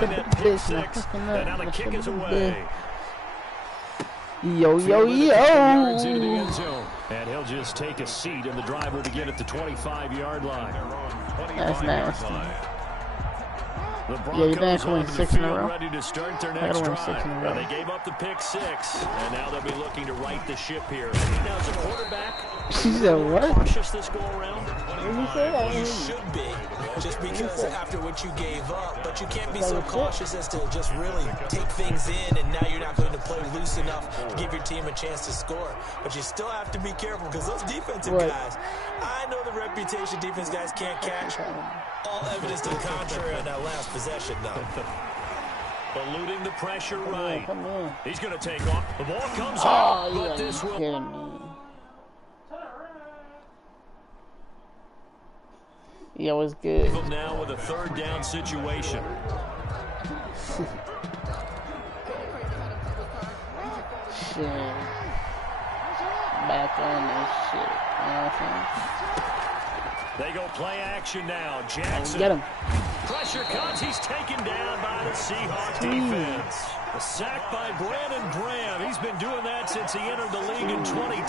throwing that pick six, and now the kick is away. Yo. And he'll just take a seat, and the drive will begin at the 25-yard line. That's nasty. The Yeah, you think I can win 6 in a row? Ready to start their I gotta next win drive. 6 in a row. They gave up the pick 6, and now they'll be looking to right the ship here. Now, as a quarterback, She said what? cautious this go around. What did you say? Well, you should be, just because after what you gave up, but you can't be so cautious as to just really take things in, and now you're not going to play loose enough to give your team a chance to score. But you still have to be careful, because those defensive guys, I know the reputation defense guys can't catch. All evidence to the contrary on that last possession, though. Eluding the pressure right. Come on. He's going to take off. The ball comes out, but this will... kidding me. Yeah, what's good? Now with a 3rd down situation. Shit. Back on this shit. You know what I'm saying? They go play action now. Jackson. Get him. Pressure comes. He's taken down by the Seahawks defense. A sack by Brandon Graham. He's been doing that since he entered the league in 2010.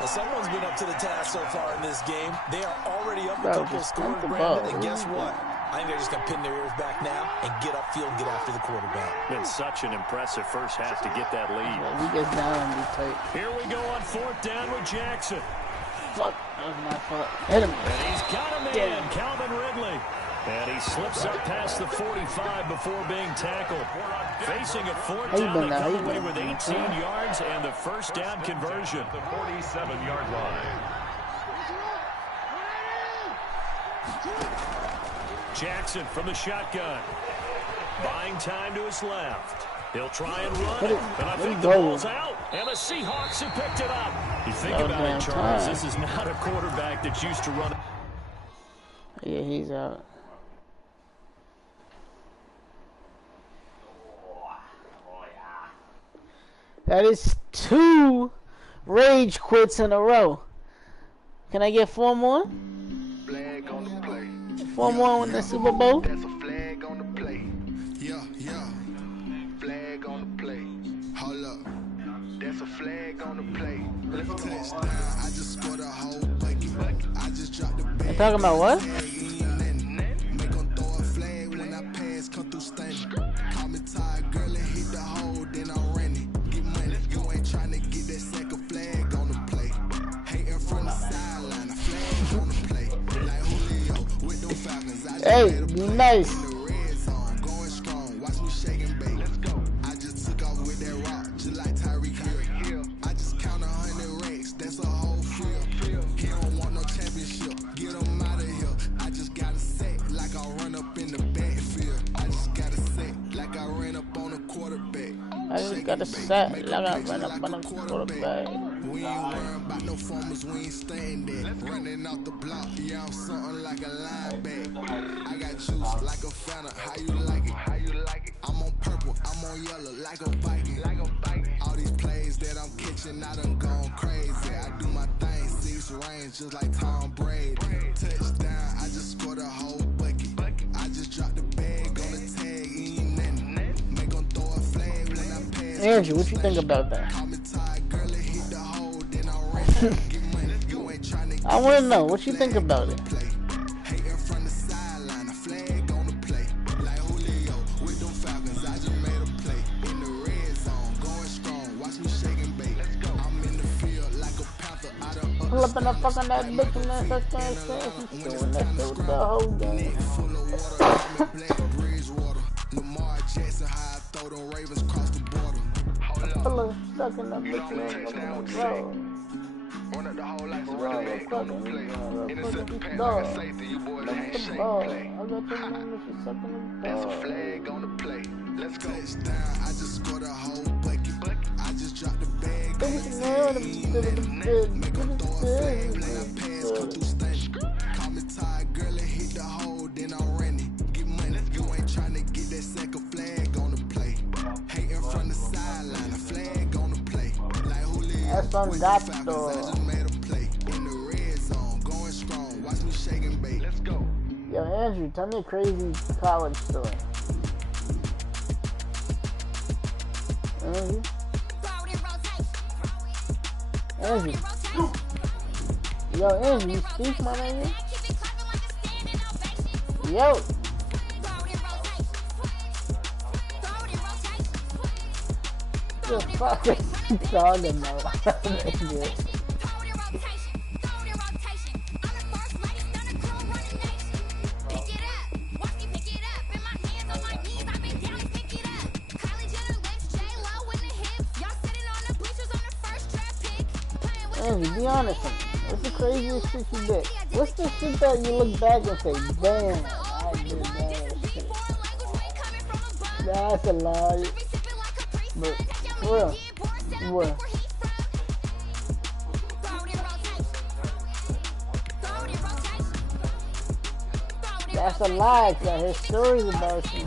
Well, someone's been up to the task so far in this game. They are already up a couple of scores, Brandon, and guess what? I think they're just going to pin their ears back now and get upfield and get after the quarterback. Been such an impressive first half to get that lead. Yeah, he gets down and be tight. Here we go on 4th down with Jackson. Fuck. That was my fault. Hit him. And he's got a man, Calvin Ridley. And he slips up past the 45 before being tackled. Facing a 4th down, they come away with 18 yards and the first down conversion. The 47-yard line. Jackson from the shotgun. Buying time to his left. He'll try and run it, and I think the ball's out. And the Seahawks have picked it up. You think about it, Charles, this is not a quarterback that's used to running. Yeah, he's out. That is 2 rage quits in a row. Can I get 4 more? Flag on the play. 4 more in the Super Bowl? That's a flag on the play. Yeah. Flag on the play. Hold up. That's a flag on the play. Touchdown. I just scored a whole bucket. I just dropped the bag. You talking about what? Make them throw a flag when I pass, come through standing. Call me tired, girl, and hit the hole, then I'm running. Get money, you ain't trying to get that second flag on the play. Hating from the sideline, a flag on the play. Like Julio with them Falcons. I just Hey, be nice. in the red zone, going strong. Watch me shake and bake. Let's go. I just took off with that rock, just like Tyreek Hill. I just count 100 racks, that's a whole field. He don't want no championship, get him out of here. I just gotta say, like I run up in the backfield. I just gotta say, like I ran up on a quarterback. I just got a set like I ran up on a quarterback. We ain't worrying about no formers, we ain't staying there. Running off the block, yeah, I'm something like a linebacker. I got juice like a Fanta, how you like it? How you like it? I'm on purple, I'm on yellow, like a Viking. Like a Viking. All these plays that I'm catching, I done gone crazy. I do my thing, 6 range, just like Tom Brady. Touchdown, I just scored a whole bucket. I just dropped the bag on the tag, ain't nothing. Make them throw a flag when I pass. Andrew, what you think about that? I want to know what you think about it. Hating from the sideline, a flag on the play. Like Julio with them Falcons, I just made a play. In the red zone, going strong. Watch me shake and bake. I'm in the field like a panther out of Pull up in the fucking that bitch and then such things. He's doing that shit with the whole game. full of water, black Bridgewater. Lamar Jackson, how I throw them Ravens across the border. Pull up stuck in that bitch and then road. Run up the whole life Roll, fucking Intercept the pass dog. like a safety. You boys Look ain't at the shake ball. play. I got your name if you sucking the That's a ball. flag on the play. Let's go. Touchdown, I just scored a whole bucket. I just dropped the bag on the tag. Make them throw a flag when I pass, come through standing. Call me tired, girl, and hit the hole, then I'm running. Get money, you ain't trying to get that second flag on the play. Hating from the sideline, a flag on the play. Like Julio That's on with that the Falcons, store. I just made a play. In the red zone, going strong. Watch me shake and bake. Let's go. Yo, Andrew, tell me a crazy college story. Angie. Yo, Angie, you speak, my nigga? Yo. The fuck is he talking about? Angie, be honest with me. What's the craziest shit you did? What's the shit that you look back and say, damn, I did that shit? That's a lie. But, for real. What? That's a lie, cause I hear stories about you.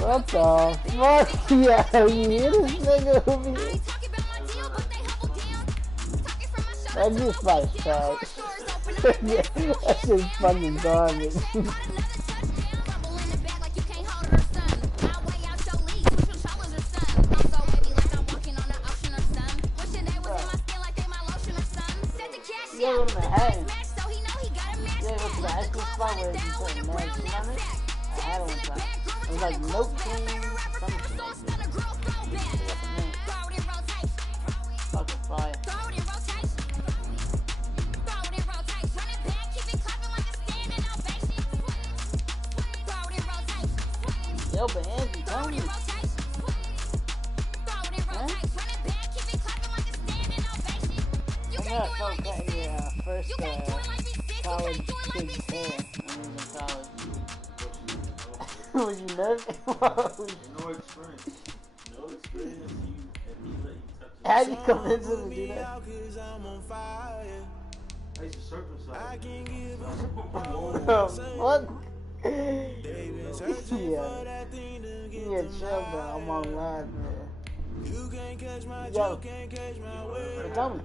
What the fuck? Yeah, you hear this nigga over here? That just like trash. That's just fucking garbage. Yeah, with my hat. Yeah, with the ice cream spot where you put mad shit on it. I had it one time. It was like milk cream, something like that. Fucking fire. Yo, but Angie, tell me. I felt cutting your first college kid's hair when he was in college. Was you nervous? No experience. No experience. How'd you convince him to do that? I used to circumcise. What? Yeah, chill, bro. I'm on live, man. Yo, tell me.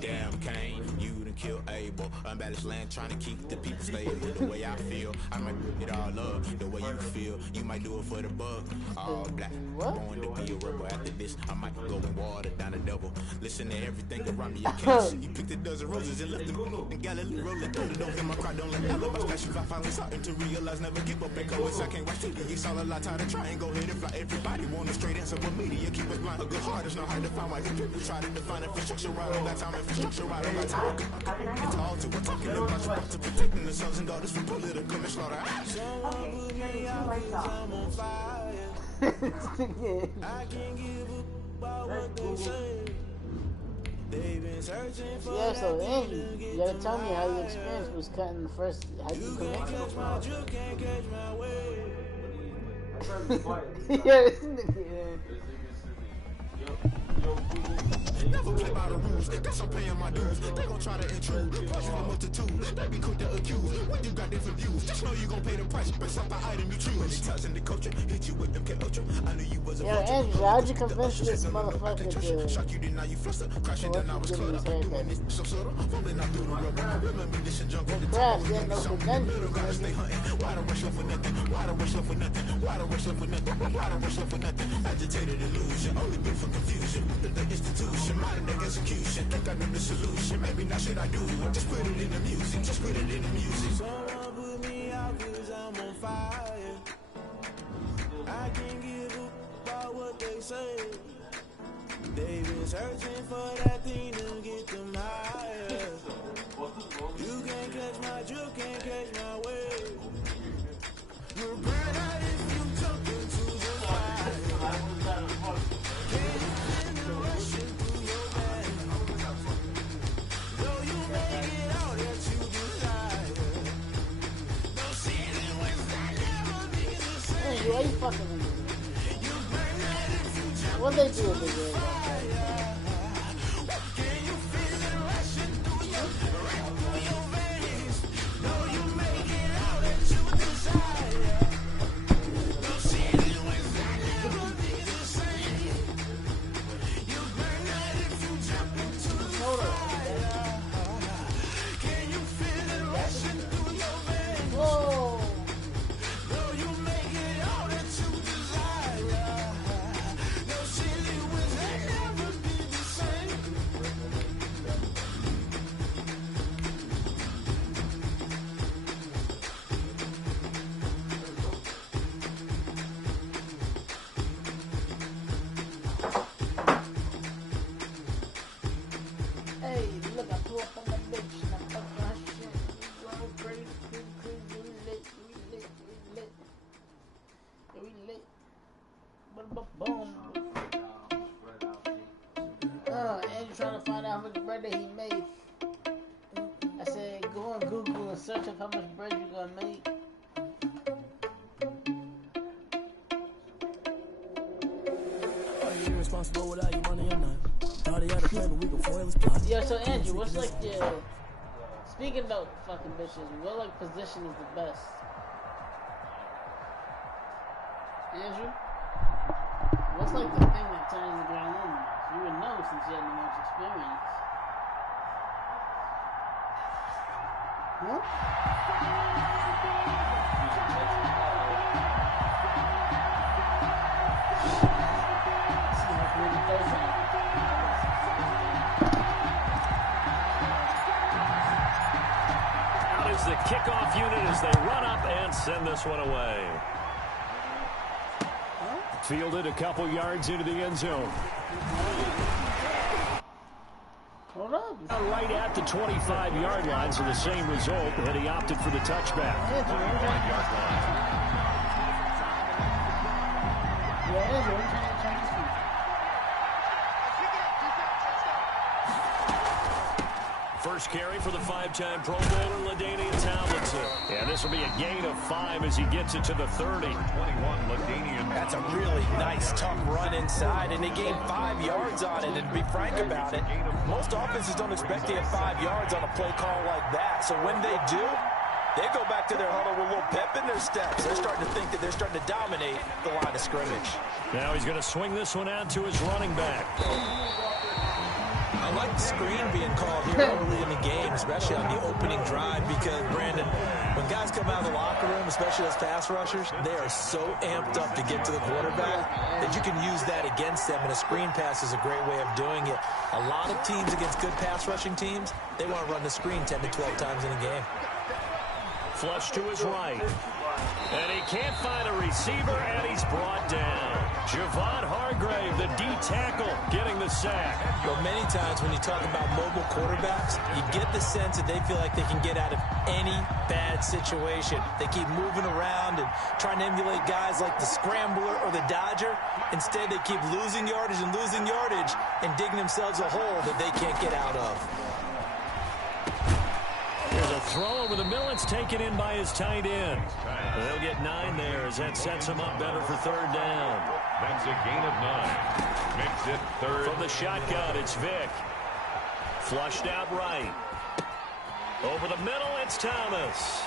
Damn, Kane, you done killed Abel. Unbalanced land, trying to keep the people stable. The way I feel, I might it all up. The way you feel, you might do it for the buck. All black, going to be a rebel. After this, I might go and water down the double. Listen to everything around me, I can't see. You picked a dozen roses and left them and Galilee rolling. Don't hear my cry, don't let alibis flash you. I finally starting to realize, never give up and go. I can't watch TV, it's all a lot, time to try and go ahead and fly. Everybody want a straight answer, but media keep us blind. A good heart is not hard to find. Why people try to define infrastructure right on that time. Infrastructure right on that time. It's all to we're talking about you to protecting the sons and daughters from political and slaughter. Someone put me out 'cause I'm on fire. I can't give about what they say. They've been searching for. Yeah, so Angie, you gotta tell me how your experience was cutting the first. How'd you come in? You can't catch my way. Yeah, this nigga. Never play by the rules, guess I'm paying my dues. They gon' try to intrude, plus you a multitude. They be quick to accuse, when you got different views. Just know you gon' pay the price, based off the item you choose. Touching the culture, hit you with MK Ultra. I knew you was a vulture. Yo, Andrew, how'd you convince this motherfucker to shock you, then now you fluster. Crashing down, I was cluttered. Doing this so subtle, fumbling out through the rubber. Remember this and junk on the top. Yeah, no credentials. Gotta stay hunting. Why the rush left for nothing? Why the rush left for nothing? Why the rush left for nothing? Why the rush left for nothing? Agitated illusion, only been for confusion. The institution, modern day execution. Think I know the solution. Maybe now should I do it? Just put it in the music. Just put it in the music. Someone put me out 'cause I'm on fire. I can't give up about what they say. They've been searching for that thing to get them higher. You can't catch my drift, can't catch my wave. You'll burn out if you jump into the fire. Can you feel the rushing through your veins? Though you make it out that you desire. Don't see it when I never be the same. Hey, why you fucking with me? You burn out if you jump What they do with the girl? Can you feel it rushing through your veins? Though you make it out that you desire. Don't see it when I never be the same. You burn out if you jump into the fire. Can you feel it rushing through your research of how much bread you're gonna make. Irresponsible without your money or not. Thought he had a plan, but we can foil his plot. Yeah, so Andrew, what's like your... Speaking about fucking bitches, what like position is the best? Andrew? What's like the thing that turns the ground in? You would know since you had the most experience. Huh? Out is the kickoff unit as they run up and send this one away. Fielded a couple yards into the end zone. Hold up. Right at the 25-yard line, so the same result, and he opted for the touchback. First carry for the five-time Pro Bowler, LaDainian Tomlinson. And this will be a gain of 5 as he gets it to the 30. 21, LaDainian. That's a really nice, tough run inside, and they gained 5 yards on it. And to be frank about it, most offenses don't expect to get 5 yards on a play call like that. So when they do, they go back to their huddle with a little pep in their steps. They're starting to think that they're starting to dominate the line of scrimmage. Now he's going to swing this one out to his running back. I like the screen being called here early in the game, especially on the opening drive, because, Brandon, when guys come out of the locker room, especially those pass rushers, they are so amped up to get to the quarterback that you can use that against them, and a screen pass is a great way of doing it. A lot of teams against good pass rushing teams, they want to run the screen 10 to 12 times in a game. Flush to his right. And he can't find a receiver, and he's brought down. Javon Hargrave, the D tackle, getting the sack. Well, many times when you talk about mobile quarterbacks, you get the sense that they feel like they can get out of any bad situation. They keep moving around and trying to emulate guys like the scrambler or the dodger. Instead, they keep losing yardage and digging themselves a hole that they can't get out of. Here's a throw over the middle. It's taken in by his tight end. They'll get 9 there as that sets him up better for third down. That's a gain of 9. Makes it third. From the shotgun, it's Vick. Flushed out right. Over the middle, it's Thomas.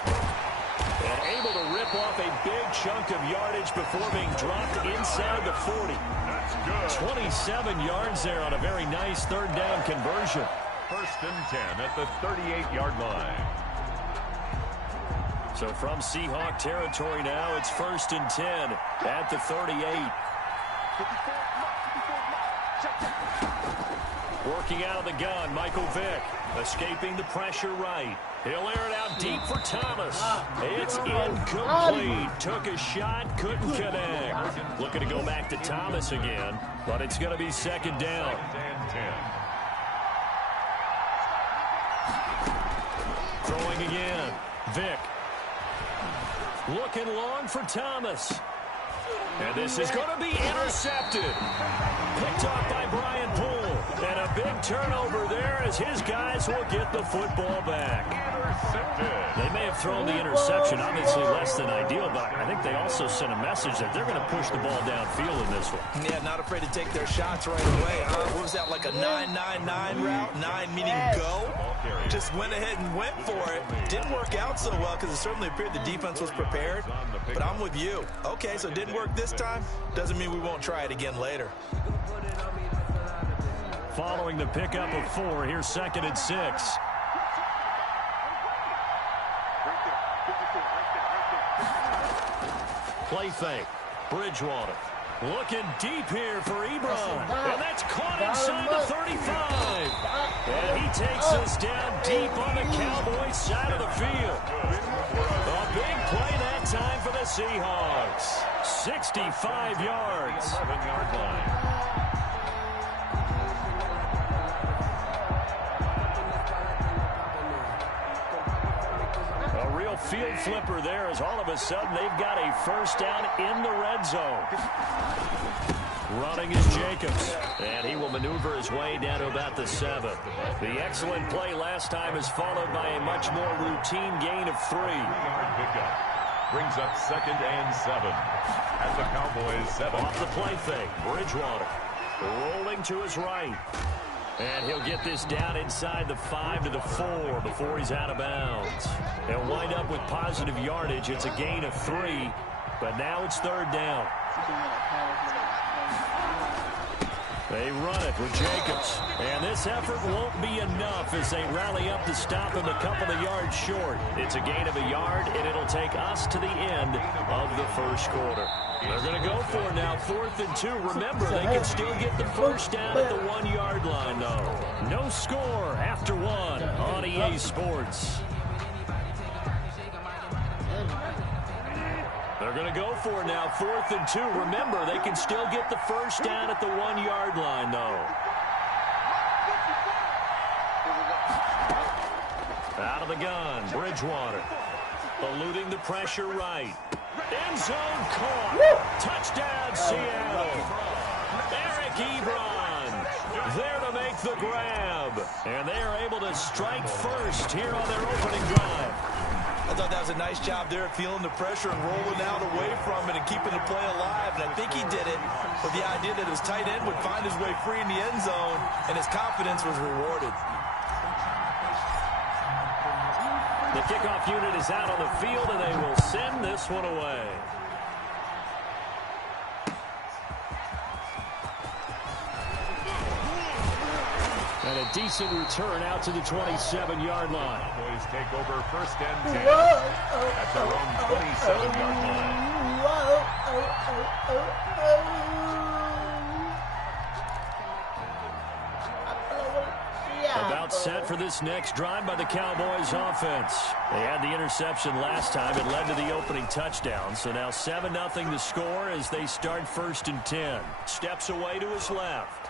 And able to rip off a big chunk of yardage before being dropped inside the 40. That's good. 27 yards there on a very nice third down conversion. First and 10 at the 38-yard line. So from Seahawk territory now, it's first and 10 at the 38. Working out of the gun, Michael Vick. Escaping the pressure right. He'll air it out deep for Thomas. It's incomplete. Took a shot, couldn't connect. Looking to go back to Thomas again, but it's going to be second down. Second and 10. Throwing again. Vick. Looking long for Thomas. And this is going to be intercepted. Picked off by Brian Poole. And a big turnover there as his guys will get the football back. They may have thrown the interception, obviously less than ideal, but I think they also sent a message that they're going to push the ball downfield in this one. Yeah, not afraid to take their shots right away. What was that, like a 9-9-9 route? 9 meaning go? Just went ahead and went for it. Didn't work out so well because it certainly appeared the defense was prepared. But I'm with you. Okay, so it didn't work this time. Doesn't mean we won't try it again later. Following the pickup of 4, here's second and 6. Play fake. Bridgewater. Looking deep here for Ebron. And that's caught inside the 35. And he takes us down deep on the Cowboys side of the field. A big play that time for the Seahawks. 65 yards. 11-yard line. Field flipper there as all of a sudden they've got a first down in the red zone. Running is Jacobs. And he will maneuver his way down to about the 7. The excellent play last time is followed by a much more routine gain of 3. 3-yard pickup. Brings up 2nd and 7. At the Cowboys 7. Off the play fake. Bridgewater rolling to his right. And he'll get this down inside the 5 to the 4 before he's out of bounds. He'll wind up with positive yardage. It's a gain of 3, but now it's 3rd down. They run it with Jacobs. And this effort won't be enough as they rally up to stop him a couple of yards short. It's a gain of a yard, and it'll take us to the end of the first quarter. They're going to go for it now, 4th and 2. Remember, they can still get the first down at the 1-yard line, though. No score after 1 on EA Sports. They're going to go for it now, 4th and 2. Remember, they can still get the first down at the 1-yard line, though. Out of the gun, Bridgewater. Eluding the pressure right. End zone caught. Touchdown, Seattle. Eric Ebron there to make the grab. And they are able to strike first here on their opening drive. I thought that was a nice job there, feeling the pressure and rolling out away from it and keeping the play alive. And I think he did it with the idea that his tight end would find his way free in the end zone, and his confidence was rewarded. The kickoff unit is out on the field, and they will send this one away. And a decent return out to the 27-yard line. Cowboys take over 1st and 10 at their own 27-yard line. About set for this next drive by the Cowboys offense. They had the interception last time. It led to the opening touchdown. So now 7-0 the score as they start 1st and 10. Steps away to his left.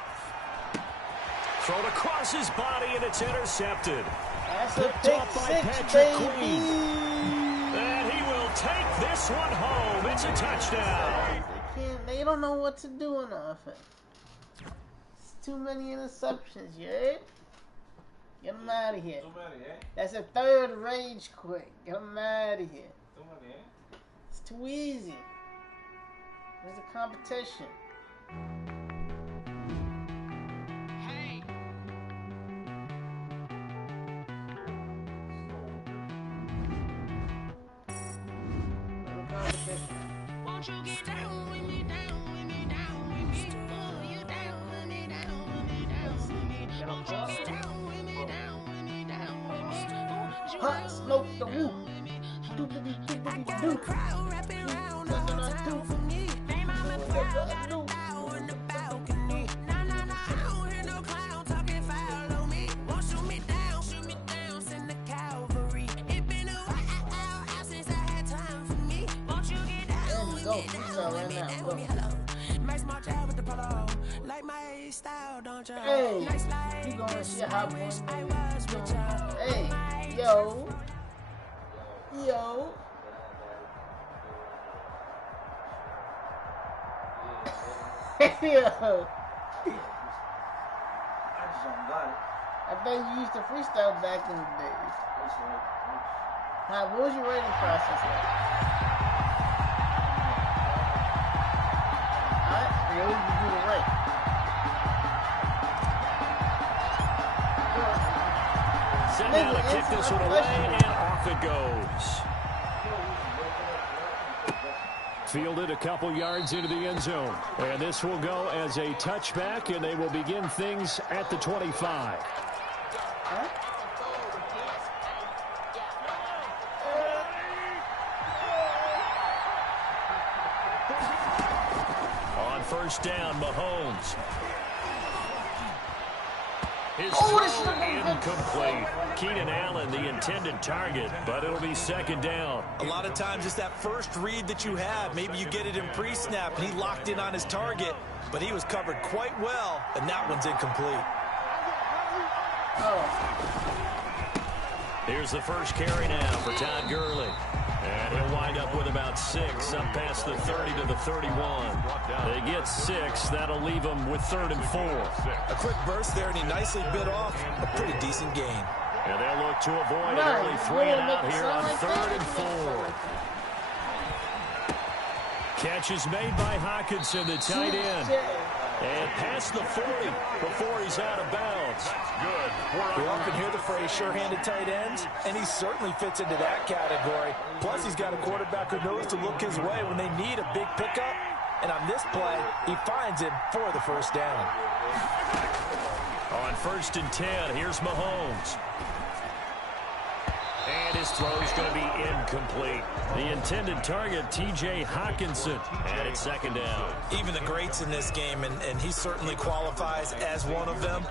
Thrown across his body, and it's intercepted. That's a pick six, baby. And he will take this one home. It's a touchdown. They don't know what to do on the offense. It's too many interceptions, you heard? Get him out of here. That's a 3rd rage quit. Get him out of here. It's too easy. There's a competition. Won't you get down with me, down with me, down with me? Oh, you down with me, down with me, down with me. Won't you get down with me, down with me, down with me? Hot smoke the woo. The crowd wrapping around all time for me. They mama proud out on the balcony. Nah, nah, nah, I don't hear no clown talking follow me. Won't shoot me down, send the cavalry. It been a while since I had time for me. Won't you get down with me, down with me, down with me? Hello. Max March out with the polo. Like my style, don't you? Hey, nice like you gonna see how boy. I was with you. Hey, yo. Yo. Yo. I just don't got it. I bet you used to freestyle back in the days. What was your rating process like? Alright, now we can do the rate. Send down to kick this one away, and off it goes. Fielded a couple yards into the end zone. And this will go as a touchback, and they will begin things at the 25. On 1st down, Mahomes. His throw incomplete. Keenan Allen, the intended target, but it'll be 2nd down. A lot of times it's that first read that you have. Maybe you get it in pre-snap, and he locked in on his target, but he was covered quite well, and that one's incomplete. Oh. Here's the first carry now for Todd Gurley. And he'll wind up with about 6, up past the 30 to the 31. They get 6. That'll leave them with 3rd and 4. A quick burst there, and he nicely bit off a pretty decent gain. And they'll look to avoid an early 3 and out here on 3rd and 4. Catch is made by Hockenson, the tight end. And past the 40 before he's out of bounds. Good. You often hear the phrase sure-handed tight ends, and he certainly fits into that category. Plus, he's got a quarterback who knows to look his way when they need a big pickup. And on this play, he finds him for the first down. On 1st and 10, here's Mahomes. And his throw is going to be incomplete. The intended target, T.J. Hockenson, and it's 2nd down. Even the greats in this game, and he certainly qualifies as one of them,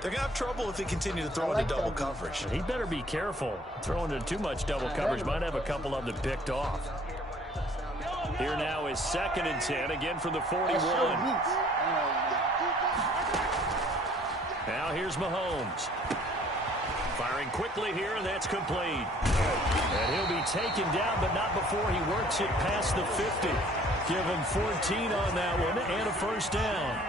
they're going to have trouble if they continue to throw into double coverage. He better be careful. Throwing into too much double coverage might have a couple of them picked off. Here now is 2nd and 10, again from the 41. Now here's Mahomes. Firing quickly here, and that's complete. And he'll be taken down, but not before he works it past the 50. Give him 14 on that one, and a 1st down.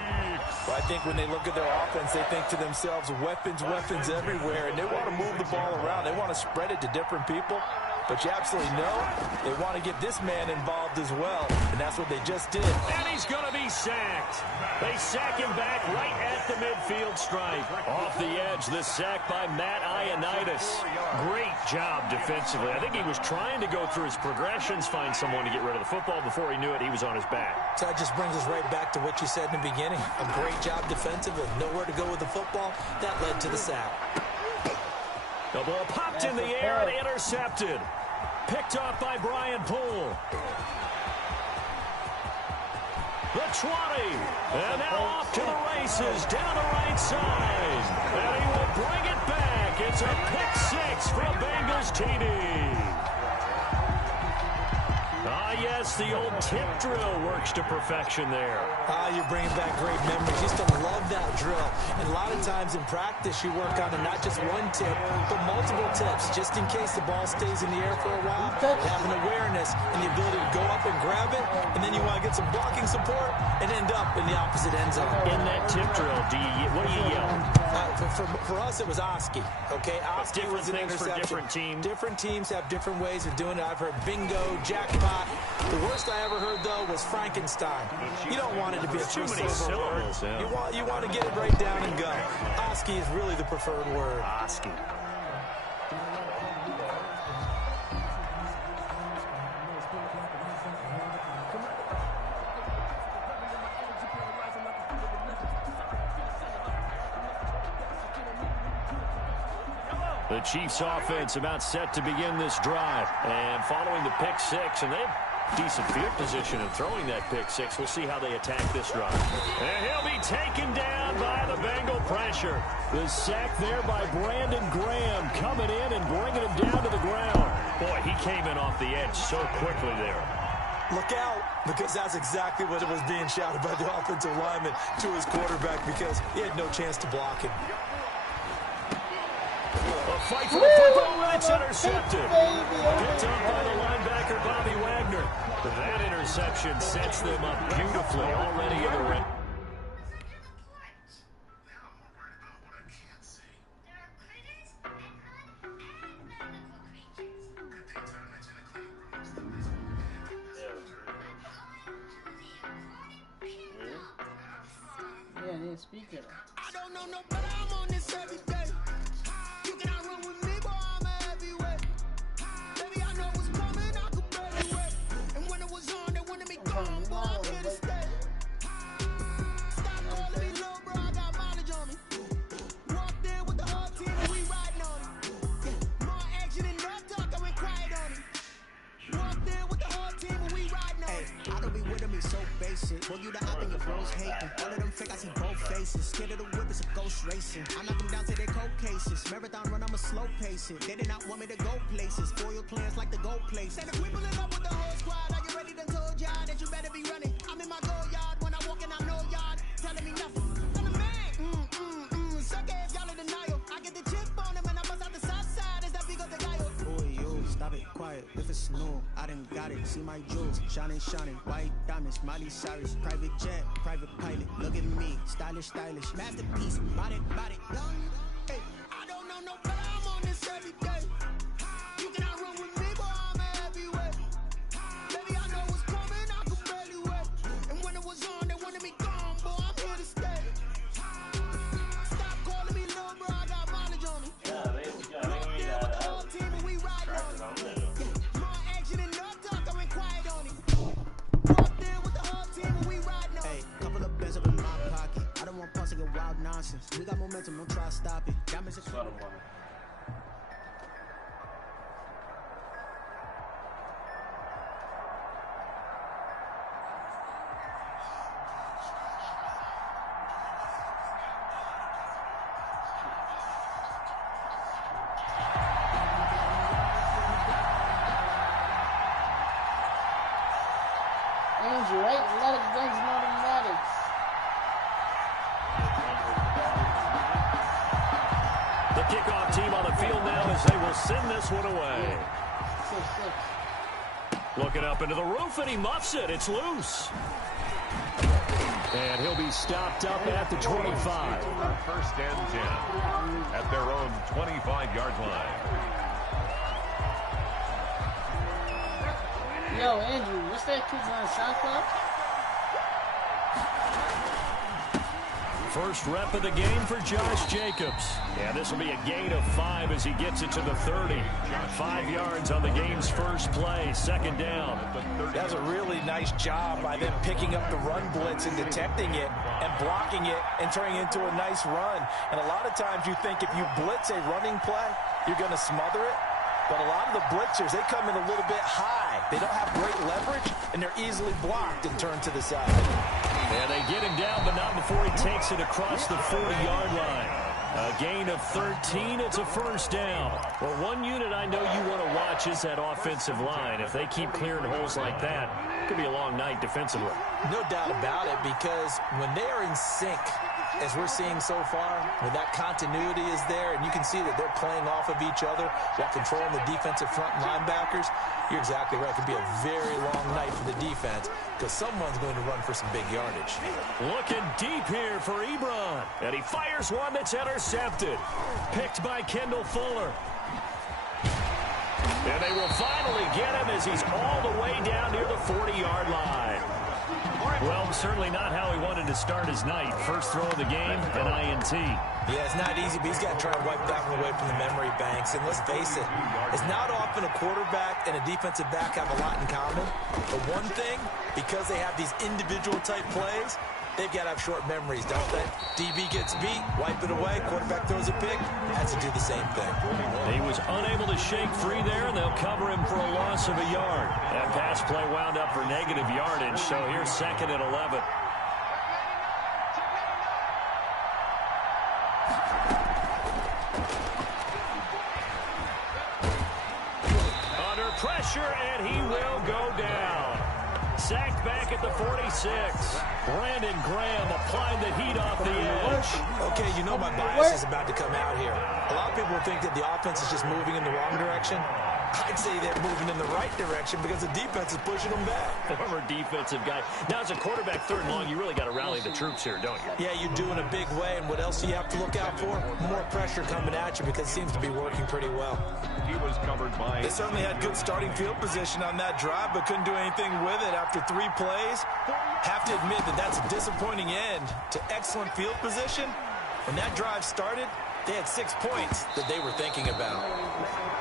Well, I think when they look at their offense, they think to themselves, weapons, weapons everywhere, and they want to move the ball around. They want to spread it to different people. But you absolutely know they want to get this man involved as well, and that's what they just did. And he's going to be sacked. They sack him back right at the midfield stripe. Off the edge, the sack by Matt Ioannidis. Great job defensively. I think he was trying to go through his progressions, find someone to get rid of the football. Before he knew it, he was on his back. So that just brings us right back to what you said in the beginning. A great job defensively. Nowhere to go with the football. That led to the sack. The ball popped in the air and intercepted. Picked off by Brian Poole. The 20. And now off to the races down the right side. And he will bring it back. It's a pick 6 from Bengals TD. Yes, the old tip drill works to perfection there. You're bringing back great memories. Used to love that drill. And a lot of times in practice, you work on not just one tip, but multiple tips, just in case the ball stays in the air for a while. Have an awareness and the ability to go up and grab it, and then you want to get some blocking support and end up in the opposite end zone. In that tip drill, what do you yell? For us, it was Oski. Okay, Oski was an interception. For different teams. Different teams have different ways of doing it. I've heard bingo, jackpot. The worst I ever heard, though, was Frankenstein. You don't want it to be a too many syllables. Yeah. You want to get it right down and go. Oski is really the preferred word. Oski. The Chiefs offense about set to begin this drive. And following the pick 6, and they have decent field position in throwing that pick 6. We'll see how they attack this drive. And he'll be taken down by the Bengal pressure. The sack there by Brandon Graham coming in and bringing him down to the ground. Boy, he came in off the edge so quickly there. Look out, because that's exactly what it was being shouted by the offensive lineman to his quarterback, because he had no chance to block him. A fight for the football, and it's intercepted. Picked up by the linebacker, Bobby Wagner. That interception sets them up beautifully already in the red. Yeah, they didn't speak it. I don't know no better, I'm on this every day. You cannot run with me, boy, I'm a heavyweight. Baby, I know what's coming, I could barely wait. And when it was on, they wanted me gone, boy, I'm here to stay. Stop calling me little bro, I got mileage on me. Walked in with the whole team and we riding on it. Yeah, more action and no talk, I went quiet on it. Walked in with the whole team and we riding on it. I don't be with them, it's so basic. Boy, you the op and your bros hating. All of them fake, I see both faces. Scared of the whip, it's a ghost racing. I knock them down to their cold cases. Marathon run, I'ma slow pace it. They did not want me to go places. Foil plans like the gold place. And if we pulling up with the whole squad, I get ready to told y'all that you better be running. I'm in my go yard, when I walk in, I know yard. Telling me nothing. I'm the man. Suck ass, y'all in denial. I get the chip on them and I bust out the south side. Is that big of the guy? Boy, you stop it, quiet. quiet. If it's new, I done got it. See my jewels, shining, shining. White diamonds, Miley Cyrus. Private jet, private pilot. Look at me, stylish, stylish. Masterpiece, body, body. Hey, I don't know no better. I'm on this every day. You cannot run with me, boy. I'm a heavyweight. Baby, I know what's coming. I can barely wait. And when it was on, they wanted me gone, boy. I'm here to stay. Stop calling me little bro. I got mileage on me. Wild nonsense. We got momentum, don't try to stop it. Diamonds are Andrew, right? A lot of guns and automatics. The kickoff team on the field now as they will send this one away. 6-6. Looking up into the roof, and he muffs it. It's loose. And he'll be stopped up at the 25. First and 10 at their own 25-yard line. Yo, Andrew, what's that kid's on SoundCloud? First rep of the game for Josh Jacobs. Yeah, this will be a gain of 5 as he gets it to the 30. 5 yards on the game's first play, second down. That's a really nice job by them picking up the run blitz and detecting it and blocking it and turning it into a nice run. And a lot of times you think if you blitz a running play, you're going to smother it. But a lot of the blitzers, they come in a little bit high. They don't have great leverage, and they're easily blocked and turned to the side. And they get him down, but not before he takes it across the 40-yard line. A gain of 13, it's a first down. Well, one unit I know you want to watch is that offensive line. If they keep clearing holes like that, it could be a long night defensively. No doubt about it, because when they are in sync, as we're seeing so far, when that continuity is there, and you can see that they're playing off of each other while controlling the defensive front linebackers, you're exactly right. It could be a very long night for the defense because someone's going to run for some big yardage. Looking deep here for Ebron, and he fires one that's intercepted. Picked by Kendall Fuller. And they will finally get him as he's all the way down near the 40-yard line. Well, certainly not how he wanted to start his night. First throw of the game, an INT. Yeah, it's not easy, but he's got to try and wipe that one away from the memory banks. And let's face it, it's not often a quarterback and a defensive back have a lot in common. But one thing, because they have these individual type plays, they've got to have short memories, don't they? DB gets beat, wipe it away, quarterback throws a pick, has to do the same thing. He was unable to shake free there, and they'll cover him for a loss of a yard. That pass play wound up for negative yardage, so here's second and 11. Under pressure, and he will go down. Sacked back at the 46. Brandon Graham applying the heat off the edge. Okay, you know my bias is about to come out here. A lot of people think that the offense is just moving in the wrong direction. I'd say they're moving in the right direction because the defense is pushing them back. Former defensive guy. Now, as a quarterback, third and long, you really got to rally the troops here, don't you? Yeah, you do in a big way. And what else do you have to look out for? More pressure coming at you because it seems to be working pretty well. He was covered by... They certainly had good starting field position on that drive, but couldn't do anything with it after 3 plays. Have to admit that that's a disappointing end to excellent field position. When that drive started, they had 6 points that they were thinking about.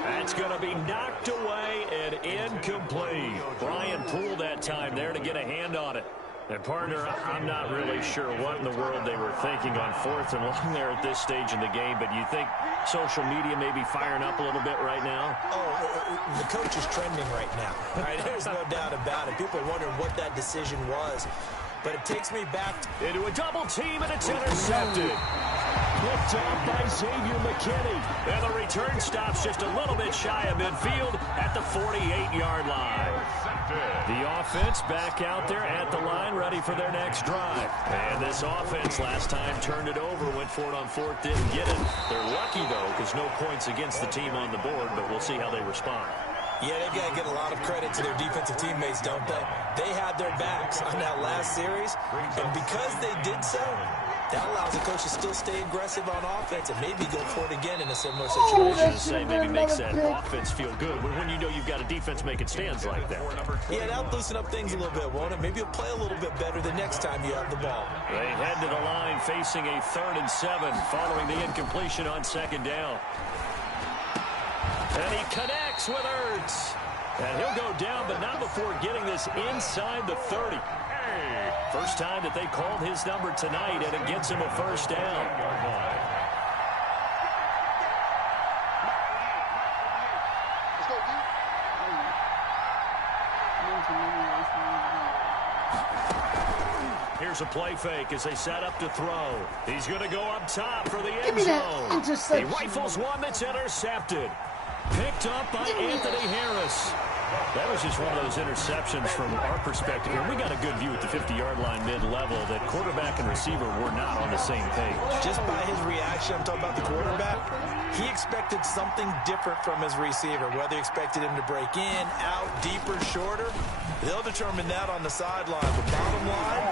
That's going to be knocked away and incomplete. Brian Poole that time there to get a hand on it. And, partner, I'm not really sure what in the world they were thinking on 4th and long there at this stage in the game, but you think social media may be firing up a little bit right now? Oh, the coach is trending right now. All right, there's no doubt about it. People are wondering what that decision was. But it takes me back into a double team, and it's intercepted. Picked off by Xavier McKinney. And the return stops just a little bit shy of midfield at the 48-yard line. The offense back out there at the line, ready for their next drive. And this offense last time turned it over, went for it on 4th, didn't get it. They're lucky, though, because no points against the team on the board, but we'll see how they respond. Yeah, they've got to get a lot of credit to their defensive teammates, don't they? They had their backs on that last series, and because they did so, that allows the coach to still stay aggressive on offense and maybe go for it again in a similar situation. Say maybe makes that offense feel good, but when you know you've got a defense making stands like that. Yeah, that'll loosen up things a little bit, won't it? Maybe you'll play a little bit better the next time you have the ball. They head to the line facing a 3rd and 7 following the incompletion on 2nd down. And he connects with Ertz. And he'll go down, but not before getting this inside the 30. First time that they called his number tonight, and it gets him a 1st down. Here's a play fake as they set up to throw. He's going to go up top for the end zone. He rifles one that's intercepted. Picked up by Anthony Harris. That was just one of those interceptions from our perspective here. We got a good view at the 50-yard line mid-level that quarterback and receiver were not on the same page. Just by his reaction, I'm talking about the quarterback, he expected something different from his receiver, whether he expected him to break in, out, deeper, shorter. They'll determine that on the sideline. But bottom line,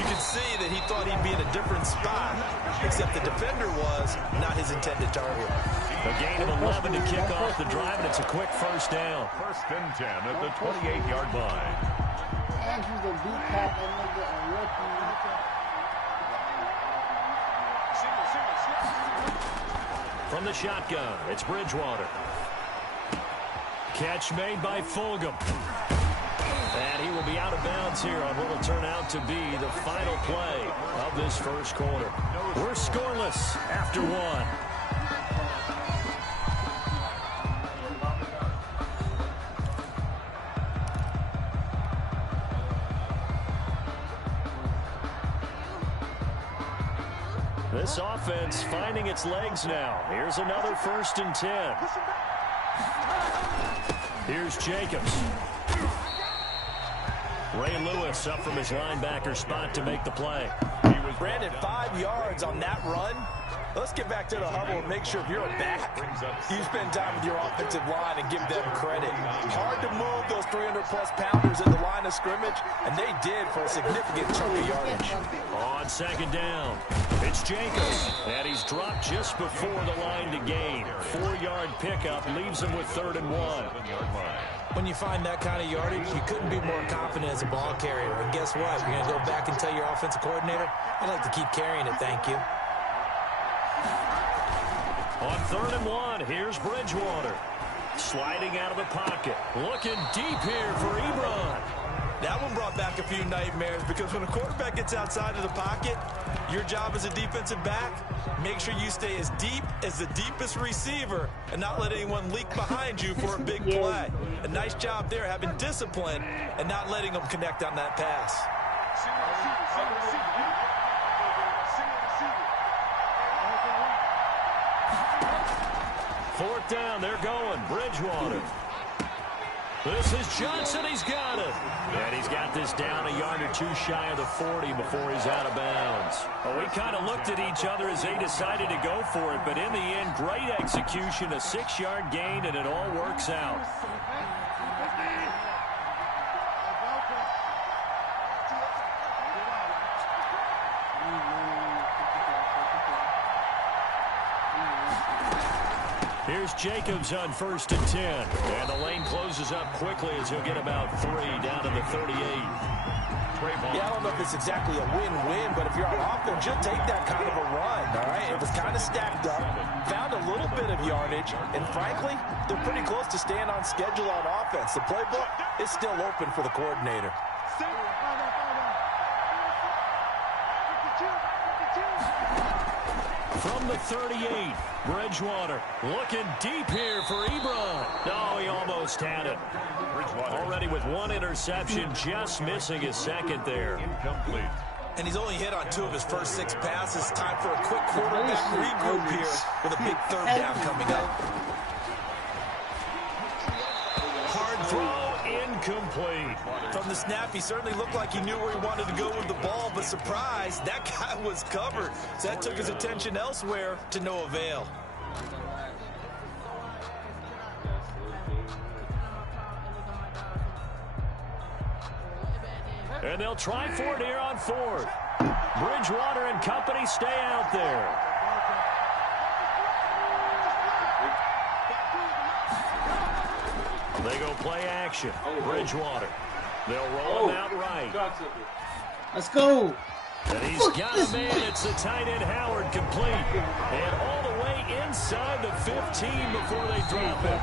you can see that he thought he'd be in a different spot, except the defender was not his intended target. A gain of 11 to kick off the drive, and it's a quick 1st down. 1st and 10 at the 28-yard line. Andrew's a deep pack and nigga a rookie. From the shotgun, it's Bridgewater. Catch made by Fulgham. And he will be out of bounds here on what will turn out to be the final play of this 1st quarter. We're scoreless after 1. This offense finding its legs now. Here's another 1st and 10. Here's Jacobs. Ray Lewis up from his linebacker spot to make the play. Brandon, 5 yards on that run. Let's get back to the huddle and make sure if you're a back, you spend time with your offensive line and give them credit. Hard to move those 300-plus pounders at the line of scrimmage, and they did for a significant chunk of yardage. On 2nd down, it's Jacobs, and he's dropped just before the line to gain. 4-yard pickup leaves him with 3rd and 1. When you find that kind of yardage, you couldn't be more confident as a ball carrier. And guess what? You're going to go back and tell your offensive coordinator, I'd like to keep carrying it, thank you. On 3rd and 1, here's Bridgewater. Sliding out of the pocket. Looking deep here for Ebron. That one brought back a few nightmares because when a quarterback gets outside of the pocket, your job as a defensive back, make sure you stay as deep as the deepest receiver and not let anyone leak behind you for a big play. A nice job there having discipline and not letting them connect on that pass. 4th down, they're going. Bridgewater. This is Johnson, he's got it. And he's got this down a yard or 2 shy of the 40 before he's out of bounds. Well, we kind of looked at each other as they decided to go for it, but in the end, great execution, a 6-yard gain, and it all works out. Here's Jacobs on 1st and 10. And the lane closes up quickly as he'll get about 3 down to the 38. Yeah, I don't know if it's exactly a win-win, but if you're on offense, you'll take that kind of a run, all right? It was kind of stacked up, found a little bit of yardage, and frankly, they're pretty close to staying on schedule on offense. The playbook is still open for the coordinator. From the 38, Bridgewater looking deep here for Ebron. No, he almost had it. Already with 1 interception, just missing his 2nd there. Incomplete. And he's only hit on 2 of his first 6 passes. Time for a quick quarterback regroup here with a big 3rd down coming up. Hard throw, incomplete. From the snap, he certainly looked like he knew where he wanted to go with the ball, but surprise, that guy was covered. So that took his attention elsewhere to no avail. And they'll try for it here on 4th. Bridgewater and company stay out there. They go play action. Bridgewater. They'll roll him out right. Let's go. And he's got a man. It's the tight end Howard complete. And all the way inside the 15 before they drop it.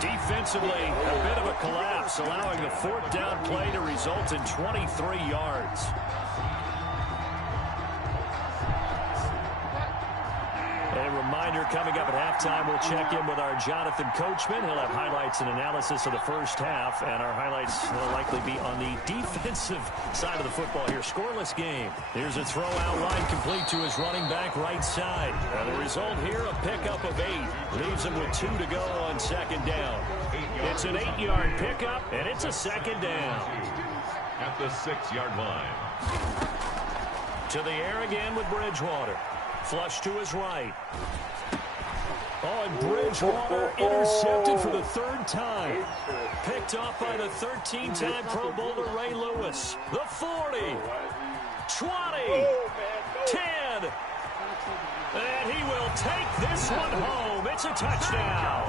Defensively, a bit of a collapse, allowing the 4th down play to result in 23 yards. A reminder, coming up at halftime, we'll check in with our Jonathan Coachman. He'll have highlights and analysis of the first half, and our highlights will likely be on the defensive side of the football here. Scoreless game. Here's a throw out line complete to his running back right side. And the result here, a pickup of 8. Leaves him with 2 to go on 2nd down. It's an 8-yard pickup, and it's a 2nd down. At the 6-yard line. To the air again with Bridgewater. Flush to his right. Oh, and Bridgewater intercepted for the 3rd time. Picked off by the 13-time Pro Bowler Ray Lewis. The 40. 20. 10. And he will take this one home. It's a touchdown.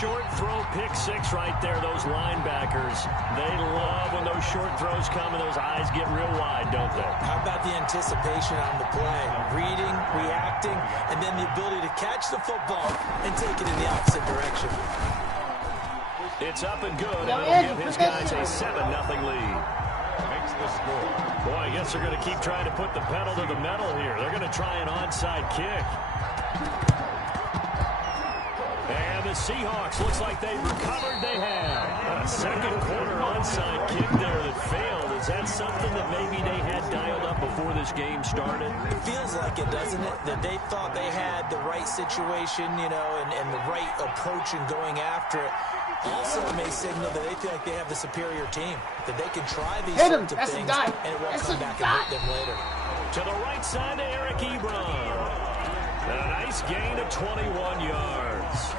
Short throw, pick 6 right there. Those linebackers, they love when those short throws come and those eyes get real wide, don't they? How about the anticipation on the play? Reading, reacting, and then the ability to catch the football and take it in the opposite direction. It's up and good, and it'll give his guys a 7-0 lead. Makes the score. Boy, I guess they're going to keep trying to put the pedal to the metal here. They're going to try an onside kick. And the Seahawks, looks like they've recovered. They have. A second-quarter onside kick there that failed. Is that something that maybe they had dialed up before this game started? It feels like it, doesn't it? That they thought they had the right situation, and the right approach in going after it. Also, it may signal that they feel like they have the superior team, that they can try these sorts of things, and it won't come back and hurt them later. To the right side to Eric Ebron. And a nice gain of 21 yards.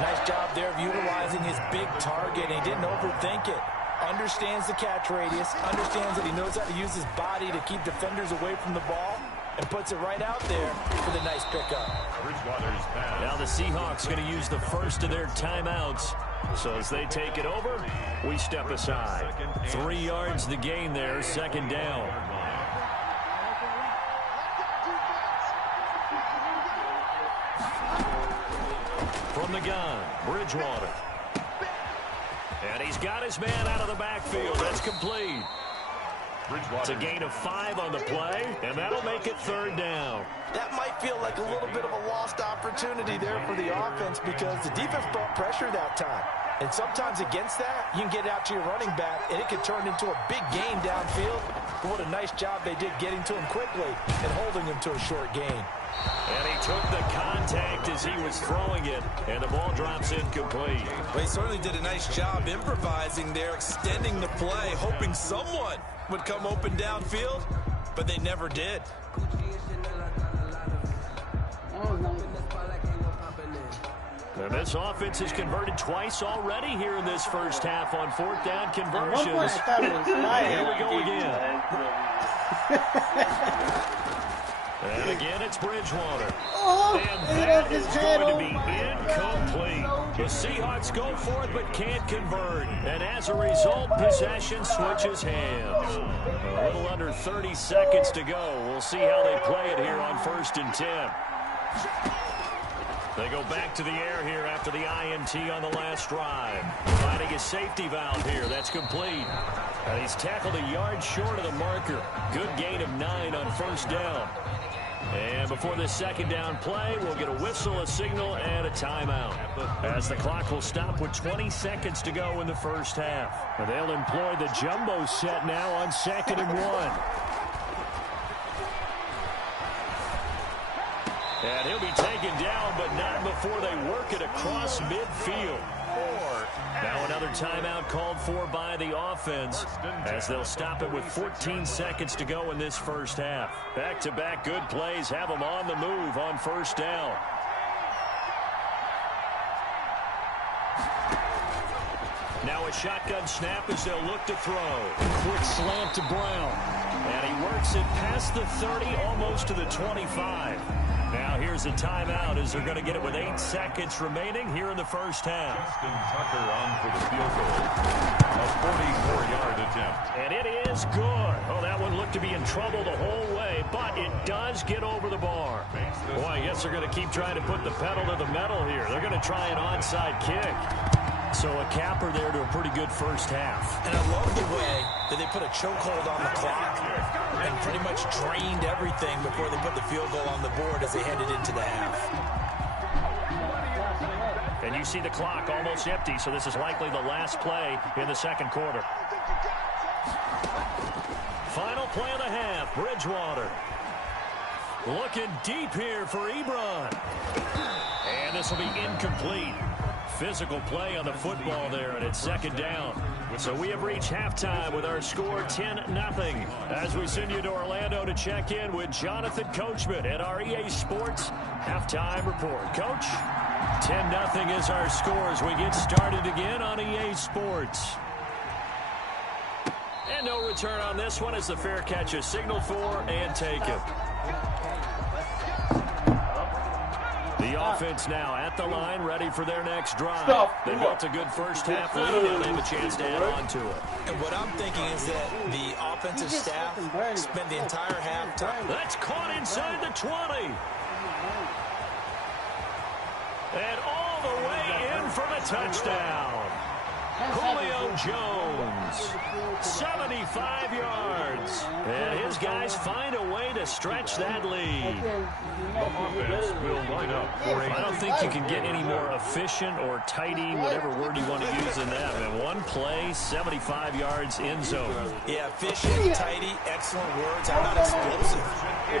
Nice job there of utilizing his big target. He didn't overthink it. Understands the catch radius. Understands that he knows how to use his body to keep defenders away from the ball. And puts it right out there for the nice pickup. Bridgewater's pass. Now the Seahawks going to use the first of their timeouts. So as they take it over, we step aside. 3 yards the gain there, 2nd down. From the gun, Bridgewater. And he's got his man out of the backfield. That's complete. It's a gain of 5 on the play, and that'll make it 3rd down. That might feel like a little bit of a lost opportunity there for the offense because the defense brought pressure that time. And sometimes against that, you can get out to your running back, and it can turn into a big gain downfield. But what a nice job they did getting to him quickly and holding him to a short gain. And he took the contact as he was throwing it, and the ball drops incomplete. Well, he certainly did a nice job improvising there, extending the play, hoping someone would come open downfield, but they never did. And this offense has converted twice already here in this first half on 4th down conversions. Here we go again. And again, it's Bridgewater. And that is going to be incomplete. The Seahawks go for it but can't convert. And as a result, possession switches hands. A little under 30 seconds to go. We'll see how they play it here on 1st and 10. They go back to the air here after the INT on the last drive. Finding a safety valve here. That's complete. And he's tackled a yard short of the marker. Good gain of 9 on 1st down. And before this 2nd down play, we'll get a whistle, a signal, and a timeout. As the clock will stop with 20 seconds to go in the first half. And they'll employ the jumbo set now on 2nd and 1. And he'll be taken down, but not before they work it across midfield. Now another timeout called for by the offense as they'll stop it with 14 seconds to go in this first half. Back-to-back good plays have them on the move on 1st down. Now a shotgun snap as they'll look to throw. Quick slant to Brown. And he works it past the 30, almost to the 25. Now here's a timeout as they're going to get it with 8 seconds remaining here in the first half. Justin Tucker on for the field goal. A 44-yard attempt. And it is good. Oh, that one looked to be in trouble the whole way, but it does get over the bar. Boy, I guess they're going to keep trying to put the pedal to the metal here. They're going to try an onside kick. So a capper there to a pretty good first half. And I love the way that they put a chokehold on the clock and pretty much drained everything before they put the field goal on the board as they headed into the half. And you see the clock almost empty, so this is likely the last play in the second quarter. Final play of the half, Bridgewater. Looking deep here for Ebron. And this will be incomplete. Physical play on the football there, and it's second down. So we have reached halftime with our score 10-0. As we send you to Orlando to check in with Jonathan Coachman at our EA Sports Halftime Report. Coach, 10-0 is our score as we get started again on EA Sports. And no return on this one as the fair catch is signaled for and taken. The offense now at the line, ready for their next drive. They built a good first half lead, and they have a chance to add on to it. And what I'm thinking is that the offensive staff spent the entire halftime. That's caught inside the 20. And all the way in for the touchdown. Julio Jones, 75 yards. And his guys find a way to stretch that lead. The offense will line up for I don't think you can get any more efficient or tidy, whatever word you want to use in that. And one play, 75 yards in zone. Yeah, efficient, tidy, excellent words. How about explosive?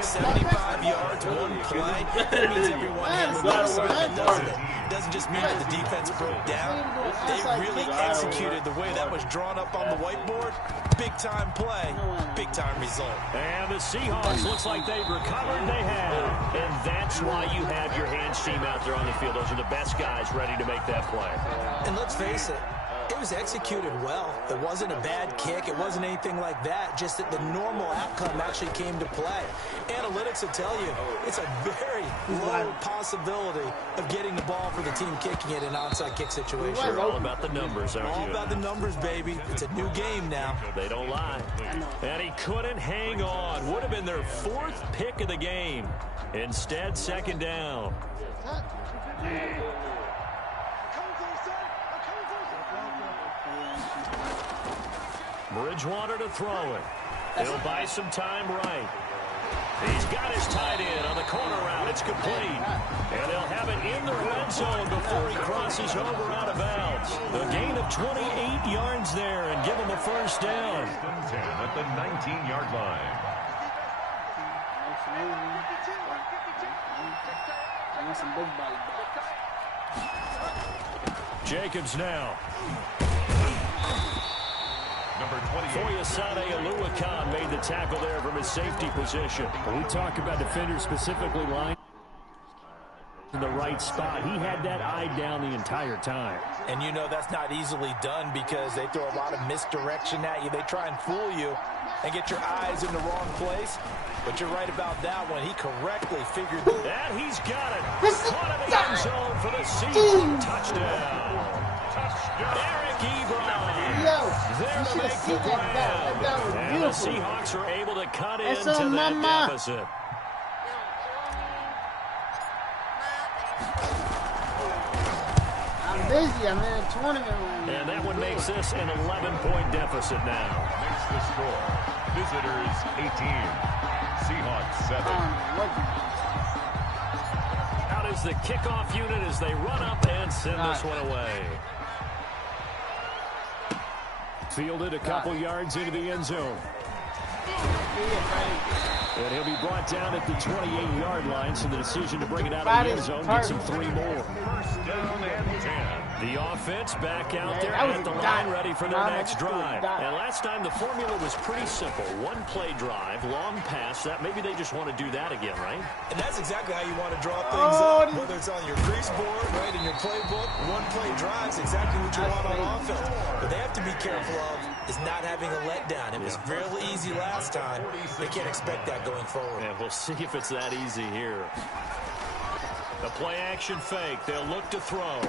75 yards, one play. That means everyone has the assignment, doesn't it? It doesn't just mean that the defense broke down. They really executed the way that was drawn up on the whiteboard. Big-time play, big-time result. And the Seahawks looks like they've recovered. They have. And that's why you have your hands team out there on the field. Those are the best guys ready to make that play. And let's face it, it was executed well. It wasn't a bad kick. It wasn't anything like that. Just that the normal outcome actually came to play. Analytics will tell you it's a very low possibility of getting the ball for the team kicking it in an onside kick situation. You're all about the numbers, aren't you? All about the numbers, baby. It's a new game now. They don't lie. And he couldn't hang on. Would have been their 4th pick of the game. Instead, second down. Bridgewater to throw it. He'll buy some time right. He's got his tight end on the corner route. It's complete. And they'll have it in the red zone before he crosses over out of bounds. A gain of 28 yards there and give him a first down. 10 at the 19-yard line. Jacobs now. Number 28. Foyesade Oluwakan made the tackle there from his safety position. When we talk about defenders specifically lying in the right spot, he had that eye down the entire time. And you know that's not easily done because they throw a lot of misdirection at you. They try and fool you and get your eyes in the wrong place. But you're right about that one. He correctly figured that. He's got it. Caught in the end zone for the Seahawks. Touchdown. Eric Ebron. There to make the grab. And the Seahawks are able to cut into that deficit. Busy. I'm in a tournament right now. And that one makes this an 11-point deficit now. Makes the score. Visitors 18. Seahawks 7. Out is the kickoff unit as they run up and send this one away. Fielded a couple yards into the end zone. And he'll be brought down at the 28-yard line, so the decision to bring it out of the end zone gets him 3 more. First down and 10. The offense back out there at the line, ready for their next drive. And last time the formula was pretty simple. 1-play drive, long pass. That maybe they just want to do that again, right? And that's exactly how you want to draw things up. Whether it's on your grease board, right, in your playbook, 1-play drives, exactly what you want on offense. But they have to be careful of is not having a letdown. It was real easy last time. They can't expect that going forward. And we'll see if it's that easy here. The play-action fake. They'll look to throw.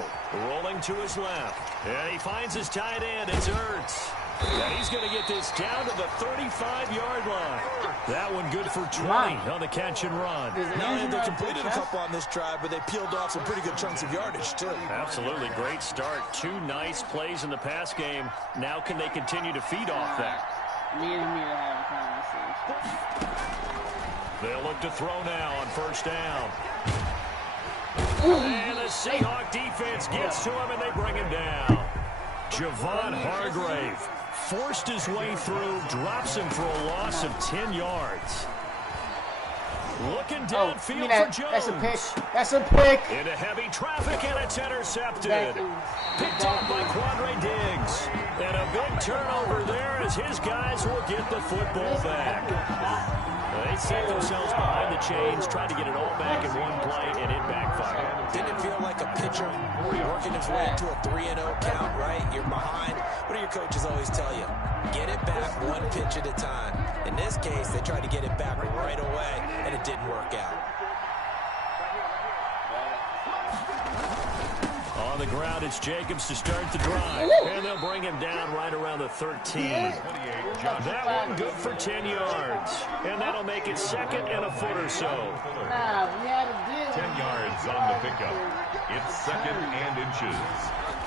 Rolling to his left. And he finds his tight end. It's Ertz. And he's going to get this down to the 35-yard line. That one good for 20 on the catch and run. They completed a couple on this drive, but they peeled off some pretty good chunks of yardage, too. Absolutely. Great start. 2 nice plays in the pass game. Now can they continue to feed off that? Me to have a conversation. They'll look to throw now on first down. And the Seahawk defense gets to him, and they bring him down. Javon Hargrave forced his way through, drops him for a loss of 10 yards. Looking downfield for Jones. That's a pick. That's a pick. Into heavy traffic, and it's intercepted. Picked off by Quandre Diggs. And a big turnover there as his guys will get the football back. They set themselves behind the chains, tried to get it all back in one play, and it backfired. Didn't it feel like a pitcher working his way into a 3-0 count, right? You're behind. What do your coaches always tell you? Get it back 1 pitch at a time. In this case, they tried to get it back right away, and it didn't work out. On the ground, it's Jacobs to start the drive. And they'll bring him down right around the 13. That one good for 10 yards. And that'll make it 2nd and a foot or so. 10 yards on the pickup. It's 2nd and inches.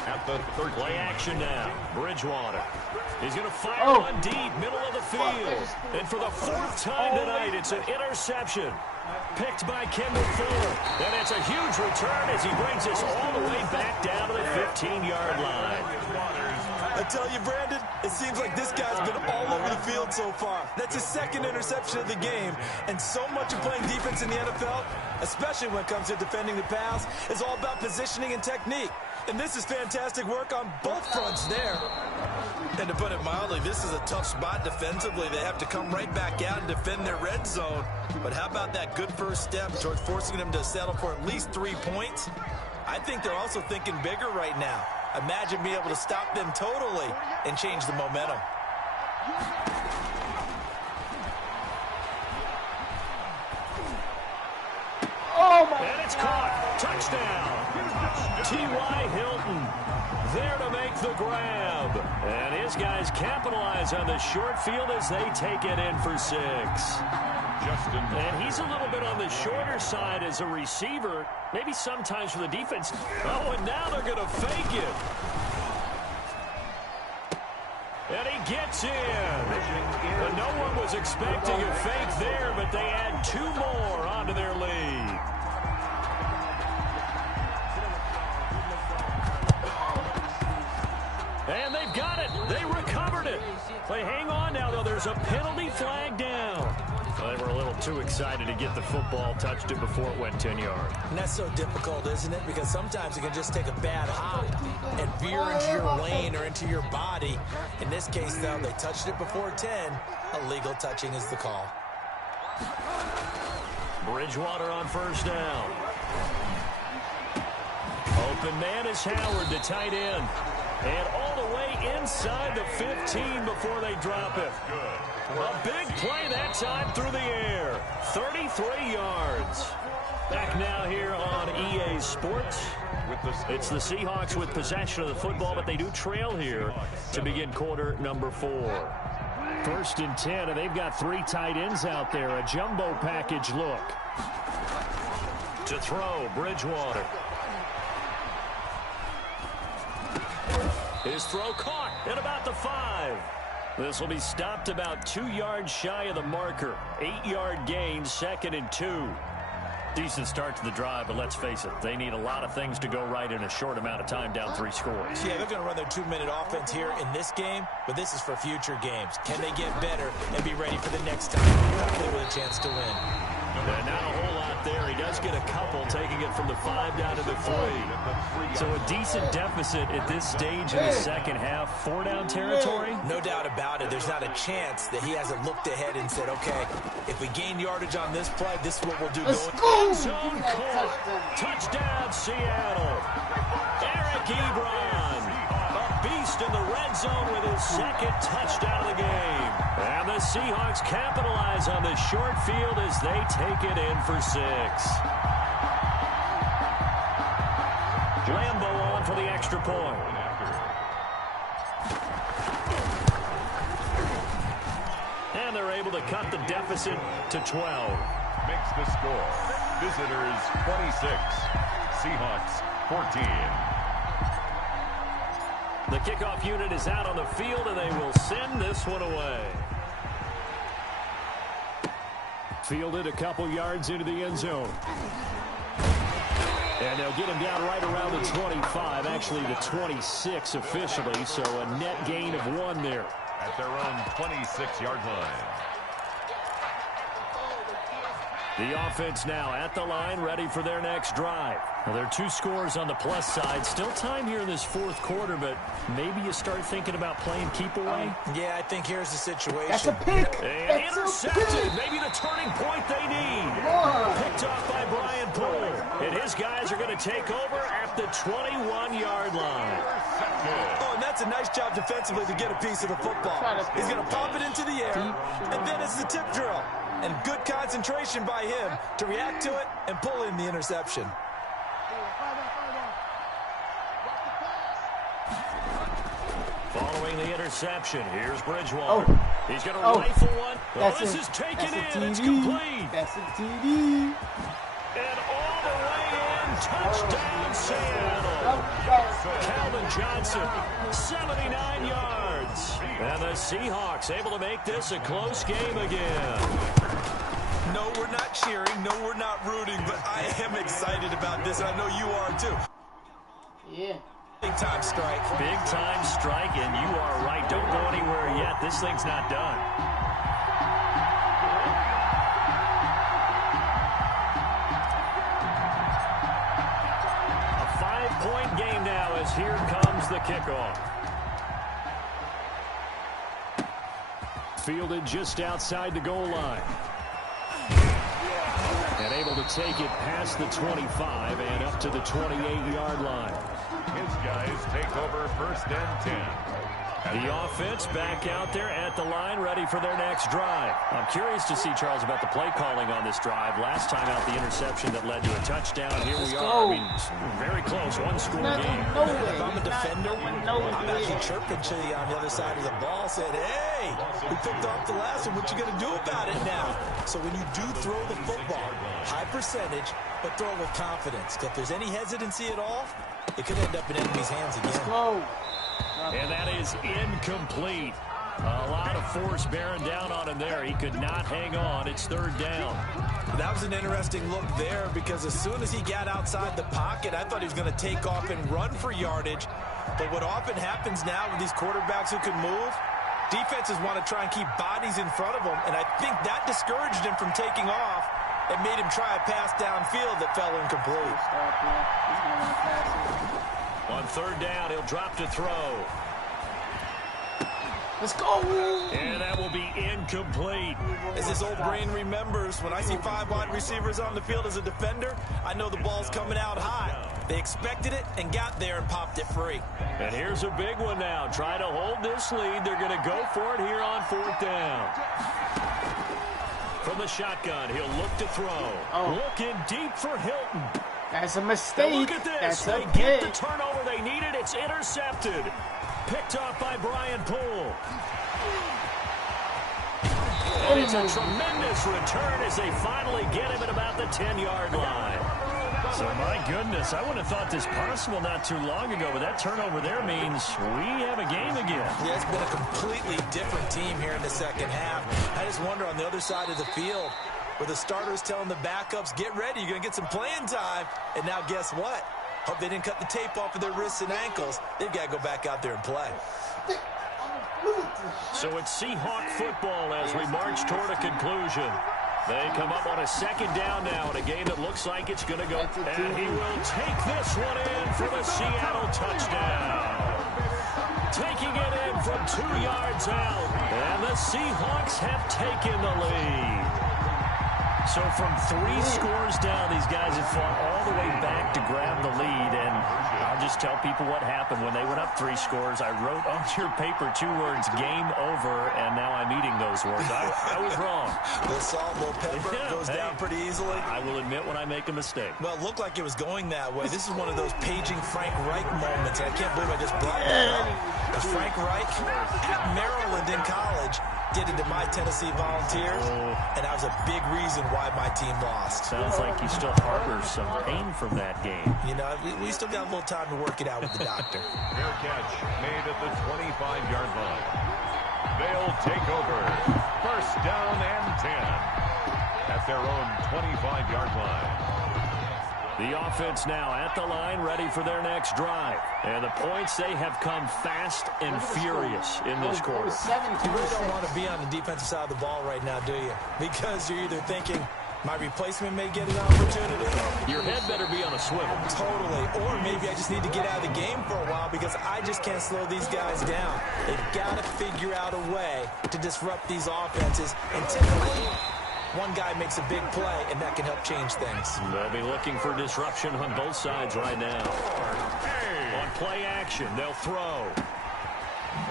At the 13. Play action now. Bridgewater. He's going to fire one deep, middle of the field. And for the 4th time tonight, it's an interception. Picked by Kendall Fuller. And it's a huge return as he brings us all the way back down to the 15-yard line. I tell you, Brandon, it seems like this guy's been all over the field so far. That's his 2nd interception of the game. And so much of playing defense in the NFL, especially when it comes to defending the pass, is all about positioning and technique. And this is fantastic work on both fronts there. And to put it mildly, this is a tough spot defensively. They have to come right back out and defend their red zone. But how about that good first step towards forcing them to settle for at least 3 points? I think they're also thinking bigger right now. Imagine being able to stop them totally and change the momentum. And it's caught. Touchdown. T.Y. Hilton there to make the grab. And his guys capitalize on the short field as they take it in for 6. And he's a little bit on the shorter side as a receiver, maybe sometimes for the defense. Oh, and now they're going to fake it. And he gets in. But no one was expecting a fake there, but they add 2 more onto their lead. And they've got it. They recovered it. They hang on now, though. There's a penalty flag down. Well, they were a little too excited to get the football, touched it before it went 10 yards. And that's so difficult, isn't it? Because sometimes it can just take a bad hop and veer into your lane or into your body. In this case, though, they touched it before 10. Illegal touching is the call. Bridgewater on first down. Open man is Howard, the tight end. And all the way inside the 15 before they drop it. A big play that time through the air. 33 yards. Back now here on EA Sports. It's the Seahawks with possession of the football, but they do trail here to begin quarter number 4. 1st and 10, and they've got 3 tight ends out there. A jumbo package look. To throw, Bridgewater. His throw caught at about the 5. This will be stopped about 2 yards shy of the marker. 8-yard gain, 2nd and 2. Decent start to the drive, but let's face it, they need a lot of things to go right in a short amount of time down 3 scores. Yeah, they're going to run their 2-minute offense here in this game, but this is for future games. Can they get better and be ready for the next time, hopefully with a chance to win? And not a whole lot there. He does get a couple, taking it from the 5 down to the 3. So a decent deficit at this stage in the second half. 4-down territory? No doubt about it. There's not a chance that he hasn't looked ahead and said, okay, if we gain yardage on this play, this is what we'll do. Zone court. Touchdown, Seattle. Eric Ebron, a beast in the red zone with his second touchdown of the game. And the Seahawks capitalize on the short field as they take it in for 6. Lambeau on for the extra point. And they're able to cut the deficit to 12. Makes the score. Visitors 26. Seahawks 14. The kickoff unit is out on the field, and they will send this one away. Fielded a couple yards into the end zone. And they'll get him down right around the 25, actually the 26 officially, so a net gain of 1 there. At their own 26-yard line. The offense now at the line, ready for their next drive. Well, there are 2 scores on the plus side. Still time here in this 4th quarter, but maybe you start thinking about playing keep away. Yeah, I think here's the situation. That's a pick. And intercepted. Maybe the turning point they need. Picked off by Brian Poole. And his guys are going to take over at the 21-yard line. Oh, and that's a nice job defensively to get a piece of the football. He's going to pop it into the air, and then it's the tip drill. And good concentration by him to react to it and pull in the interception. Following the interception, here's Bridgewater. He's going to rifle one. Oh, this is taken in. It's complete. That's a TD. And all the way in. Touchdown, Seattle. Calvin Johnson, 79 yards. And the Seahawks able to make this a close game again. No, we're not cheering. No, we're not rooting. But I am excited about this. And I know you are, too. Yeah. Big-time strike. Big-time strike, and you are right. Don't go anywhere yet. This thing's not done. A 5-point game now as here comes the kickoff. Fielded just outside the goal line. And able to take it past the 25 and up to the 28-yard line. His guys take over 1st and 10. The offense back out there at the line, ready for their next drive. I'm curious to see, Charles, about the play calling on this drive. Last time out, the interception that led to a touchdown. Here we are. I mean, very close, 1-score game. If I'm a defender, I'm actually chirping to you on the other side of the ball, saying, hey, we picked off the last one. What you going to do about it now? So when you do throw the football, high percentage, but throw it with confidence. If there's any hesitancy at all, it could end up in enemy's hands again. And that is incomplete. A lot of force bearing down on him there. He could not hang on. It's 3rd down. That was an interesting look there because as soon as he got outside the pocket, I thought he was going to take off and run for yardage. But what often happens now with these quarterbacks who can move, defenses want to try and keep bodies in front of them. And I think that discouraged him from taking off and made him try a pass downfield that fell incomplete. On 3rd down, he'll drop to throw. Let's go. And that will be incomplete. As this old brain remembers, when I see 5 wide receivers on the field as a defender, I know the ball's coming out high. They expected it and got there and popped it free. And here's a big one now. Try to hold this lead. They're going to go for it here on 4th down. From the shotgun, he'll look to throw. Looking deep for Hilton. That's a mistake. Now look at this. They get the turnover they needed. It's intercepted. Picked off by Brian Poole. And it's a tremendous return as they finally get him at about the 10-yard line. So, my goodness, I wouldn't have thought this possible not too long ago, but that turnover there means we have a game again. Yeah, it's been a completely different team here in the second half. I just wonder on the other side of the field, where the starters telling the backups, get ready, you're going to get some playing time. And now guess what? Hope they didn't cut the tape off of their wrists and ankles. They've got to go back out there and play. So it's Seahawk football as we march toward a conclusion. They come up on a second down now in a game that looks like it's going to go. And he will take this one in for the Seattle touchdown. Taking it in from 2 yards out. And the Seahawks have taken the lead. So from 3 scores down, these guys have fought all the way back to grab the lead. And I'll just tell people what happened when they went up 3 scores. I wrote on your paper 2 words, game over, and now I'm eating those words. I was wrong. A little salt, a little pepper, goes down pretty easily. I will admit when I make a mistake. Well, it looked like it was going that way. This is one of those paging Frank Reich moments, and I can't believe I just brought that up. Because Frank Reich at Maryland in college did it to my Tennessee Volunteers, and that was a big reason why my team lost. Sounds like you still harbor some pain from that game. You know, we still got a little time to work it out with the doctor. Fair catch made at the 25-yard line. They'll take over. First down and 10 at their own 25-yard line. The offense now at the line, ready for their next drive. And the points, they have come fast and furious in this quarter. You really don't want to be on the defensive side of the ball right now, do you? Because you're either thinking, my replacement may get an opportunity. Your head better be on a swivel. Totally. Or maybe I just need to get out of the game for a while because I just can't slow these guys down. They've got to figure out a way to disrupt these offenses. And typically, one guy makes a big play, and that can help change things. They'll be looking for disruption on both sides right now. On play action, they'll throw.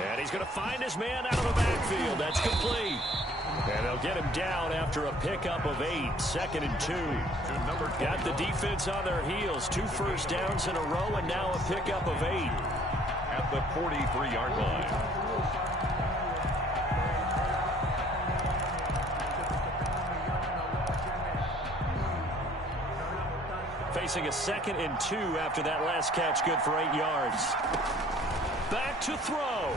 And he's going to find his man out of the backfield. That's complete. And they'll get him down after a pickup of 8. 2nd and 2. Got the defense on their heels. 2 first downs in a row, and now a pickup of 8. At the 43-yard line. Facing a 2nd and 2 after that last catch, good for 8 yards. Back to throw.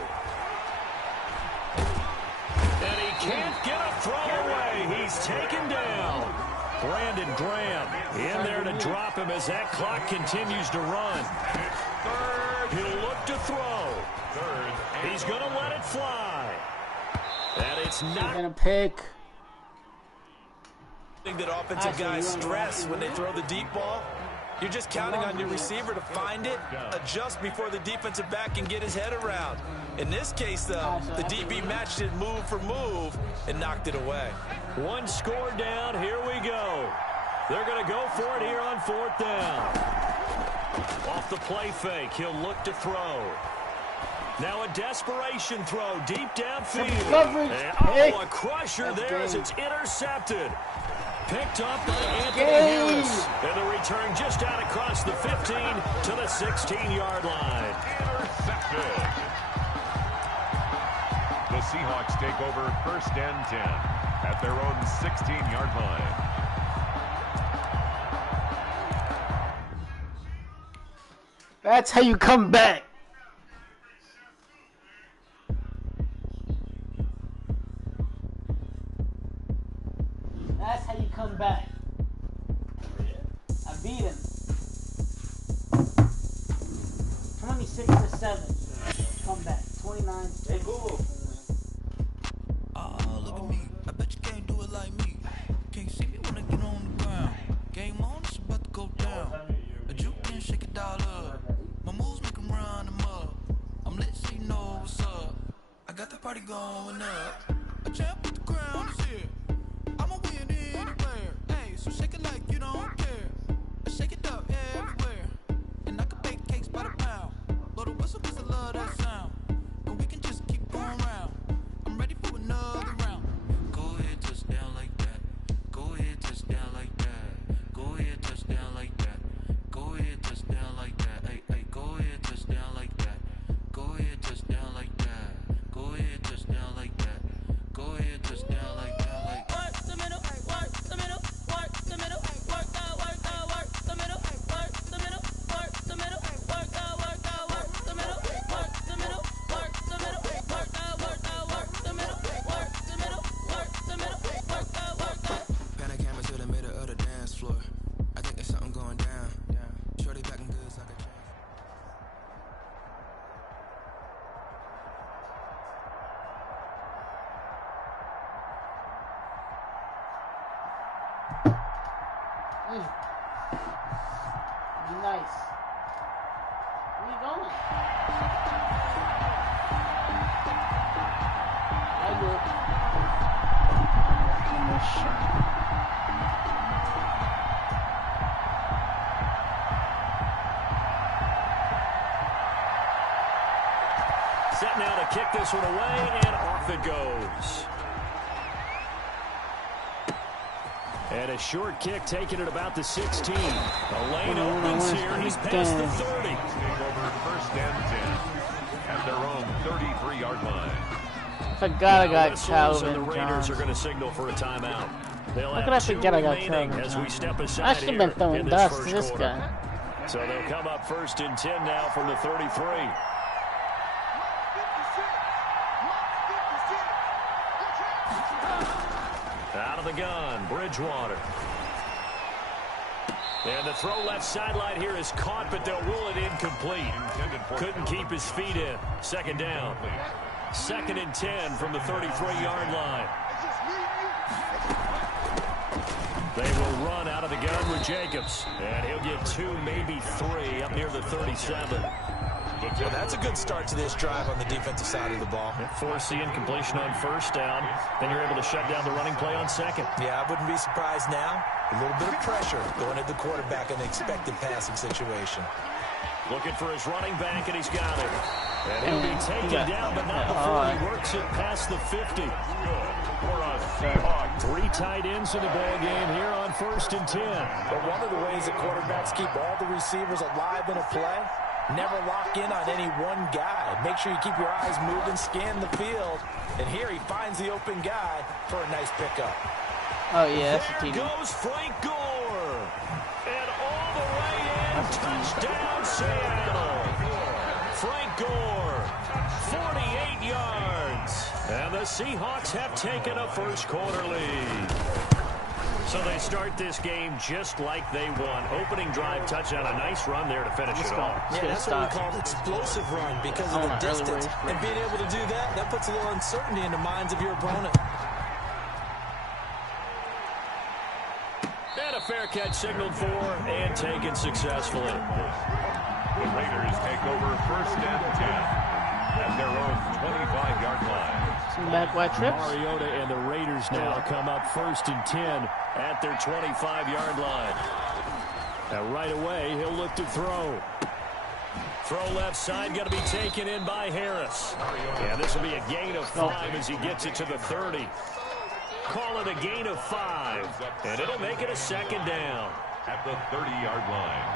And he can't get a throw away. He's taken down. Brandon Graham in there to drop him as that clock continues to run. He'll look to throw. He's going to let it fly. And it's not going to pick. That offensive guys stress when they throw the deep ball. You're just counting on your receiver to find it, adjust before the defensive back can get his head around. In this case, though, the DB matched it move for move and knocked it away. 1 score down. Here we go. They're going to go for it here on 4th down. Off the play fake, he'll look to throw. Now a desperation throw deep downfield. And, a crusher there as it's intercepted. Picked up by Anthony Harris. And the return just out across the 15 to the 16-yard line. Intercepted. The Seahawks take over 1st and 10 at their own 16-yard line. That's how you come back. That's how you come back. I beat him. 26-7. Come back. 29. Hey, Google. Oh, look at me. I bet you can't do it like me. Can't see me when I get on the ground. Game on, it's about to go down. A juke can shake it all up. My moves make them run them up. I'm lit so you know what's up. I got the party going up. A champ with the crown is here. I'ma win anywhere. Hey, so shake it like you don't care. I shake it up everywhere. And I can bake cakes by the pound. Blow the whistle cause I love that sound. And we can just keep going round. I'm ready for another round. Go ahead, touchdown like that. Go ahead, touchdown like that. Go ahead, touchdown like that. Go ahead, touchdown like that. Hey, hey, go ahead, touchdown like that. Go ahead, touchdown like that. Go ahead, touchdown like that. Go ahead, touchdown. Be nice. Where you going? I do. Set now to kick this one away, and off it goes. And a short kick taken at about the 16. The lane opens here. He's past the 30. Take over first and 10 at their own 33-yard line. Forgot I got Calvin And the Raiders Johnson. are going to signal for a timeout. They'll How could I have two forget I got remaining Calvin as we Johnson? step aside I should have been here throwing in this dust to first this quarter. guy. So they'll come up first and 10 now from the 33. Out of the gun, Bridgewater. And the throw left sideline here is caught, but they'll rule it incomplete. Couldn't keep his feet in. Second down. Second and 10 from the 33-yard line. They will run out of the gun with Jacobs. And he'll get 2, maybe 3 up near the 37. Well, that's a good start to this drive on the defensive side of the ball. Force the incompletion on first down. Then you're able to shut down the running play on second. Yeah, I wouldn't be surprised now. A little bit of pressure going at the quarterback in an expected passing situation. Looking for his running back, and he's got it. And he'll be taken down, but not before he works it past the 50. Three tight ends in the ball game here on first and 10. But one of the ways that quarterbacks keep all the receivers alive in a play, never lock in on any one guy. Make sure you keep your eyes moving, scan the field. And here he finds the open guy for a nice pickup. Oh, yeah, that's a There TD. goes Frank Gore. And all the way in, touchdown Seattle. Frank Gore, 48 yards. And the Seahawks have taken a first quarter lead. So they start this game just like they won. Opening drive touchdown, a nice run there to finish it off. Yeah, that's what we call an explosive run because of the distance. And being able to do that, that puts a little uncertainty in the minds of your opponent. And a fair catch signaled for and taken successfully. The Raiders take over first and 10 at their own 25-yard line. Some back wide trips. Mariota and the Raiders now come up first and 10 at their 25-yard line. Now right away, he'll look to throw. Throw left side, going to be taken in by Harris. Yeah, this will be a gain of 5 as he gets it to the 30. Call it a gain of 5, and it'll make it a second down. At the 30-yard line.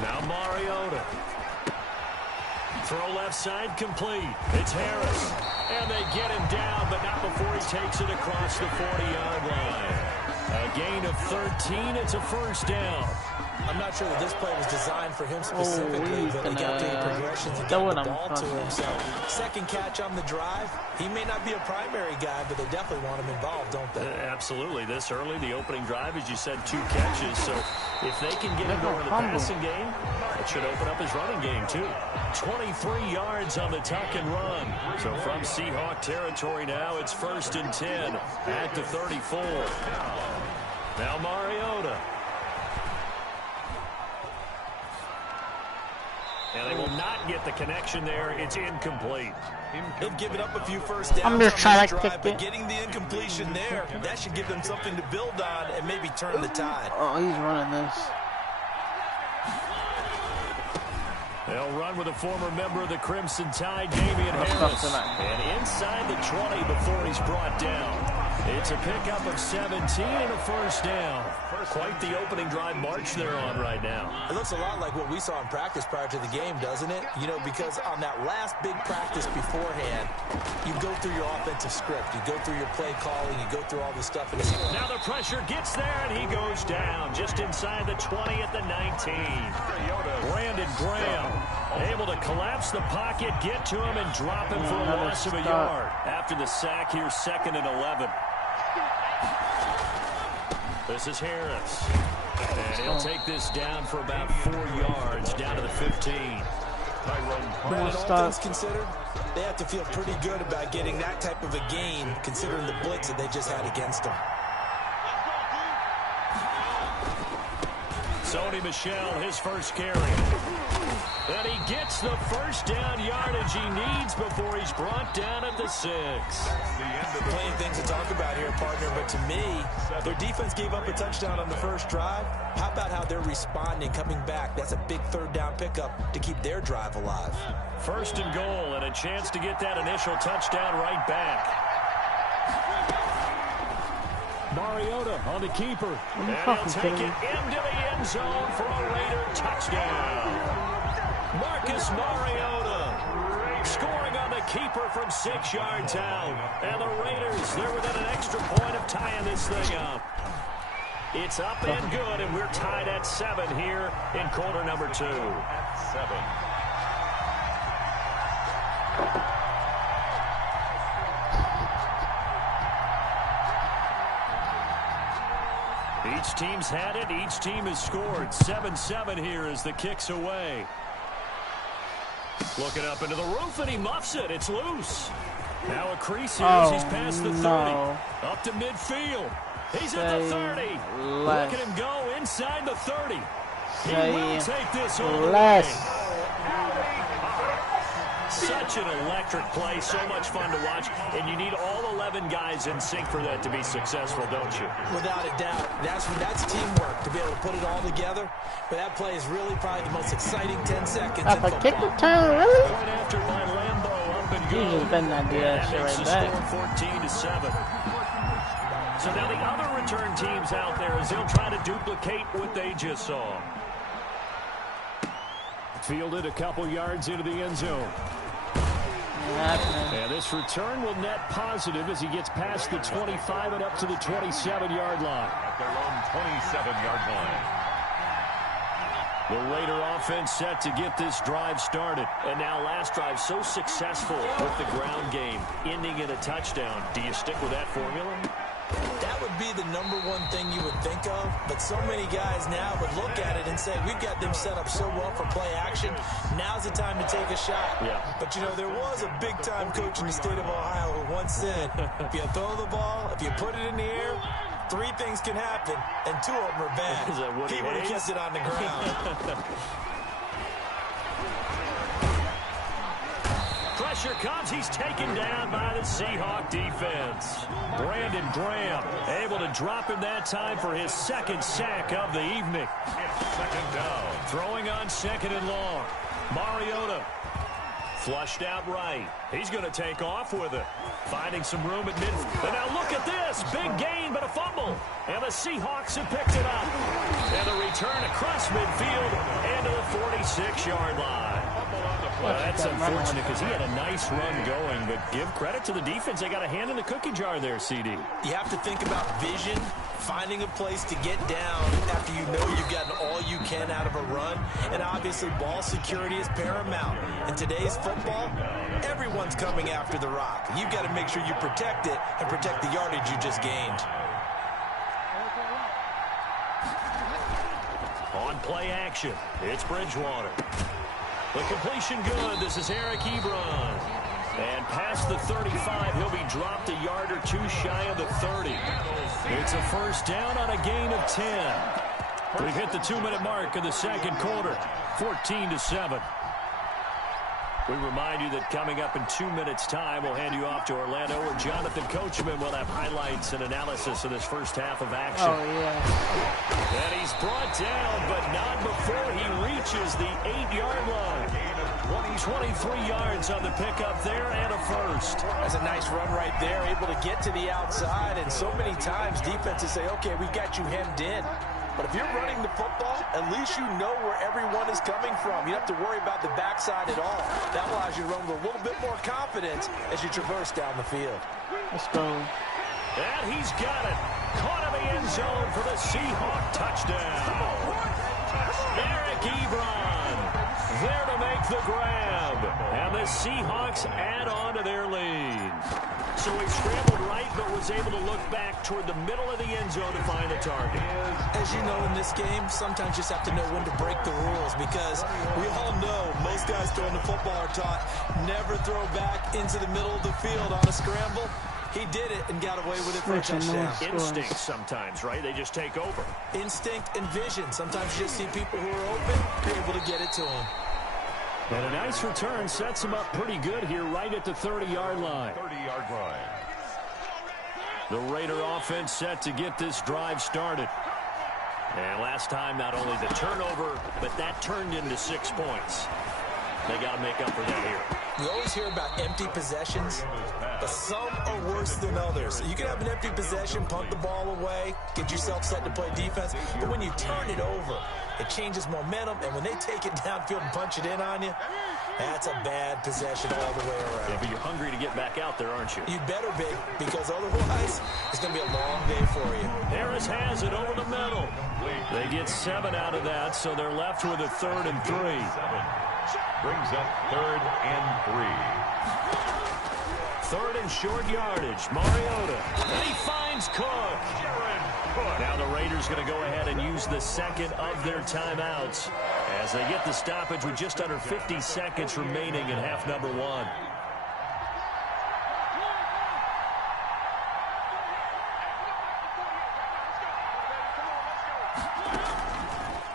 Now Mariota. Throw left side complete. It's Harris. And they get him down, but not before he takes it across the 40-yard line. A gain of 13. It's a first down. I'm not sure that this play was designed for him specifically, but he got through the progressions and got the ball to him. So, second catch on the drive. He may not be a primary guy, but they definitely want him involved, don't they? Absolutely. This early, the opening drive, as you said, 2 catches. So if they can get him going in the passing game, it should open up his running game, too. 23 yards on the tuck and run. So from Seahawk territory now, it's first and 10 at the 34. Now Mariota. And they will not get the connection there. It's incomplete. They've given up a few first downs I'm just trying to drive, kick but it. getting the incompletion there, that should give them something to build on and maybe turn the tide. Oh, he's running this. They'll run with a former member of the Crimson Tide, Damian Harris. And inside the 20 before he's brought down. It's a pickup of 17 and a first down. Quite the opening drive march they're on right now. It looks a lot like what we saw in practice prior to the game, doesn't it? You know, because on that last big practice beforehand, you go through your offensive script. You go through your play calling. You go through all the stuff. And now the pressure gets there, and he goes down just inside the 20 at the 19. Brandon Graham able to collapse the pocket, get to him, and drop him for a loss of a yard. After the sack here, second and 11. This is Harris. And he'll take this down for about 4 yards down to the 15. Brandon, all things considered, they have to feel pretty good about getting that type of a game, considering the blitz that they just had against them. Sony Michel, his first carry. And he gets the first down yardage he needs before he's brought down at the 6. Plenty of things to talk about here, partner, but to me, their defense gave up a touchdown on the first drive. How about how they're responding, coming back? That's a big third down pickup to keep their drive alive. First and goal, and a chance to get that initial touchdown right back. Mariota on the keeper. And he'll take it into the end zone for a Raider touchdown. Marcus Mariota scoring on the keeper from 6 yards out. And the Raiders, they're within an extra point of tying this thing up. It's up and good, and we're tied at 7 here in quarter number 2. 7. Each team's had it. Each team has scored. 7-7 here as the kick's away. Looking up into the roof, and he muffs it. It's loose. Now a crease here as he's past the 30. Up to midfield. He's at the 30. Look at him go inside the 30. He will take this all the way. Such an electric play, so much fun to watch, and you need all 11 guys in sync for that to be successful, don't you? Without a doubt. That's teamwork to be able to put it all together. But that play is really probably the most exciting 10 seconds in football. Kick return, really? Point after by Lambeau, up and You good. just better not do that shit right back. 14-7. So now the other return teams out there as they'll try to duplicate what they just saw. Fielded a couple yards into the end zone. And this return will net positive as he gets past the 25 and up to the 27-yard line. At their own 27-yard line. The Raider offense set to get this drive started. And now last drive so successful with the ground game, ending in a touchdown. Do you stick with that formula? That would be the #1 thing you would think of, but so many guys now would look at it and say, we've got them set up so well for play action, now's the time to take a shot. Yeah. But, you know, there was a big-time coach in the state of Ohio who once said, if you throw the ball, if you put it in the air, 3 things can happen, and 2 of them are bad. He would have kept it on the ground. Pressure comes. He's taken down by the Seahawk defense. Brandon Graham able to drop him that time for his 2nd sack of the evening. It's 2nd down. Throwing on 2nd and long. Mariota flushed out right. He's going to take off with it. Finding some room at midfield. And now look at this. Big gain, but a fumble. And the Seahawks have picked it up. And the return across midfield and to the 46-yard line. Well, that's unfortunate because he had a nice run going, but give credit to the defense. They got a hand in the cookie jar there, CD. You have to think about vision, finding a place to get down after you know you've gotten all you can out of a run, and obviously ball security is paramount. In today's football, everyone's coming after the rock. You've got to make sure you protect it and protect the yardage you just gained. On play action, it's Bridgewater. The completion good. This is Eric Ebron. And past the 35, he'll be dropped a yard or 2 shy of the 30. It's a first down on a gain of 10. We've hit the 2-minute mark in the 2nd quarter. 14-7. We remind you that coming up in 2 minutes' time, we'll hand you off to Orlando, where Jonathan Coachman will have highlights and analysis of this first half of action. Oh, yeah. And he's brought down, but not before he reaches the 8-yard line. 23 yards on the pickup there and a first. That's a nice run right there, able to get to the outside. And so many times defenses say, okay, we got you hemmed in. But if you're running the football, at least you know where everyone is coming from. You don't have to worry about the backside at all. That allows you to run with a little bit more confidence as you traverse down the field. Let's go. And he's got it. Caught in the end zone for the Seahawk touchdown. Eric Ebron there to make the grab. And the Seahawks add on to their lead. So he scrambled right, but was able to look back toward the middle of the end zone to find the target. As as you know in this game, sometimes you just have to know when to break the rules, because we all know most guys throwing the football are taught never throw back into the middle of the field on a scramble. He did it and got away with it for a touchdown. Instinct sometimes, right? They just take over. Instinct and vision. Sometimes you just see people who are open, you're able to get it to them. And a nice return sets him up pretty good here right at the 30-yard line. 30-yard line. The Raider offense set to get this drive started. And last time, not only the turnover, but that turned into 6 points. They got to make up for that here. You always hear about empty possessions, but some are worse than others. You can have an empty possession, punt the ball away, get yourself set to play defense, but when you turn it over, it changes momentum, and when they take it downfield and punch it in on you, that's a bad possession all the way around. Yeah, but you're hungry to get back out there, aren't you? You'd better be, because otherwise, it's going to be a long day for you. Harris has it over the middle. They get 7 out of that, so they're left with a 3rd and 3. Brings up 3rd and 3. 3rd and short yardage. Mariota. And he finds Cook. Now the Raiders going to go ahead and use the second of their timeouts as they get the stoppage with just under 50 seconds remaining in half number 1.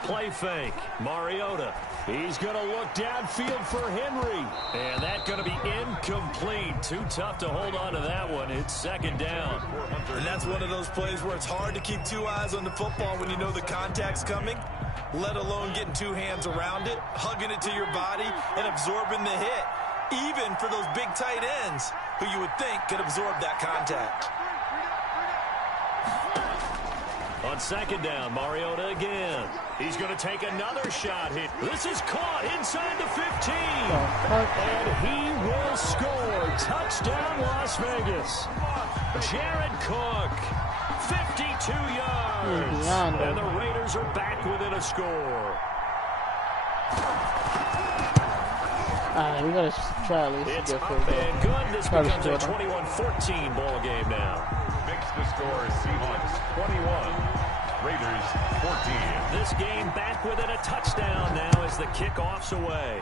Play fake. Mariota. He's going to look downfield for Henry. And that's going to be incomplete. Too tough to hold on to that one. It's 2nd down. And that's one of those plays where it's hard to keep 2 eyes on the football when you know the contact's coming, let alone getting 2 hands around it, hugging it to your body, and absorbing the hit, even for those big tight ends who you would think could absorb that contact. On 2nd down, Mariota again. He's going to take another shot here. This is caught inside the 15. And he will score. Touchdown, Las Vegas. Jared Cook, 52 yards. And the Raiders are back within a score. We got to try at least. It's up and good. This becomes a 21-14 ball game now. Makes the score Seahawks 21. Raiders 14. This game back within a touchdown now as the kickoff's away.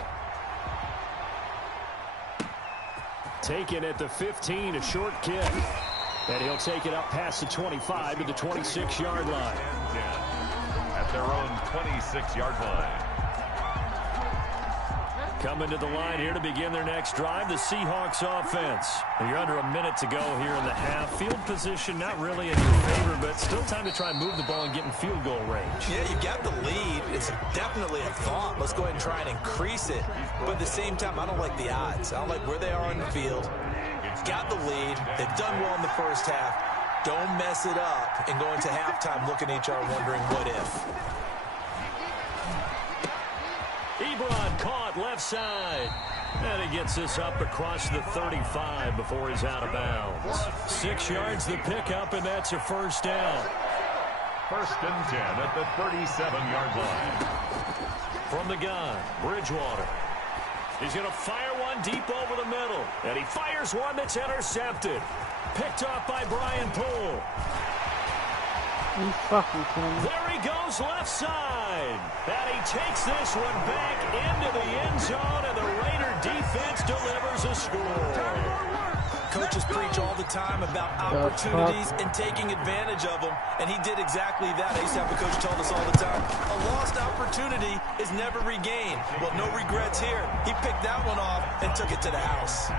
Taken at the 15, a short kick. And he'll take it up past the 25 to the 26-yard line. At their own 26-yard line. Coming to the line here to begin their next drive, the Seahawks offense. You're under a minute to go here in the half. Field position not really in your favor, but still time to try and move the ball and get in field goal range. Yeah, you got the lead. It's definitely a thought. Let's go ahead and try and increase it. But at the same time, I don't like the odds. I don't like where they are in the field. Got the lead. They've done well in the first half. Don't mess it up and go into halftime looking at each other wondering what if. Ebron caught left side. And he gets this up across the 35 before he's out of bounds. 6 yards the pickup, and that's a 1st down. 1st and 10 at the 37-yard line. From the gun, Bridgewater. He's going to fire one deep over the middle. And he fires one that's intercepted. Picked off by Brian Poole. You fucking kidding me? There he goes left side. And he takes this one back into the end zone, and the Raider defense delivers a score. Coaches preach all the time about opportunities and taking advantage of them, and he did exactly that. I used to have a coach tell us all the time, a lost opportunity is never regained. Well, no regrets here. He picked that one off and took it to the house.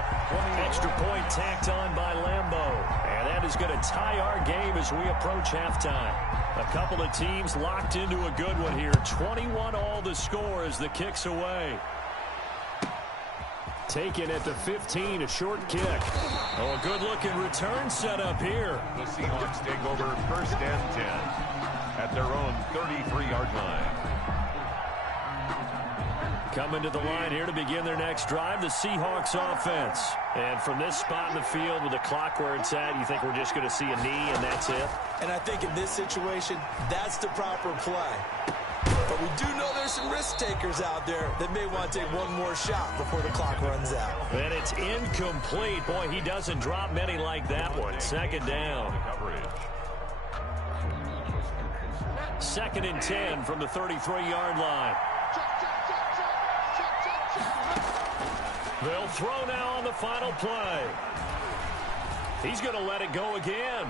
Extra point tacked on by Lambeau. And that is going to tie our game as we approach halftime. A couple of teams locked into a good one here. 21 all the score as the kick's away. Taken at the 15, a short kick. Oh, a good-looking return set up here. The Seahawks take over 1st and 10 at their own 33-yard line. Coming to the line here to begin their next drive, the Seahawks offense. And from this spot in the field with the clock where it's at, you think we're just going to see a knee and that's it? And I think in this situation, that's the proper play. But we do know there's some risk takers out there that may want to take one more shot before the clock runs out. And it's incomplete. Boy, he doesn't drop many like that one. 2nd down. 2nd and 10 from the 33-yard line. They'll throw now on the final play. He's going to let it go again.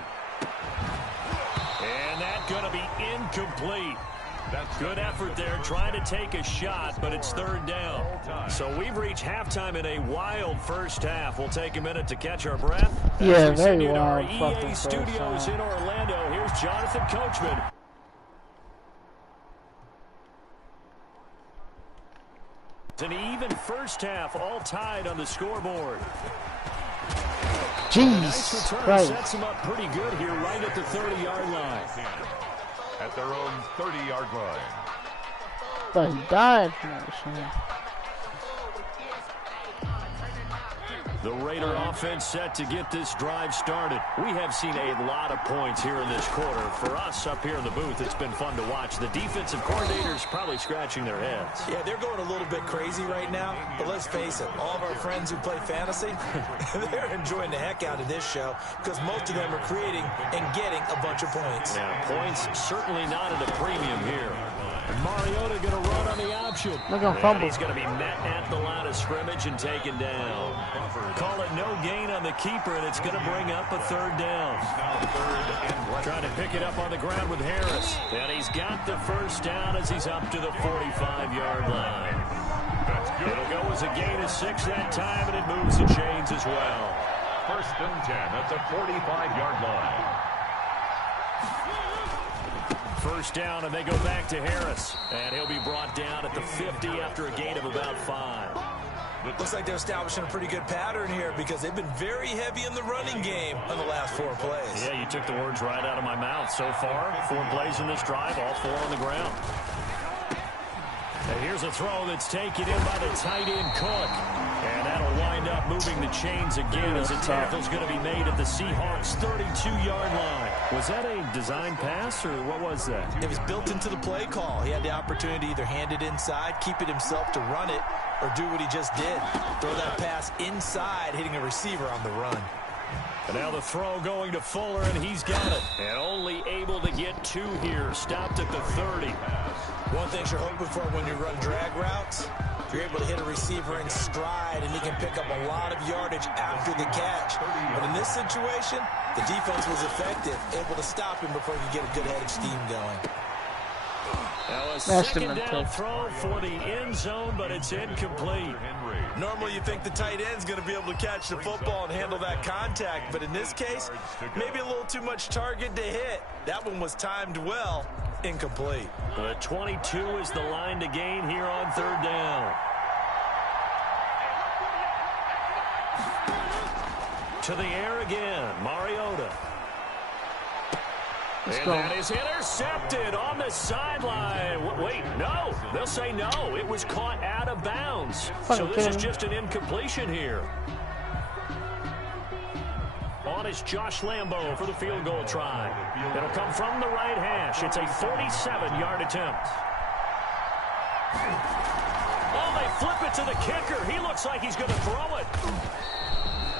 And that's going to be incomplete. Good effort there trying to take a shot, but it's 3rd down. So we've reached halftime in a wild first half. We'll take a minute to catch our breath. Yeah, very wild. Our EA studios in Orlando. Here's Jonathan Coachman. It's an even first half, all tied on the scoreboard. Jeez, nice return right. Sets them up pretty good here right at the 30-yard line. At their own 30-yard line. But he died from that shit. The Raider offense set to get this drive started. We have seen a lot of points here in this quarter. For us up here in the booth, it's been fun to watch. The defensive coordinators probably scratching their heads. Yeah, they're going a little bit crazy right now, but let's face it, all of our friends who play fantasy, they're enjoying the heck out of this show because most of them are creating and getting a bunch of points. Now, points certainly not at a premium here. And Mariota going to run on the option. Look at fumble. He's going to be met at the line of scrimmage and taken down. Call it no gain on the keeper, and it's going to bring up a 3rd down. Trying to pick it up on the ground with Harris. And he's got the 1st down as he's up to the 45-yard line. It'll go as a gain of 6 that time, and it moves the chains as well. 1st and 10 at the 45-yard line. 1st down, and they go back to Harris. And he'll be brought down at the 50 after a gain of about 5. Looks like they're establishing a pretty good pattern here because they've been very heavy in the running game on the last 4 plays. Yeah, you took the words right out of my mouth. So far, 4 plays in this drive, all 4 on the ground. And here's a throw that's taken in by the tight end Cook. And that'll wind up moving the chains again as a tackle's going to be made at the Seahawks' 32-yard line. Was that a design pass, or what was that? It was built into the play call. He had the opportunity to either hand it inside, keep it himself to run it, or do what he just did. Throw that pass inside, hitting a receiver on the run. And now the throw going to Fuller, and he's got it. And only able to get 2 here. Stopped at the 30. One thing you're hoping for when you run drag routes, you're able to hit a receiver in stride, and he can pick up a lot of yardage after the catch. But in this situation, the defense was effective, able to stop him before he could get a good head of steam going. Now a 2nd down throw for the end zone, but it's incomplete. Normally you think the tight end's going to be able to catch the football and handle that contact, but in this case, maybe a little too much target to hit. That one was timed well. Incomplete. The 22 is the line to gain here on 3rd down. To the air again, Mariota. And that is intercepted on the sideline. Wait, no. They'll say no. It was caught out of bounds. So this is just an incompletion here. On is Josh Lambo for the field goal try. It'll come from the right hash. It's a 47-yard attempt. Oh, they flip it to the kicker. He looks like he's going to throw it.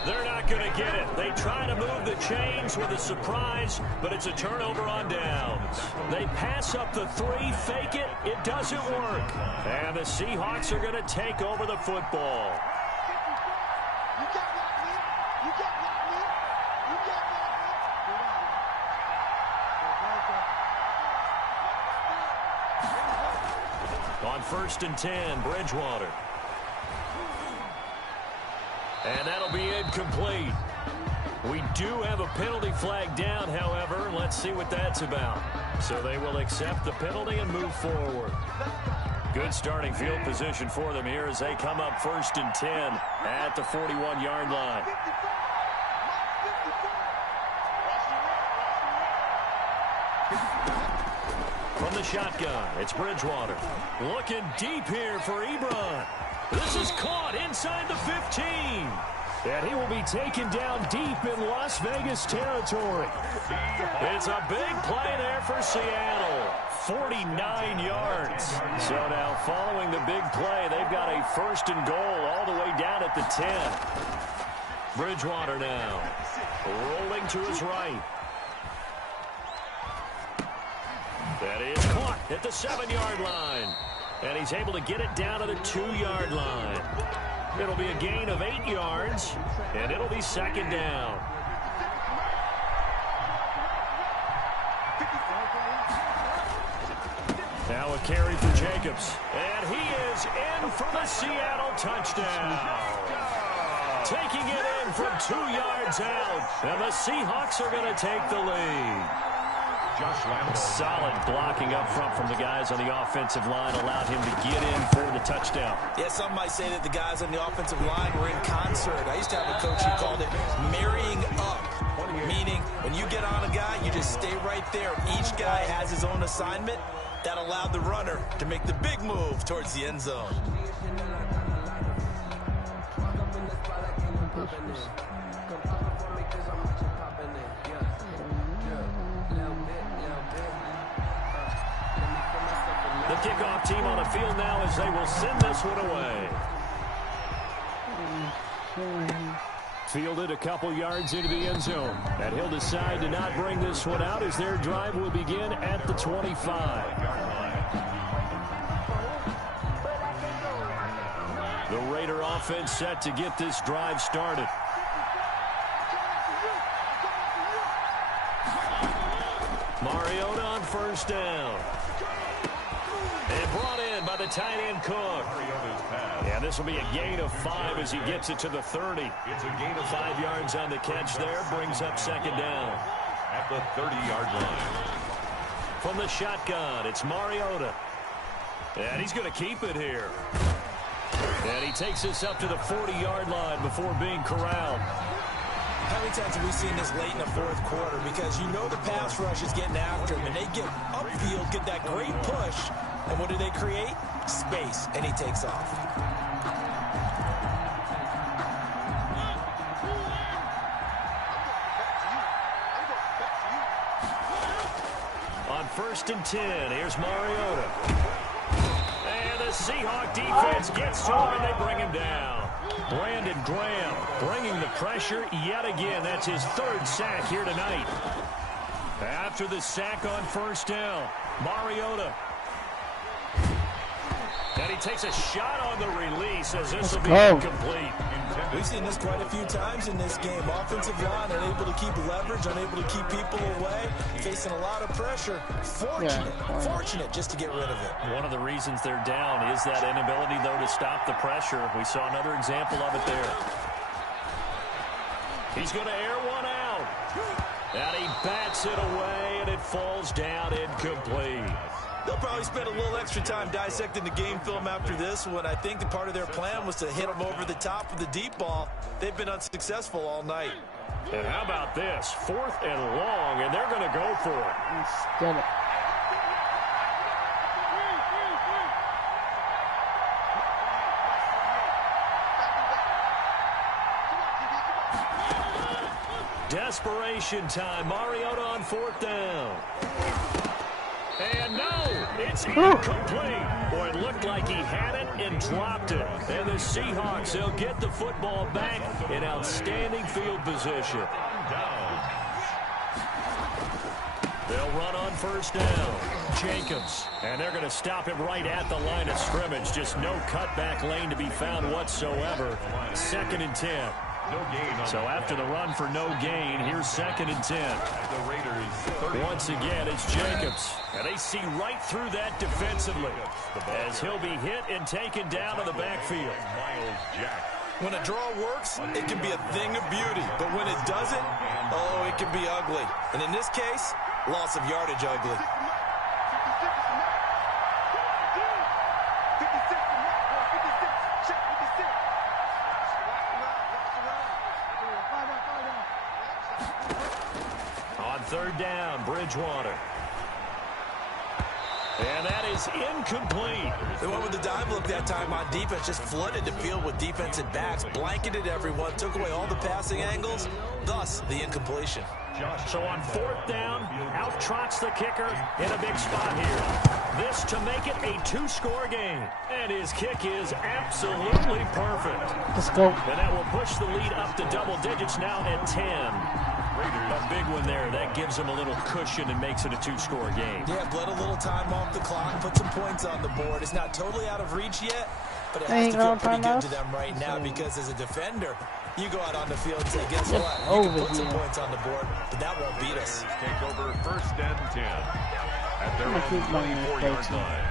They're not going to get it. They try to move the chains with a surprise, but it's a turnover on downs. They pass up the 3, fake it. It doesn't work. And the Seahawks are going to take over the football. On 1st and 10, Bridgewater. And that'll be incomplete. We do have a penalty flag down, however. Let's see what that's about. So they will accept the penalty and move forward. Good starting field position for them here as they come up 1st and 10 at the 41-yard line. From the shotgun, it's Bridgewater. Looking deep here for Ebron. This is caught inside the 15. And he will be taken down deep in Las Vegas territory. It's a big play there for Seattle. 49 yards. So now following the big play, they've got a 1st and goal all the way down at the 10. Bridgewater now rolling to his right. That is caught at the 7-yard line. And he's able to get it down to the 2-yard line. It'll be a gain of 8 yards, and it'll be second down. Now a carry for Jacobs. And he is in for the Seattle touchdown. Taking it in from 2 yards out. And the Seahawks are going to take the lead. Solid blocking up front from the guys on the offensive line allowed him to get in for the touchdown. Yeah, some might say that the guys on the offensive line were in concert. I used to have a coach who called it marrying up, meaning when you get on a guy, you just stay right there. Each guy has his own assignment. That allowed the runner to make the big move towards the end zone. The kickoff team on the field now as they will send this one away. Fielded a couple yards into the end zone. And he'll decide to not bring this one out as their drive will begin at the 25. The Raider offense set to get this drive started. Mariota on first down. And brought in by the tight end Cook. And this will be a gain of 5 as he gets it to the 30. It's a gain of 5 yards on the catch there. Brings up second down. At the 30-yard line. From the shotgun, it's Mariota. And he's going to keep it here. And he takes this up to the 40-yard line before being corralled. How many times have we seen this late in the fourth quarter? Because you know the pass rush is getting after him, and they get upfield, get that great push. And what do they create? Space, and he takes off. On 1st and 10, here's Mariota. And the Seahawk defense gets to him, and they bring him down. Brandon Graham bringing the pressure yet again. That's his 3rd sack here tonight. After the sack on first down, Mariota. And he takes a shot on the release as this will be incomplete. We've seen this quite a few times in this game. Offensive line unable to keep leverage, unable to keep people away, facing a lot of pressure. Fortunate just to get rid of it. One of the reasons they're down is that inability, though, to stop the pressure. We saw another example of it there. He's going to air one out. And he bats it away, and it falls down incomplete. They'll probably spend a little extra time dissecting the game film after this one. I think the part of their plan was to hit them over the top with the deep ball. They've been unsuccessful all night. And how about this? 4th and long, and they're going to go for it. Get it. Desperation time. Mariota on 4th down. And no, it's incomplete. Boy, it looked like he had it and dropped it. And the Seahawks, they'll get the football back in outstanding field position. They'll run on first down. Jacobs. And they're going to stop him right at the line of scrimmage. Just no cutback lane to be found whatsoever. 2nd and 10. So after the run for no gain, here's 2nd and 10. Once again, it's Jacobs. And they see right through that defensively as he'll be hit and taken down to the backfield. When a draw works, it can be a thing of beauty. But when it doesn't, oh, it can be ugly. And in this case, loss of yardage ugly. On 3rd down, Bridgewater. And that is incomplete. They went with the dive look that time on defense, just flooded the field with defensive backs, blanketed everyone, took away all the passing angles, thus the incompletion. So on 4th down, out trots the kicker in a big spot here. This to make it a 2-score game. And his kick is absolutely perfect. Let's go. And that will push the lead up to double digits now at 10. A big one there. That gives them a little cushion and makes it a 2-score game. Yeah, bled a little time off the clock, put some points on the board. It's not totally out of reach yet, but it has to feel pretty good to them right now because as a defender, you go out on the field and say, guess what? You can put some points on the board, but that won't beat us. Take over 1st and 10 at their own 24-yard line.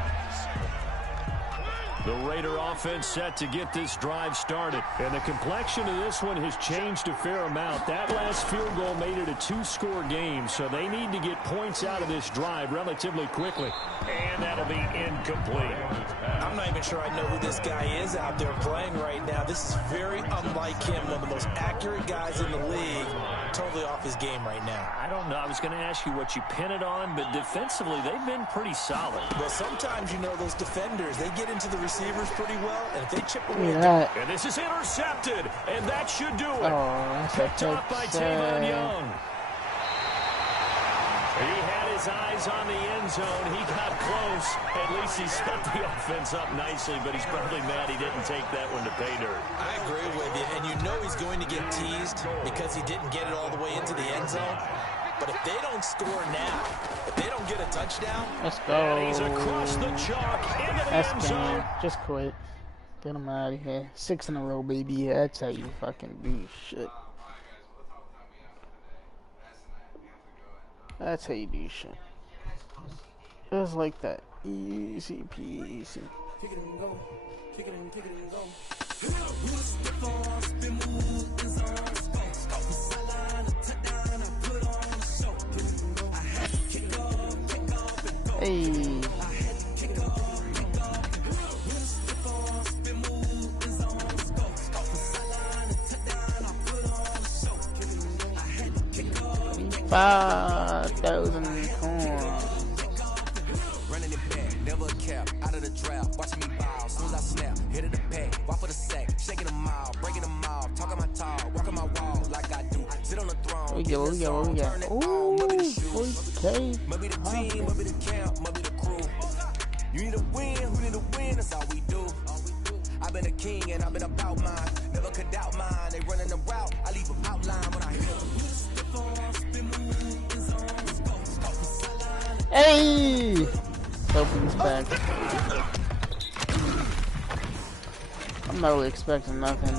The Raider offense set to get this drive started. And the complexion of this one has changed a fair amount. That last field goal made it a 2-score game, so they need to get points out of this drive relatively quickly. And that'll be incomplete. I'm not even sure I know who this guy is out there playing right now. This is very unlike him, one of the most accurate guys in the league. Totally off his game right now. I don't know. I was going to ask you what you pin it on, but defensively, they've been pretty solid. Well, sometimes, you know, those defenders, they get into the receivers pretty well, and if they chip away... And this is intercepted, and that should do it. Picked off by Tavon Young. He had his eyes on the end zone. He got close. At least he set the offense up nicely, but he's probably mad he didn't take that one to pay dirt. I agree with you, and you know he's going to get teased because he didn't get it all the way into the end zone. But if they don't score now, if they don't get a touchdown... Let's go. And he's across the chalk into the end zone. Just quit. Get him out of here. 6 in a row, baby. That's how you fucking do shit. That's how you do shit. Just like that. Easy peasy. Kick it and go. Kick it and go. Hey. $5,000 coins. Running it back, never a cap. Out of the draft, watching me bow. Soon as I snap, hit of the pack, walk for the sack, shaking them out, breaking them out, talking my talk, walking my wall like I do. Sit on the throne. We go. Ooh, 40K. Maybe the team, maybe the camp, maybe the crew. You need a win, who need a win? That's all we do. I've been a king and I've been about mine. Never could doubt mine. They running the route. I leave them outline when I hit them. Hey! Sophie's back. I'm not really expecting nothing.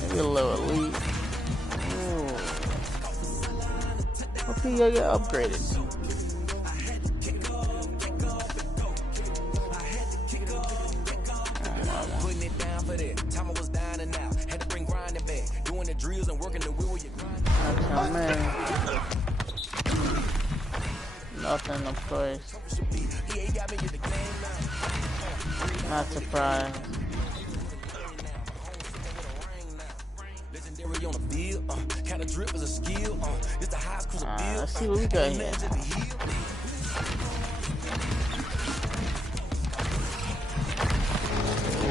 Maybe a little elite. Ooh. Hopefully you'll get upgraded. Putting it down for that. Time I was dying and out. Had to bring grinding back. Doing the drills and working the wheel you grind. Oh man. Nothing, of course. Not surprised. Legendary on the field, kind of drip is a skill. It's the highest cruise of Let's see what we got here.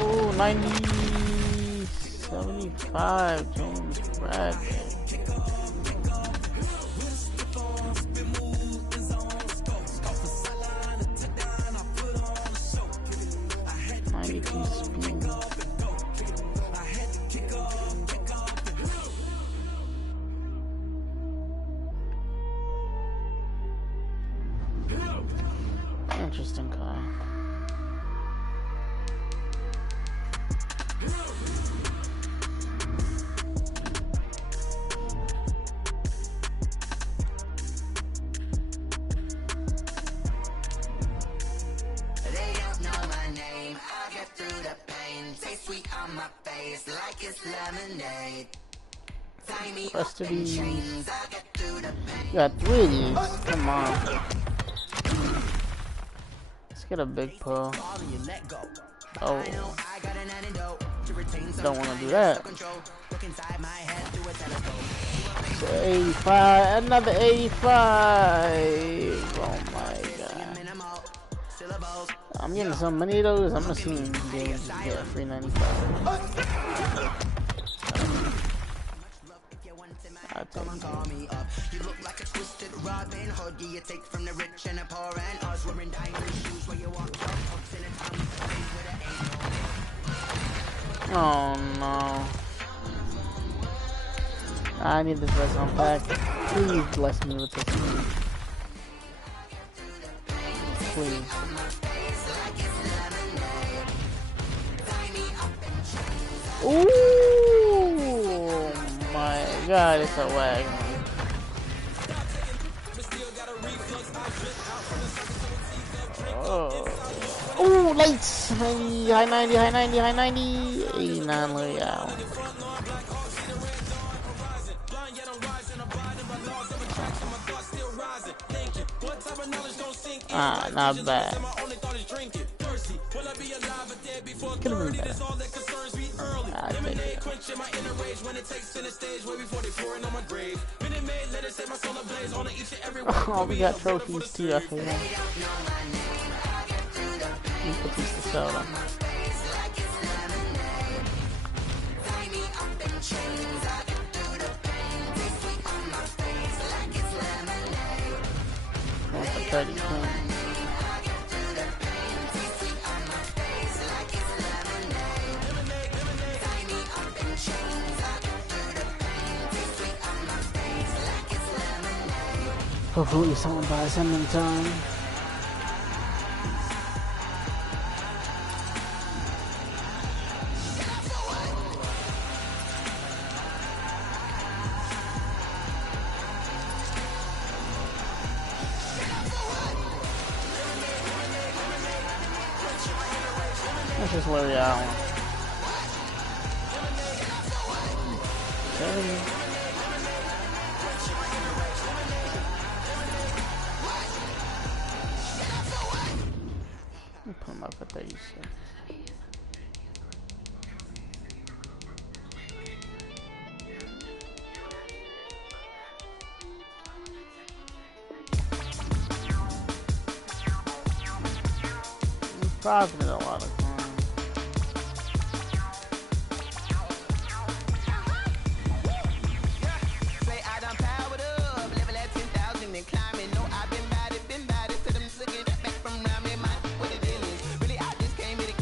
Oh, 90, 75, James Bradley. Interesting car. They don't know my name. I get through the pain. Taste sweet on my face like it's lemonade. Tie me up in chains. I get through the pain. You got 3 of these. Come on. Let's get a big pull. Oh. Don't want to do that. So 85. Another 85. Oh my god. I'm getting so many of those. I'm gonna see him get a free 95. Come call me up. You look like a twisted Robin Hood. You take from the rich and the poor and us. Wearing diamond shoes where you walk your hooks in a tongue. Oh no. I need this red zone pack. Please bless me with this. Please. Ooh, my God, it's a wag. Oh. Ooh, lights! 90, high 90, high 90, high 90. 89 Loyal. Ah, not bad. Could have been better. I think so. Oh, we got trophies too, I forgot. Batista soda. Going for 30 coins. Hopefully someone buys him in time. That's just Larry Allen. Okay. Put him up at 36. Profited a lot of times. Say I done powered up, level at 10,000 and climbing. No, I've been bad it, to them looking back from around me. My what it is. Really, I just came in it.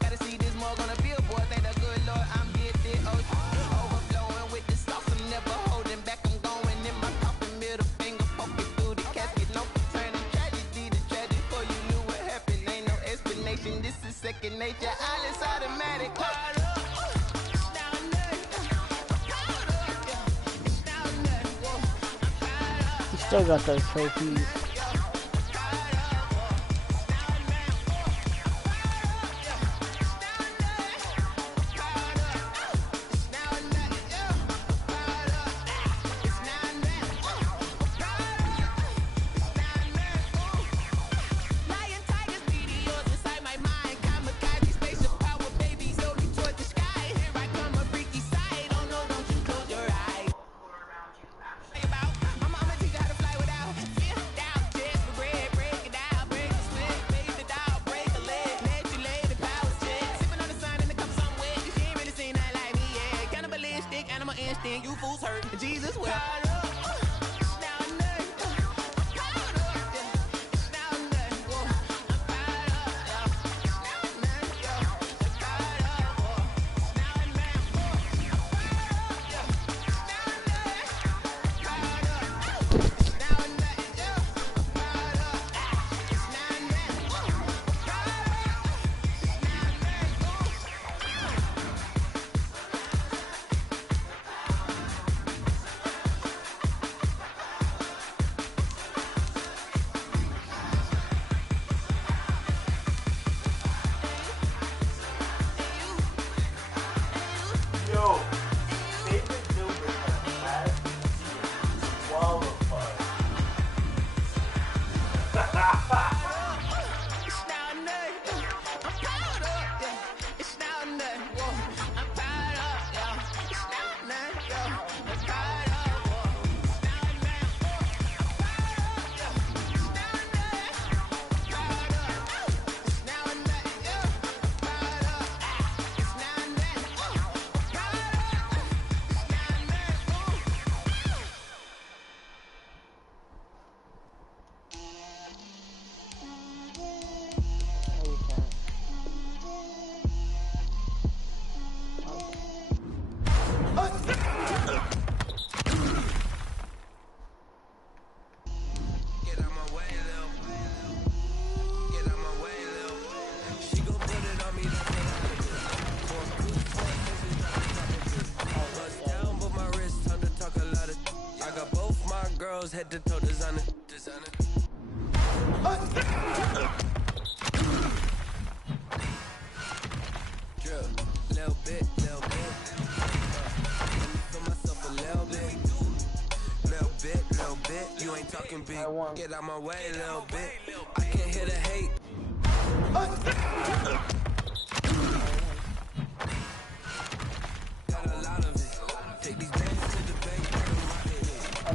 Gotta see this more gonna feel, boy. Thank the good Lord, I'm getting overflowing with the sauce. I'm never holding back. I'm going in my coffin, middle finger poking through the casket. No turning tragedy to tragic. For you knew what happened, ain't no explanation. This is second nature. All is automatic. He still got those trophies. You fools hurt. Jesus will. girls head to toe designer. Drill, little bit. Let me feel myself a little bit. Little bit. You ain't talking big. Get out my way, little bit. I can't hear the hate. Got a lot of it. Take these bands to the bank.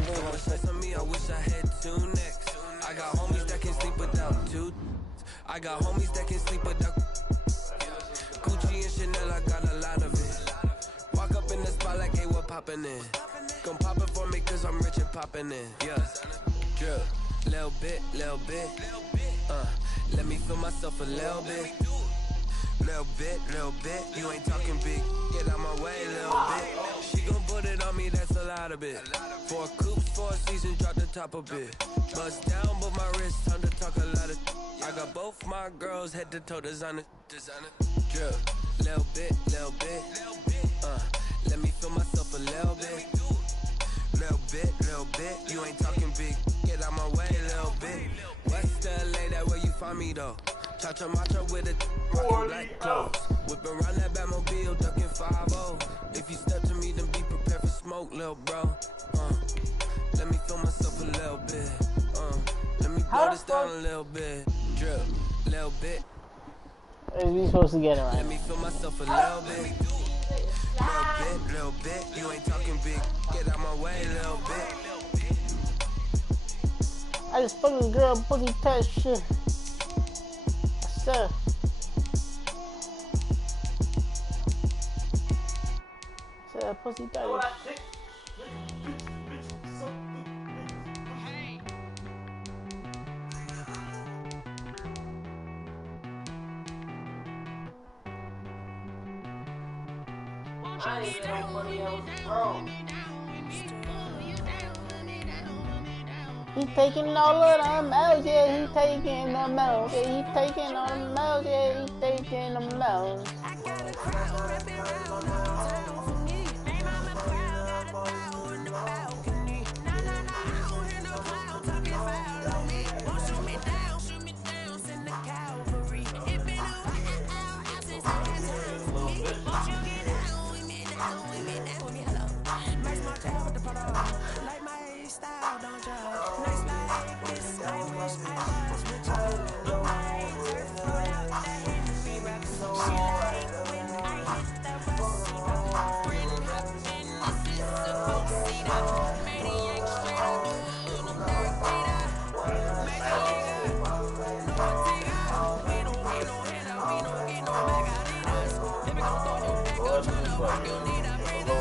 So much stress on me, I wish I had two necks. I got homies that can sleep without two. I got homies that can sleep without Gucci and Chanel, I got a lot of it. Walk up in the spot like, hey, what poppin' in? Gon' pop it for me cause I'm rich and poppin' in. Yeah, drill, little bit. Let me feel myself a little bit. Little bit. You ain't talking big. Get out my way, little bit. She gon' put it on me, that's a lot of it. 4 coops, 4 seasons, drop the top a bit. Bust down, but my wrist, time to talk a lot of. I got both my girls head to toe designer. Drill, little bit. Let me feel myself a little bit. Little bit. You ain't talking big. Get out my way, little bit. West LA, that where you find me though. Cha-cha matcha with a rockin' black clothes. Whip around that Batmobile, ducking 5-0. If you step to me, then be prepared for smoke, little bro. Let me feel myself a little bit. Let me blow this down a little bit. Drip, little bit. Are we supposed to get it right? Let me feel myself a little bit. Little bit. You ain't talking big. Get out my way, little bit. I just fucking girl boogie touch shit. Sir. Sir, pussy touch. I ain't no money else, bro. He taking all of them out, yeah, he taking them out, yeah, he taking all them out, yeah, he taking them out. I got a crowd wrapping around town for me. Ain't on the crowd, got a crowd on the balcony. Nah, I don't hear no clown talking foul on me. Won't shoot me down, send the cavalry. It been a while since I had time for me. Won't you get down with me, hello. Nice march out with the photo. Like my style, don't judge. Nice like this, I wish I was with you. I ain't turf, thrown out the Henry Rock. She like when I hit the rusty rock. Bring up in this is a four-seater. Maniac straight up. On a margarita. Make a nigga. No Ortega. We don't get no header. We don't get no margaritas. If we gon' throw your back up, tryna work, you need a breather.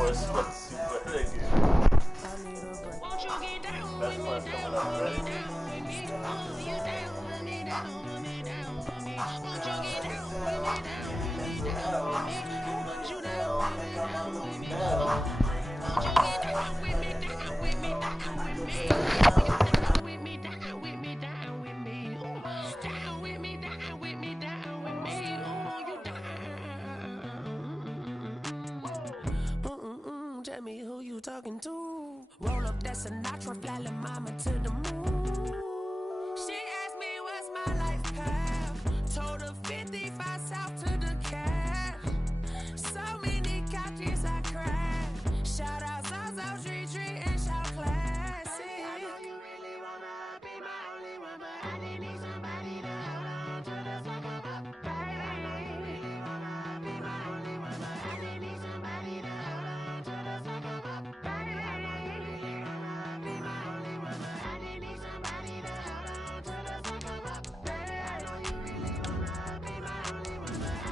Won't you get down with me, down with me, down with me? Oh, you down with me, down with me, down with me. Won't you get down with me, down with me, down with me? Who wants you down with me, down with me, down with me? Won't you get down with me, down with me, down with me? Down with me, down with me, down with me. Ooh, down with me, down with me, down with me. Ooh, you down. Tell me who you talking to. Roll up that Sinatra, fly la mama to the moon. She asked me what's my life path. Told her 55 south to the cab. So many couches I cried. Shout out South Street and shout classy. I know you really wanna be my only one, but I didn't need somebody to hold on to the fuck up, baby. I know you really wanna be my only one, but I didn't need somebody to hold on to the fuck up, baby. I know you really wanna be my only one, but I didn't need somebody to hold on to the fuck up, baby. I know you really wanna be my only one, but I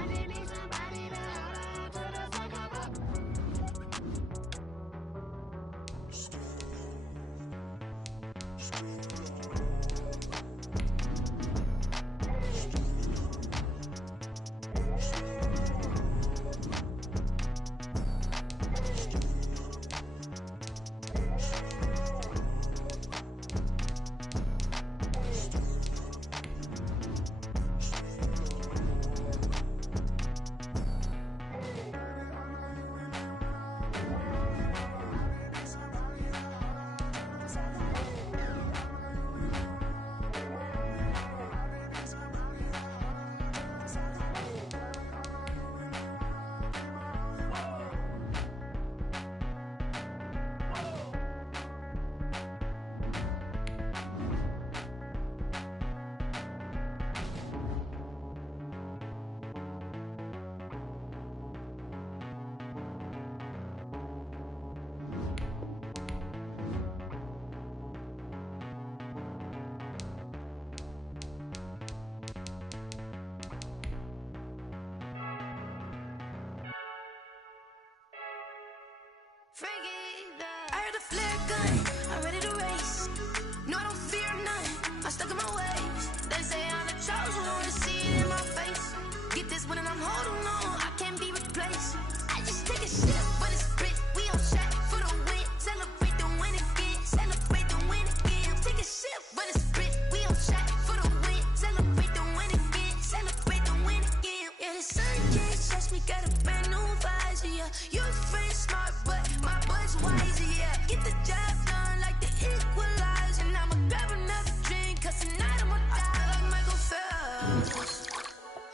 you got a brand new visor, yeah. Your friend smart, but my boy's wiser, yeah. Get the job done like the equalizer. And I'ma grab another drink, cause tonight I'ma die like Michael Phelps.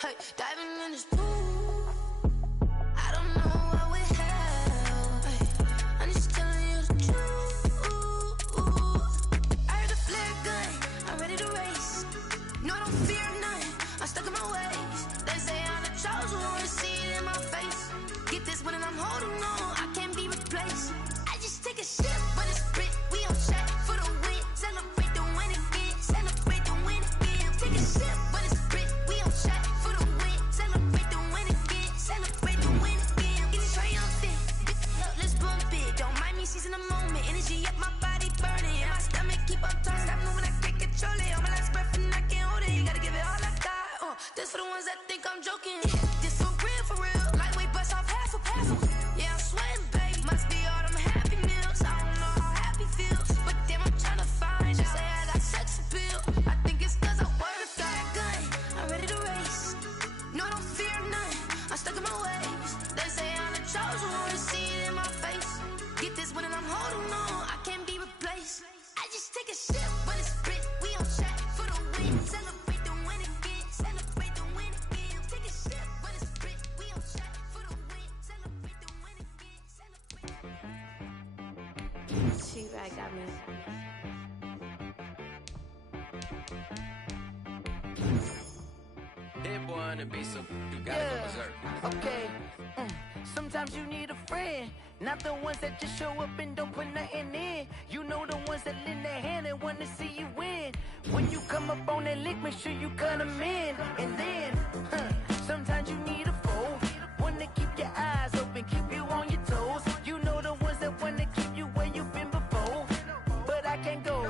Hey, diving in this pool. I don't know what we have. Hey, I'm just telling you the truth. I heard the flare gun, I'm ready to race. No, I don't fear nothing, I'm stuck in my ways. They say I'm the chosen one, to see it in my face. Get this one and I'm holding on, I can't be replaced. I just take a sip, but it's split, we on track for the win. Celebrate the win again, celebrate the win again. Take a sip, but it's split, we on track for the win. Celebrate the win again, celebrate the win again. Getting triumphant, let's bump it. Don't mind me seizing the moment, energy up my body burning. And my stomach keep on turning, stop moving, I can't control it. On my last breath and I can't hold it, you gotta give it all I got. This for the ones that think I'm joking. This for real, lightweight bust off half a half. Yeah, I'm sweating, babe, must be all them happy meals. I don't know how happy feels, but damn, I'm trying to find out. Say I got sex appeal, I think it's cause I wear the fire gun. I'm ready to race, no, I don't fear nothing, I'm stuck in my ways. They say I'm the chosen one, to see it in my face. Get this one and I'm holding on, I can't be replaced. I just take a sip, but it's split, we on track for the win. Celebrate the win again, celebrate the win again. Take a sip, but it's split, we on track for the win. Celebrate the win again, celebrate. She right got me. That boy on the beat, so you gotta go berserk. Okay. Sometimes you need a friend, not the ones that just show up and don't put nothing in. You know the ones that lend their hand and want to see you win. When you come up on that lick, make sure you cut them in. And then, sometimes you need a foe, one to keep your eyes open, keep you on your toes. You know the ones that want to keep you where you've been before. But I can't go,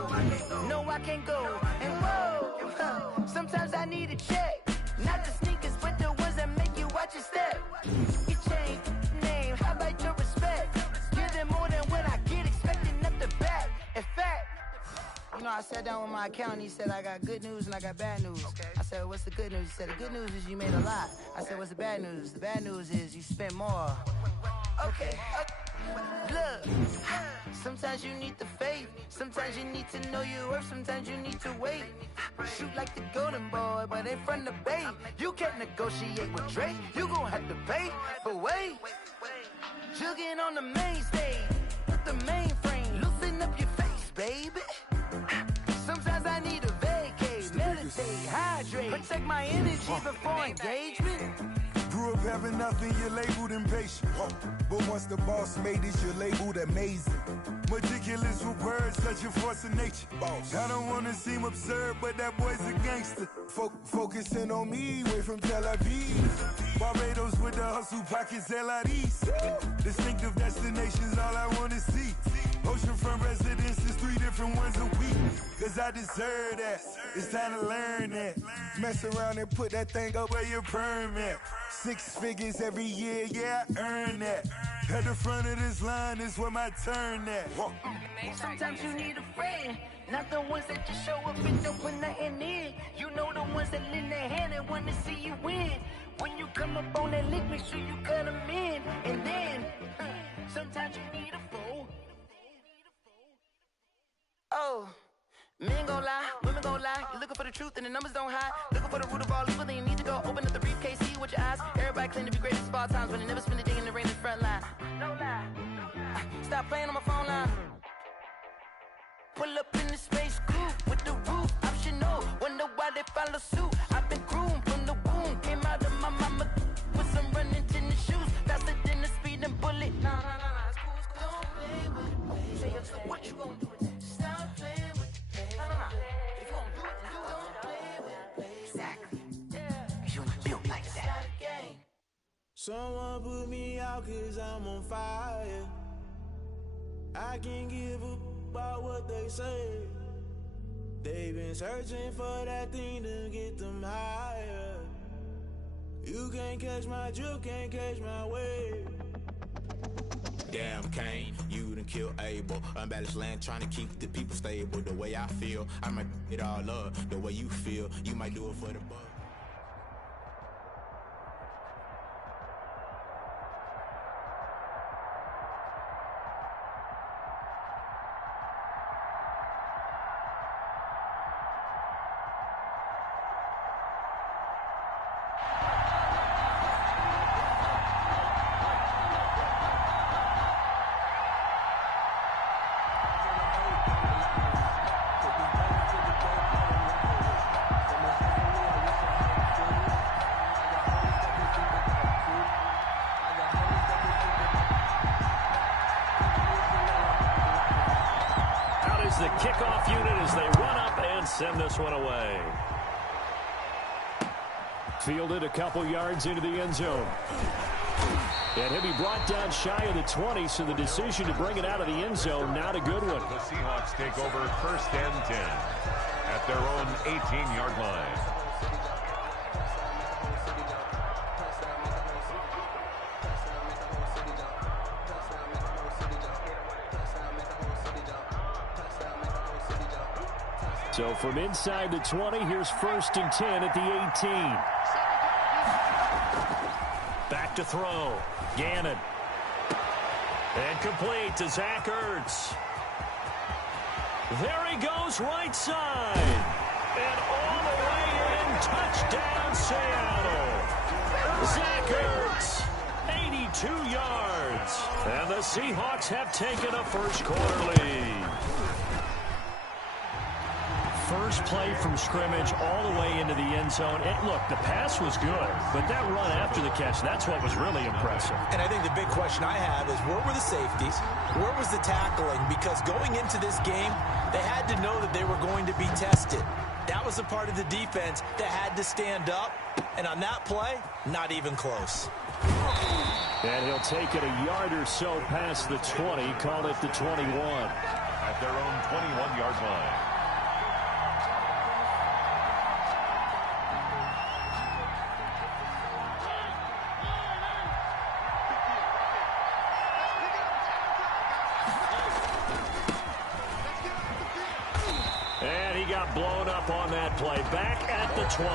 no I can't go. And whoa, sometimes I need a check, not the sneakers, but the ones that make you watch your step. You change name, how about your respect? Give them more than what I get, expecting up the back. In fact, you know, I sat down with my accountant, he said I got good news and I got bad news. Okay. I said, what's the good news? He said, the good news is you made a lot. I said, what's the bad news? The bad news is you spent more. Okay. Look, sometimes you need the faith, sometimes you need to know your worth, sometimes you need to wait. Shoot like the golden boy, but in front of the bay. You can't negotiate with Drake, you gon' have to pay. But wait, jugging on the main stage, the mainframe, loosen up your face, baby. Sometimes I need a vacate, meditate, hydrate, protect my energy before engagement. Grew up having nothing, you're labeled impatient. But once the boss made it, you're labeled amazing. Meticulous with words, such a force of nature. I don't wanna seem absurd, but that boy's a gangster. Focusing on me, way from Tel Aviv. Barbados with the hustle pockets, LIDs. Distinctive destinations, all I wanna see. Oceanfront residences, 3 different ones a week. Cause I deserve that, it's time to learn that. Mess around and put that thing up where your permit. 6 figures every year, yeah, I earn that. At the front of this line is where my turn at. Sometimes you need a friend, not the ones that just show up and don't put nothing in. You know the ones that lend their hand and want to see you win. When you come up on that lick, make sure you cut them in. And then, sometimes you need a fool. Oh, men gon' lie, women gon' lie. You're looking for the truth and the numbers don't hide. Looking for the root of all evil, then you need to go open up the briefcase, see with your eyes. Everybody claim to be greatest of all times, but they never spend a day in the rain in the front line. No lie. Stop playing on my phone line. Pull up in the space coupe with the roof optional. Wonder why they follow suit. I've been groomed from the womb. Came out of my mama with some running tennis shoes. Faster than the speeding bullet. Nah, it's cool, it's cool. Don't play with me. Say, what you gonna do? Stop playing with me. Nah. If you gonna do it, then do it. Don't play with me. Exactly. Yeah. You built like that. Someone put me out cause I'm on fire. I can't give up about what they say. They've been searching for that thing to get them higher. You can't catch my drift, can't catch my wave. Damn, Kane, you done killed Abel. Unbalanced land, trying to keep the people stable. The way I feel, I might it all up. The way you feel, you might do it for the buck. is the kickoff unit as they run up and send this one away. Fielded a couple yards into the end zone. And he'll be brought down shy of the 20, so the decision to bring it out of the end zone, not a good one. The Seahawks take over 1st and 10 at their own 18-yard line. So from inside the 20, here's 1st and 10 at the 18. Back to throw. Gannon. And complete to Zach Ertz. There he goes right side. And all the way in. Touchdown, Seattle. Zach Ertz. 82 yards. And the Seahawks have taken a first-quarter lead. First play from scrimmage all the way into the end zone. And look, the pass was good, but that run after the catch, that's what was really impressive. And I think the big question I have is, where were the safeties? Where was the tackling? Because going into this game, they had to know that they were going to be tested. That was a part of the defense that had to stand up. And on that play, not even close. And he'll take it a yard or so past the 20, call it the 21. At their own 21-yard line. Blown up on that play. Back at the 20.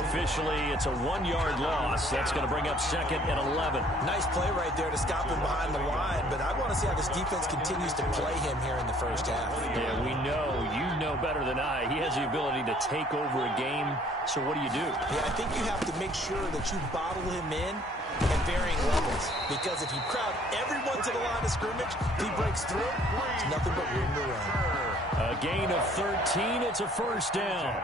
Officially, it's a 1-yard loss. That's going to bring up 2nd and 11. Nice play right there to stop him behind the line, but I want to see how this defense continues to play him here in the first half. Yeah, we know. You know better than I. He has the ability to take over a game. So what do you do? Yeah, I think you have to make sure that you bottle him in at varying levels, because if you crowd everyone to the line of scrimmage, if he breaks through, there's nothing but room to run. A gain of 13, it's a first down.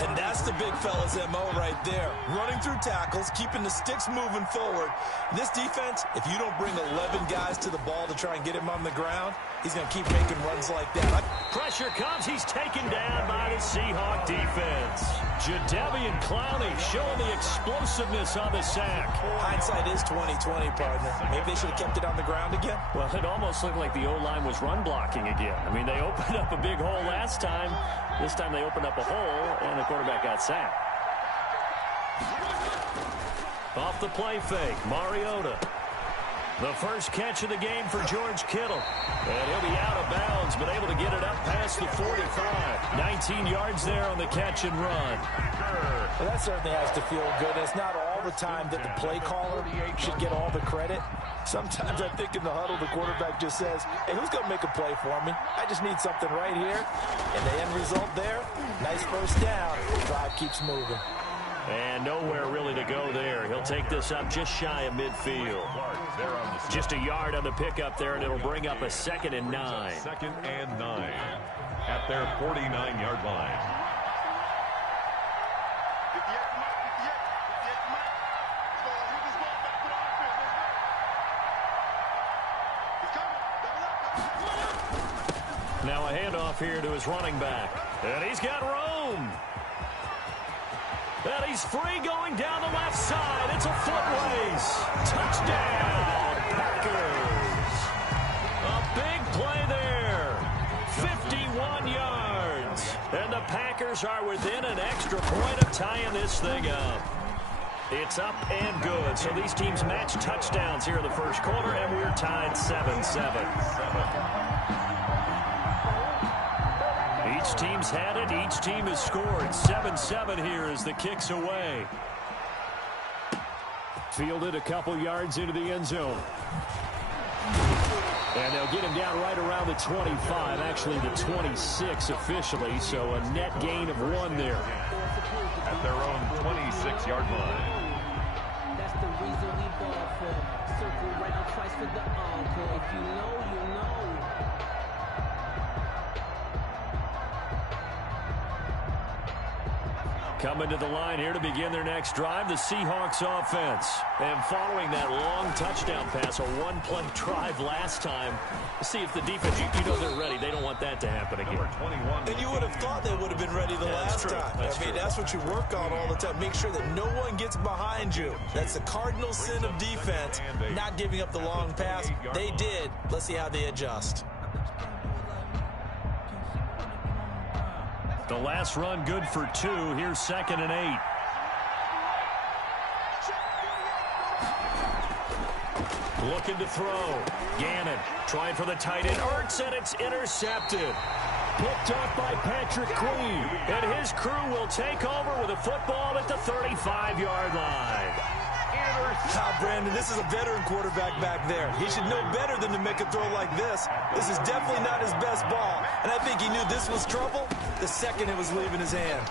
And that's the big fella's MO right there. Running through tackles, keeping the sticks moving forward. This defense, if you don't bring 11 guys to the ball to try and get him on the ground, he's going to keep making runs like that. Pressure comes, he's taken down by the Seahawk defense. Jadeveon Clowney showing the explosiveness on the sack. Hindsight is 20/20, partner. Maybe they should have kept it on the ground again. Well, it almost looked like the O-line was run blocking again. I mean, they opened up a big hole last time. This time they opened up a hole, and the quarterback got sacked. Off the play fake, Mariota. The first catch of the game for George Kittle. And he'll be out of bounds, but able to get it up past the 45. 19 yards there on the catch and run. Well, that certainly has to feel good. It's not all the time that the play caller should get all the credit. Sometimes I think in the huddle, the quarterback just says, hey, who's going to make a play for me? I just need something right here. And the end result there, nice first down. The drive keeps moving. And nowhere really to go there. He'll take this up just shy of midfield. Just a yard on the pickup there, and it'll bring up a 2nd and 9. 2nd and 9 at their 49-yard line. Now a handoff here to his running back. And he's got room. And he's free going down the left side. It's a foot race. Touchdown, Packers. A big play there. 51 yards. And the Packers are within an extra point of tying this thing up. It's up and good. So these teams match touchdowns here in the first quarter, and we're tied 7-7. Each team's had it. Each team has scored. 7-7 here as the kick's away. Fielded a couple yards into the end zone. And they'll get him down right around the 25, actually the 26 officially, so a net gain of 1 there. At their own 26-yard line. That's the reason we ball for. Circle right on twice for the encore. If you know, you know. Coming to the line here to begin their next drive, the Seahawks offense. And following that long touchdown pass, a one-play drive last time, see if the defense, you know they're ready. They don't want that to happen again. And you would have thought they would have been ready the last time. That's what you work on all the time. Make sure that no one gets behind you. That's the cardinal sin of defense, not giving up the long pass. They did. Let's see how they adjust. The last run good for 2. Here's 2nd and 8. Looking to throw. Gannon trying for the tight end. Ertz, and it's intercepted. Picked up by Patrick Queen. And his crew will take over with a football at the 35-yard line. Now, Brandon, this is a veteran quarterback back there. He should know better than to make a throw like this. This is definitely not his best ball. And I think he knew this was trouble the second it was leaving his hand.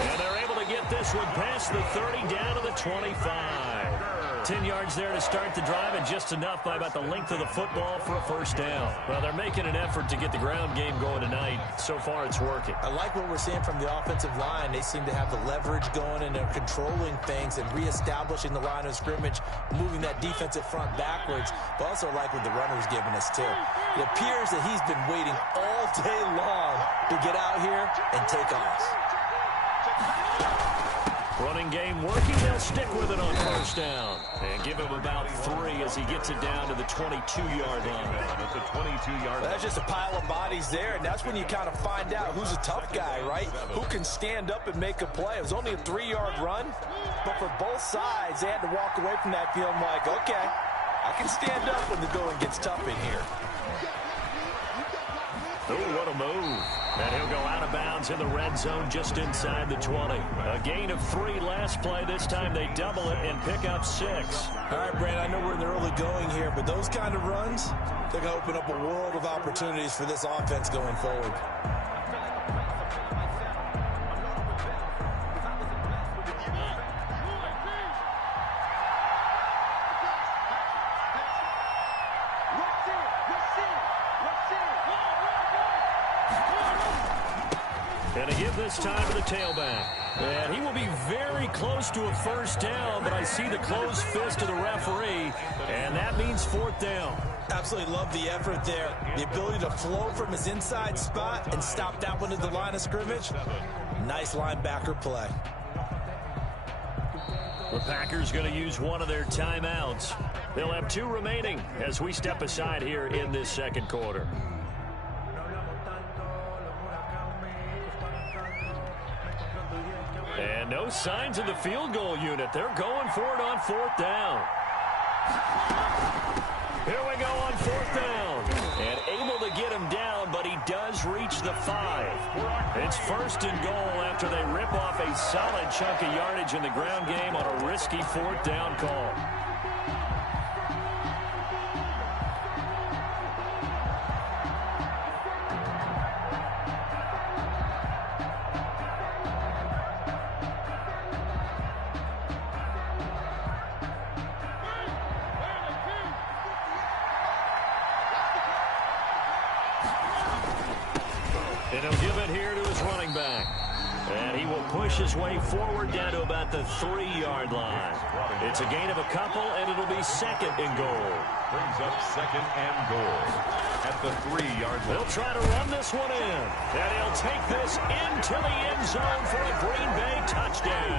And they're able to get this one past the 30 down to the 25. 10 yards there to start the drive, and just enough by about the length of the football for a first down. Well, they're making an effort to get the ground game going tonight. So far, it's working. I like what we're seeing from the offensive line. They seem to have the leverage going, and they're controlling things and reestablishing the line of scrimmage, moving that defensive front backwards. But also like what the runner's giving us, too. It appears that he's been waiting all day long to get out here and take off. Running game working. They'll stick with it on first down. And give him about 3 as he gets it down to the 22-yard line. At the 22-yard line. That's just a pile of bodies there, and that's when you kind of find out who's a tough guy, right? Who can stand up and make a play. It was only a 3-yard run, but for both sides, they had to walk away from that field like, okay, I can stand up when the going gets tough in here. Ooh, what a move. And he'll go out of bounds in the red zone just inside the 20. A gain of 3 last play. This time they double it and pick up 6. All right, Brandon, I know we're in the early going here, but those kind of runs, they're going to open up a world of opportunities for this offense going forward. And a give this time to the tailback. And he will be very close to a first down, but I see the closed fist of the referee, and that means 4th down. Absolutely love the effort there. The ability to flow from his inside spot and stop that one at the line of scrimmage. Nice linebacker play. The Packers going to use one of their timeouts. They'll have 2 remaining as we step aside here in this second quarter. And no signs of the field goal unit. They're going for it on 4th down. Here we go on 4th down. And able to get him down, but he does reach the 5. It's 1st and goal after they rip off a solid chunk of yardage in the ground game on a risky 4th down call. And he'll give it here to his running back. And he will push his way forward down to about the 3-yard line. It's a gain of a couple, and it'll be 2nd and goal. Brings up 2nd and goal at the 3-yard line. They'll try to run this one in. And he'll take this into the end zone for a Green Bay touchdown.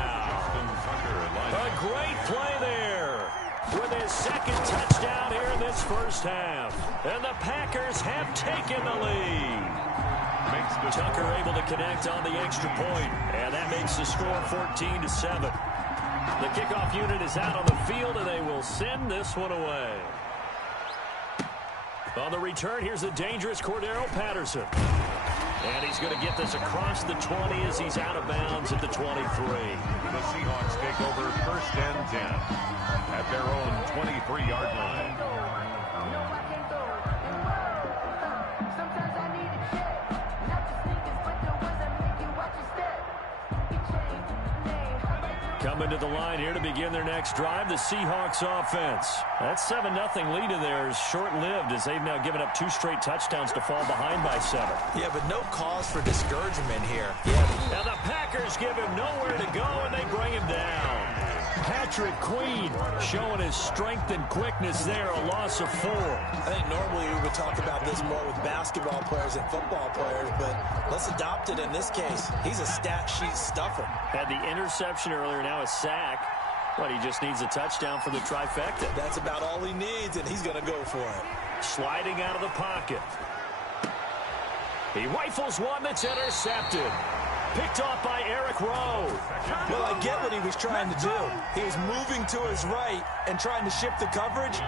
A great play there with his 2nd touchdown here in this first half. And the Packers have taken the lead. Tucker able to connect on the extra point, and that makes the score 14-7. The kickoff unit is out on the field, and they will send this one away. On the return, here's the dangerous Cordero Patterson. And he's going to get this across the 20 as he's out of bounds at the 23. The Seahawks take over 1st and 10 at their own 23-yard line. Coming to the line here to begin their next drive, the Seahawks offense. That 7-0 lead of theirs short-lived as they've now given up 2 straight touchdowns to fall behind by 7. Yeah, but no cause for discouragement here. Now the Packers give him nowhere to go, and they bring him down. Patrick Queen showing his strength and quickness there, a loss of 4. I think normally we would talk about this more with basketball players and football players, but let's adopt it in this case. He's a stat sheet stuffer. Had the interception earlier, now a sack, but he just needs a touchdown for the trifecta. That's about all he needs, and he's going to go for it. Sliding out of the pocket. He rifles one that's intercepted. Picked off by Eric Rowe. Well, I get what he was trying to do. He was moving to his right and trying to shift the coverage,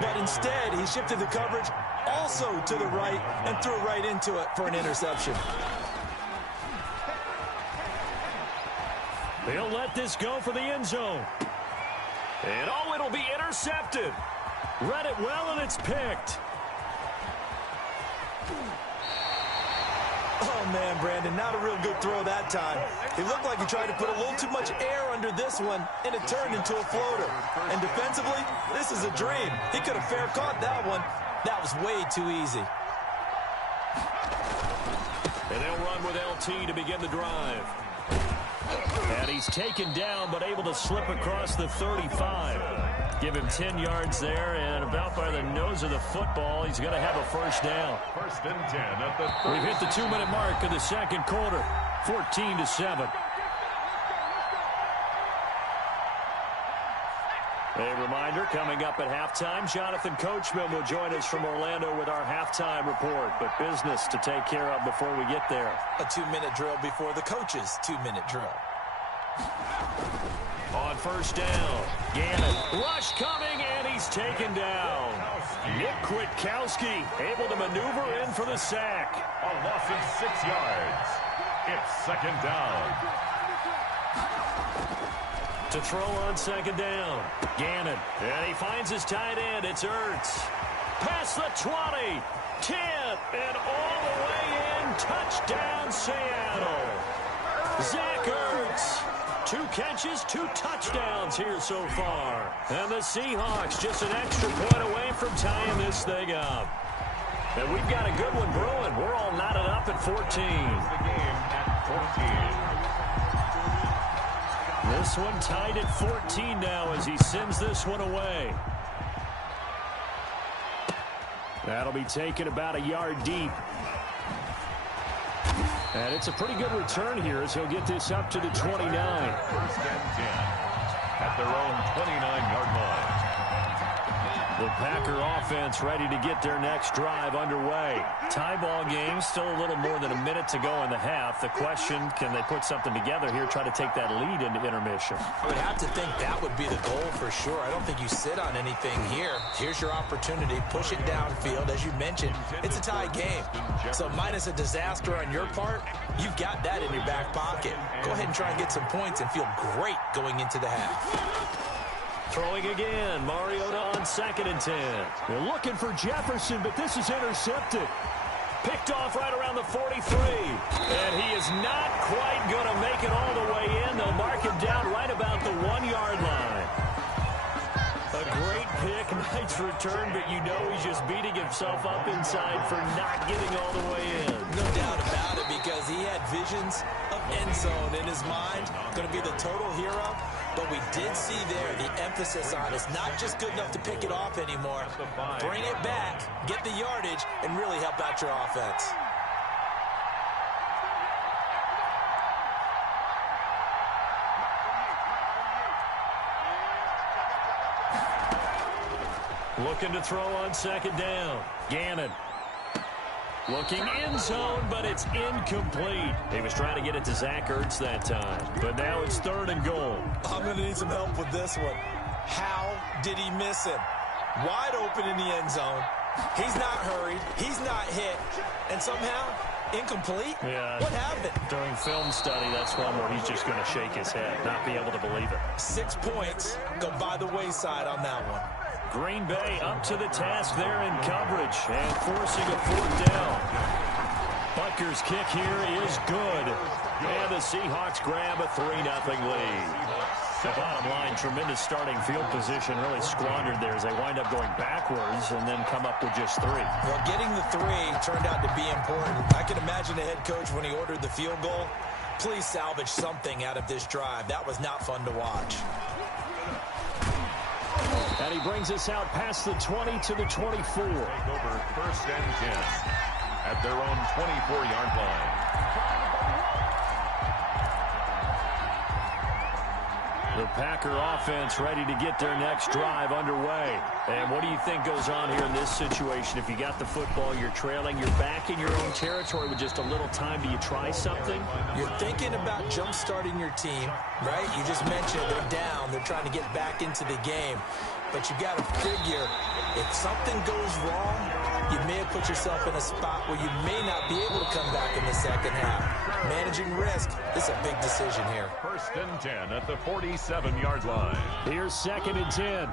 but instead he shifted the coverage also to the right and threw right into it for an interception. They'll let this go for the end zone. And it'll be intercepted. Read it well, and it's picked. Oh, man, Brandon, not a real good throw that time. It looked like he tried to put a little too much air under this one, and it turned into a floater. And defensively, this is a dream. He could have fair caught that one. That was way too easy. And they'll run with LT to begin the drive. And he's taken down, but able to slip across the 35. Give him 10 yards there, and about by the nose of the football, he's going to have a first down. First and 10 at the 30. We've hit the 2-minute mark of the second quarter, 14-7. A reminder, coming up at halftime, Jonathan Coachman will join us from Orlando with our halftime report, but business to take care of before we get there. A 2-minute drill before the coach's 2-minute drill. On first down, Gannon. Rush coming, and he's taken down. Nick Kwiatkowski able to maneuver in for the sack. A loss of 6 yards. It's second down. To throw on second down, Gannon. And he finds his tight end. It's Ertz. Past the 20, 10, and all the way in. Touchdown, Seattle. Zach Ertz. 2 catches, 2 touchdowns here so far. And the Seahawks just an extra point away from tying this thing up. And we've got a good one brewing. We're all knotted up at 14. The game at 14. This one tied at 14 now as he sends this one away. That'll be taken about a yard deep. And it's a pretty good return here as he'll get this up to the 29. First and 10 at their own 29-yard line. The Packer offense ready to get their next drive underway. Tie ball game, still a little more than a minute to go in the half. The question, can they put something together here, try to take that lead into intermission? I would have to think that would be the goal for sure. I don't think you sit on anything here. Here's your opportunity. Push it downfield. As you mentioned, it's a tie game. So minus a disaster on your part, you've got that in your back pocket. Go ahead and try and get some points and feel great going into the half. Throwing again, Mariota on second and 10. They're looking for Jefferson, but this is intercepted. Picked off right around the 43. And he is not quite going to make it all the way in. They'll mark him down right about the 1-yard line. A great pick, nice return, but you know he's just beating himself up inside for not getting all the way in. No doubt about it, because he had visions of end zone in his mind. Going to be the total hero. But we did see there the emphasis on it's not just good enough to pick it off anymore. Bring it back, get the yardage, and really help out your offense. Looking to throw on second down. Gannon. Looking in zone, but it's incomplete. He was trying to get it to Zach Ertz that time. But now it's 3rd and goal. I'm going to need some help with this one. How did he miss him? Wide open in the end zone. He's not hurried. He's not hit. And somehow, incomplete? Yeah. What happened? During film study, that's one where he's just going to shake his head, not be able to believe it. 6 points go by the wayside on that one. Green Bay up to the task there in coverage and forcing a 4th down. Butker's kick here is good. And the Seahawks grab a 3-0 lead. The bottom line, tremendous starting field position, really squandered there as they wind up going backwards and then come up with just 3. Well, getting the 3 turned out to be important. I can imagine the head coach when he ordered the field goal. Please salvage something out of this drive. That was not fun to watch. And he brings us out past the 20 to the 24. Take over 1st and 10 at their own 24-yard line. The Packer offense ready to get their next drive underway. And what do you think goes on here in this situation? If you got the football, you're trailing, you're back in your own territory with just a little time. Do you try something? You're thinking about jump-starting your team, right? You just mentioned they're down. They're trying to get back into the game. But you got to figure, if something goes wrong, you may have put yourself in a spot where you may not be able to come back in the second half. Managing risk is a big decision here. 1st and 10 at the 47-yard line. Here's 2nd and 10.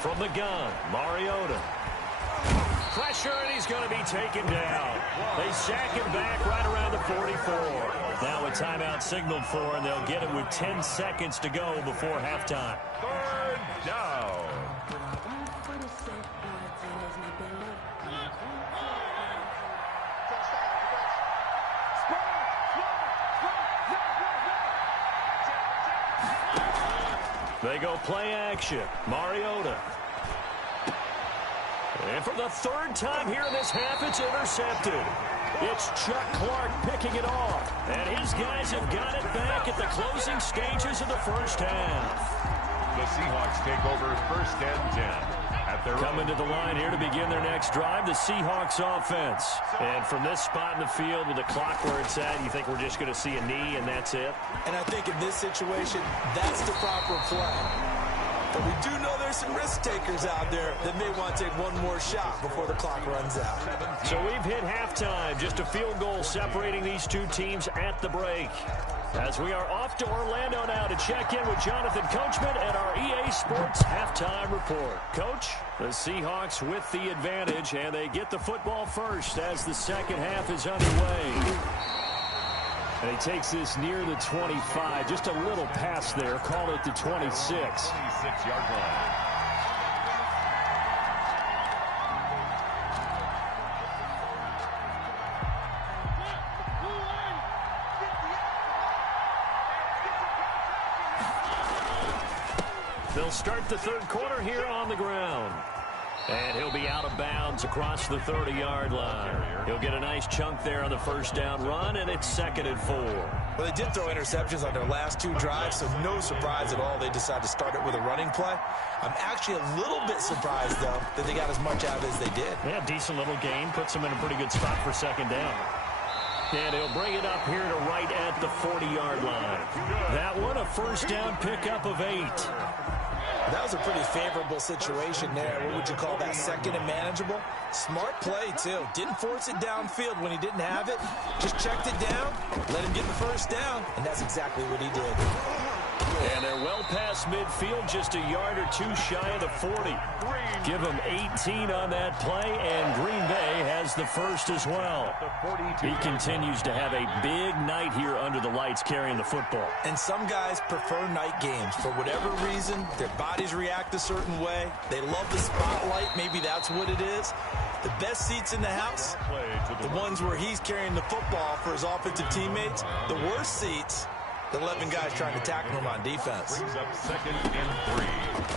From the gun, Mariota. Pressure, and he's going to be taken down. They sack him back right around the 44. Now a timeout signaled for, and they'll get it with 10 seconds to go before halftime. 3rd down. They go play action. Mariota. And for the 3rd time here in this half, it's intercepted. It's Chuck Clark picking it off. And his guys have got it back at the closing stages of the first half. The Seahawks take over 1st and 10 at their Coming to the line here to begin their next drive, the Seahawks offense. And from this spot in the field with the clock where it's at, you think we're just going to see a knee and that's it? And I think in this situation, that's the proper play. But we do know there's some risk takers out there that may want to take one more shot before the clock runs out. So we've hit halftime. Just a field goal separating these two teams at the break. As we are off to Orlando now to check in with Jonathan Coachman at our EA Sports Halftime Report. Coach, the Seahawks with the advantage, and they get the football first as the second half is underway. And he takes this near the 25, just a little pass there, call it the 26. 26-yard line. They'll start the 3rd quarter here on the ground. And he'll be out of bounds across the 30-yard line. He'll get a nice chunk there on the 1st down run, and it's 2nd and 4. Well, they did throw interceptions on their last 2 drives, so no surprise at all they decided to start it with a running play. I'm actually a little bit surprised, though, that they got as much out as they did. Yeah, decent little gain. Puts them in a pretty good spot for 2nd down. And he'll bring it up here to right at the 40-yard line. That one, a 1st down pickup of 8. That was a pretty favorable situation there. What would you call that, 2nd and manageable? Smart play, too. Didn't force it downfield when he didn't have it. Just checked it down, let him get the 1st down, and that's exactly what he did. And they're well past midfield, just a yard or 2 shy of the 40. Give them 18 on that play, and Green Bay has the 1st as well. He continues to have a big night here under the lights carrying the football. And some guys prefer night games. For whatever reason, their bodies react a certain way. They love the spotlight. Maybe that's what it is. The best seats in the house, the ones where he's carrying the football for his offensive teammates. The worst seats, the 11 guys trying to tackle him on defense. Brings up 2nd and 3.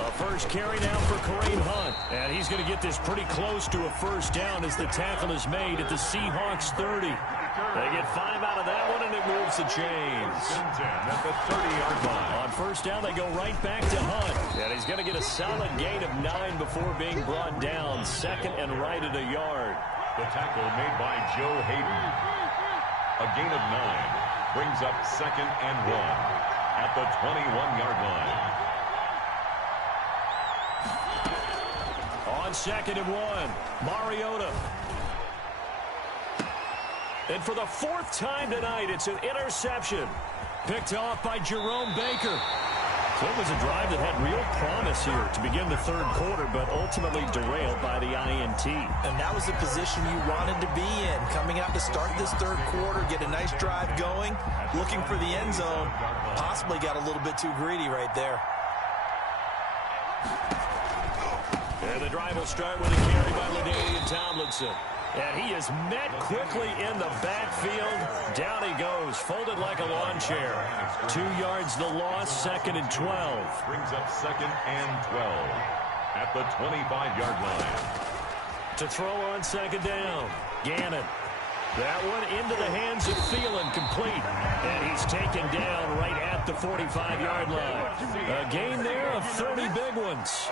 A first carry now for Kareem Hunt. And he's going to get this pretty close to a 1st down as the tackle is made at the Seahawks 30. They get 5 out of that one, and it moves the chains. 1st and 10 at the 30-yard line. On 1st down, they go right back to Hunt. And he's going to get a solid gain of 9 before being brought down. 2nd and right at a yard. The tackle made by Joe Hayden. A gain of 9. Brings up 2nd and 1 at the 21-yard line. On 2nd and 1, Mariota. And for the 4th time tonight, it's an interception. Picked off by Jerome Baker. So it was a drive that had real promise here to begin the third quarter, but ultimately derailed by the INT. And that was the position you wanted to be in. Coming out to start this third quarter, get a nice drive going, looking for the end zone. Possibly got a little bit too greedy right there. And the drive will start with a carry by LaDainian Tomlinson. And he is met quickly in the backfield. Down he goes, folded like a lawn chair. 2 yards the loss, 2nd and 12. Brings up 2nd and 12 at the 25-yard line. To throw on 2nd down, Gannon. That one into the hands of Thielen, complete. And he's taken down right at the 45-yard line. A gain there of 30 big ones.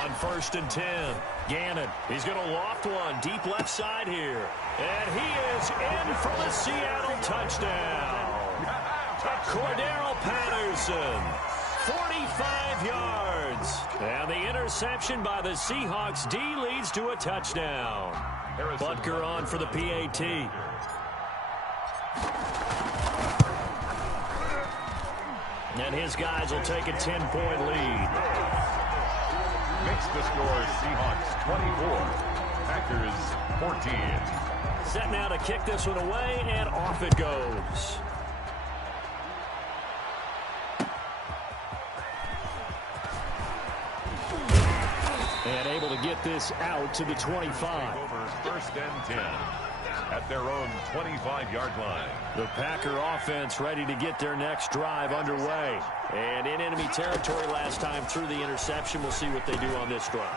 On 1st and 10, Gannon. He's going to loft one deep left side here. And he is in for the Seattle touchdown. Cordero Patterson, 45 yards. And the interception by the Seahawks D leads to a touchdown. Butker on for the PAT. And his guys will take a 10-point lead. Makes the score Seahawks 24, Packers 14. Set now to kick this one away, and off it goes. And able to get this out to the 25. Over 1st and 10 at their own 25-yard line. The Packer offense ready to get their next drive underway. And in enemy territory last time through the interception. We'll see what they do on this drive.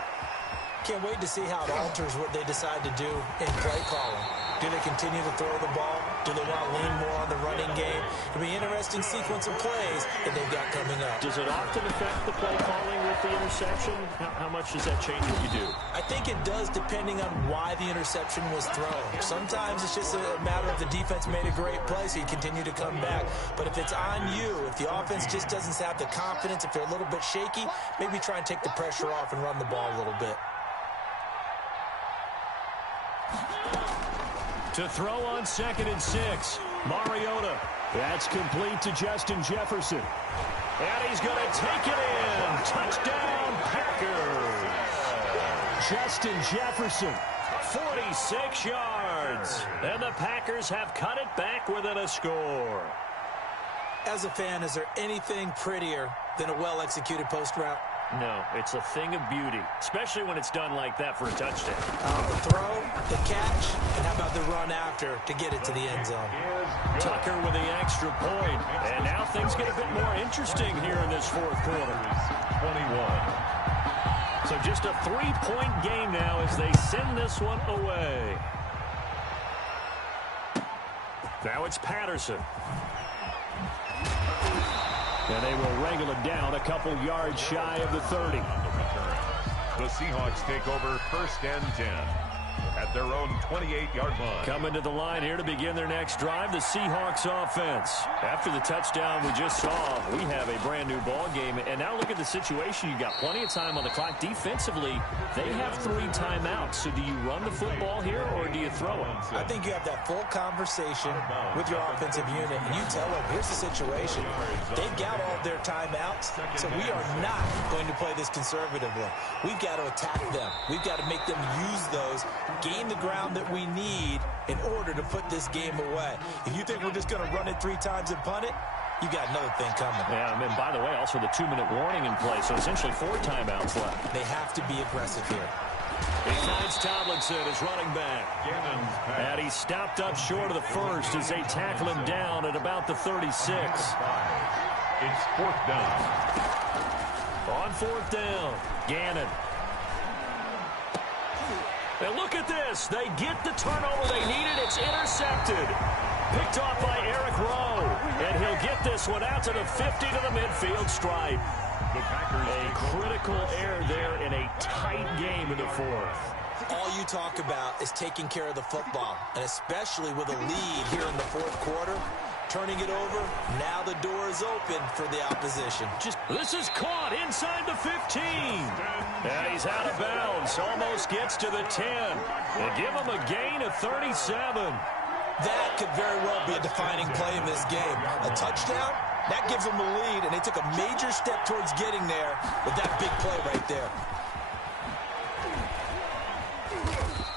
Can't wait to see how it alters what they decide to do in play calling. Do they continue to throw the ball? Do they want to lean more on the running game? It'll be an interesting sequence of plays that they've got coming up. Does it often affect the play calling with the interception? How much does that change what you do? I think it does, depending on why the interception was thrown. Sometimes it's just a matter of the defense made a great play, so you continue to come back. But if it's on you, if the offense just doesn't have the confidence, if they're a little bit shaky, maybe try and take the pressure off and run the ball a little bit. To throw on 2nd and 6, Mariota. That's complete to Justin Jefferson. And he's going to take it in. Touchdown, Packers. Justin Jefferson, 46 yards. And the Packers have cut it back within a score. As a fan, is there anything prettier than a well-executed post route? No, it's a thing of beauty, especially when it's done like that for a touchdown. The throw, the catch, and how about the run after to get it to the end zone? Tucker with the extra point, and now things get a bit more interesting here in this fourth quarter. 21. So just a 3-point game now as they send this one away. Now it's Patterson. And they will wrangle it down a couple yards shy of the 30. The Seahawks take over 1st and 10 at their own 28-yard line. Coming to the line here to begin their next drive, the Seahawks offense. After the touchdown we just saw, we have a brand new ball game. And now look at the situation. You got plenty of time on the clock. Defensively, they have 3 timeouts. So do you run the football here or do you throw it? I think you have that full conversation with your offensive unit, and you tell them, here's the situation. They've got all their timeouts, so we are not going to play this conservatively. We've got to attack them. We've got to make them use those, gain the ground that we need in order to put this game away. If you think we're just going to run it 3 times and punt it, you got another thing coming. Yeah, and by the way, also the 2-minute warning in play, so essentially 4 timeouts left. They have to be aggressive here. He finds Tomlinson as running back. And he stopped up short of the first as they tackle him down at about the 36. It's 4th down. On 4th down, Gannon. And look at this. They get the turnover they needed. It's intercepted. Picked off by Eric Rowe. And he'll get this one out to the 50 to the midfield stripe. A critical error there in a tight game in the 4th. All you talk about is taking care of the football, and especially with a lead here in the 4th quarter. Turning it over, now the door is open for the opposition. This is caught inside the 15. And he's out of bounds, almost gets to the 10. They give him a gain of 37. That could very well be a defining play in this game. A touchdown That gives them the lead, and they took a major step towards getting there with that big play right there.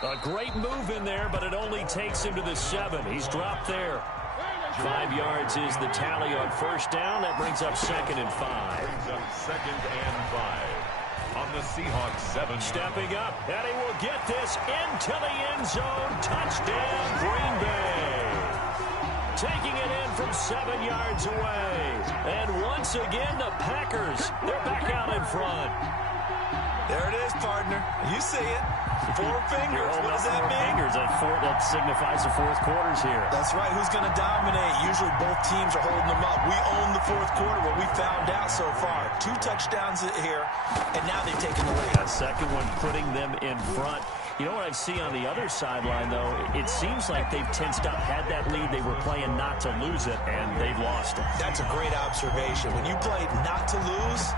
A great move in there, but it only takes him to the 7. He's dropped there. 5 yards is the tally on first down. That brings up 2nd and 5. Brings up 2nd and 5 on the Seahawks 7. Stepping up, and he will get this into the end zone. Touchdown, Green Bay. Taking it in from 7 yards away. And once again, the Packers, they're back out in front. There it is, partner. You see it. 4 fingers. What does that mean? Fingers. That signifies the fourth quarter's here. That's right. Who's going to dominate? Usually both teams are holding them up. We own the fourth quarter, what we found out so far. 2 touchdowns here, and now they've taken the lead. That second one putting them in front. You know what I see on the other sideline, though? It seems like they've tensed up, had that lead. They were playing not to lose it, and they've lost it. That's a great observation. When you play not to lose,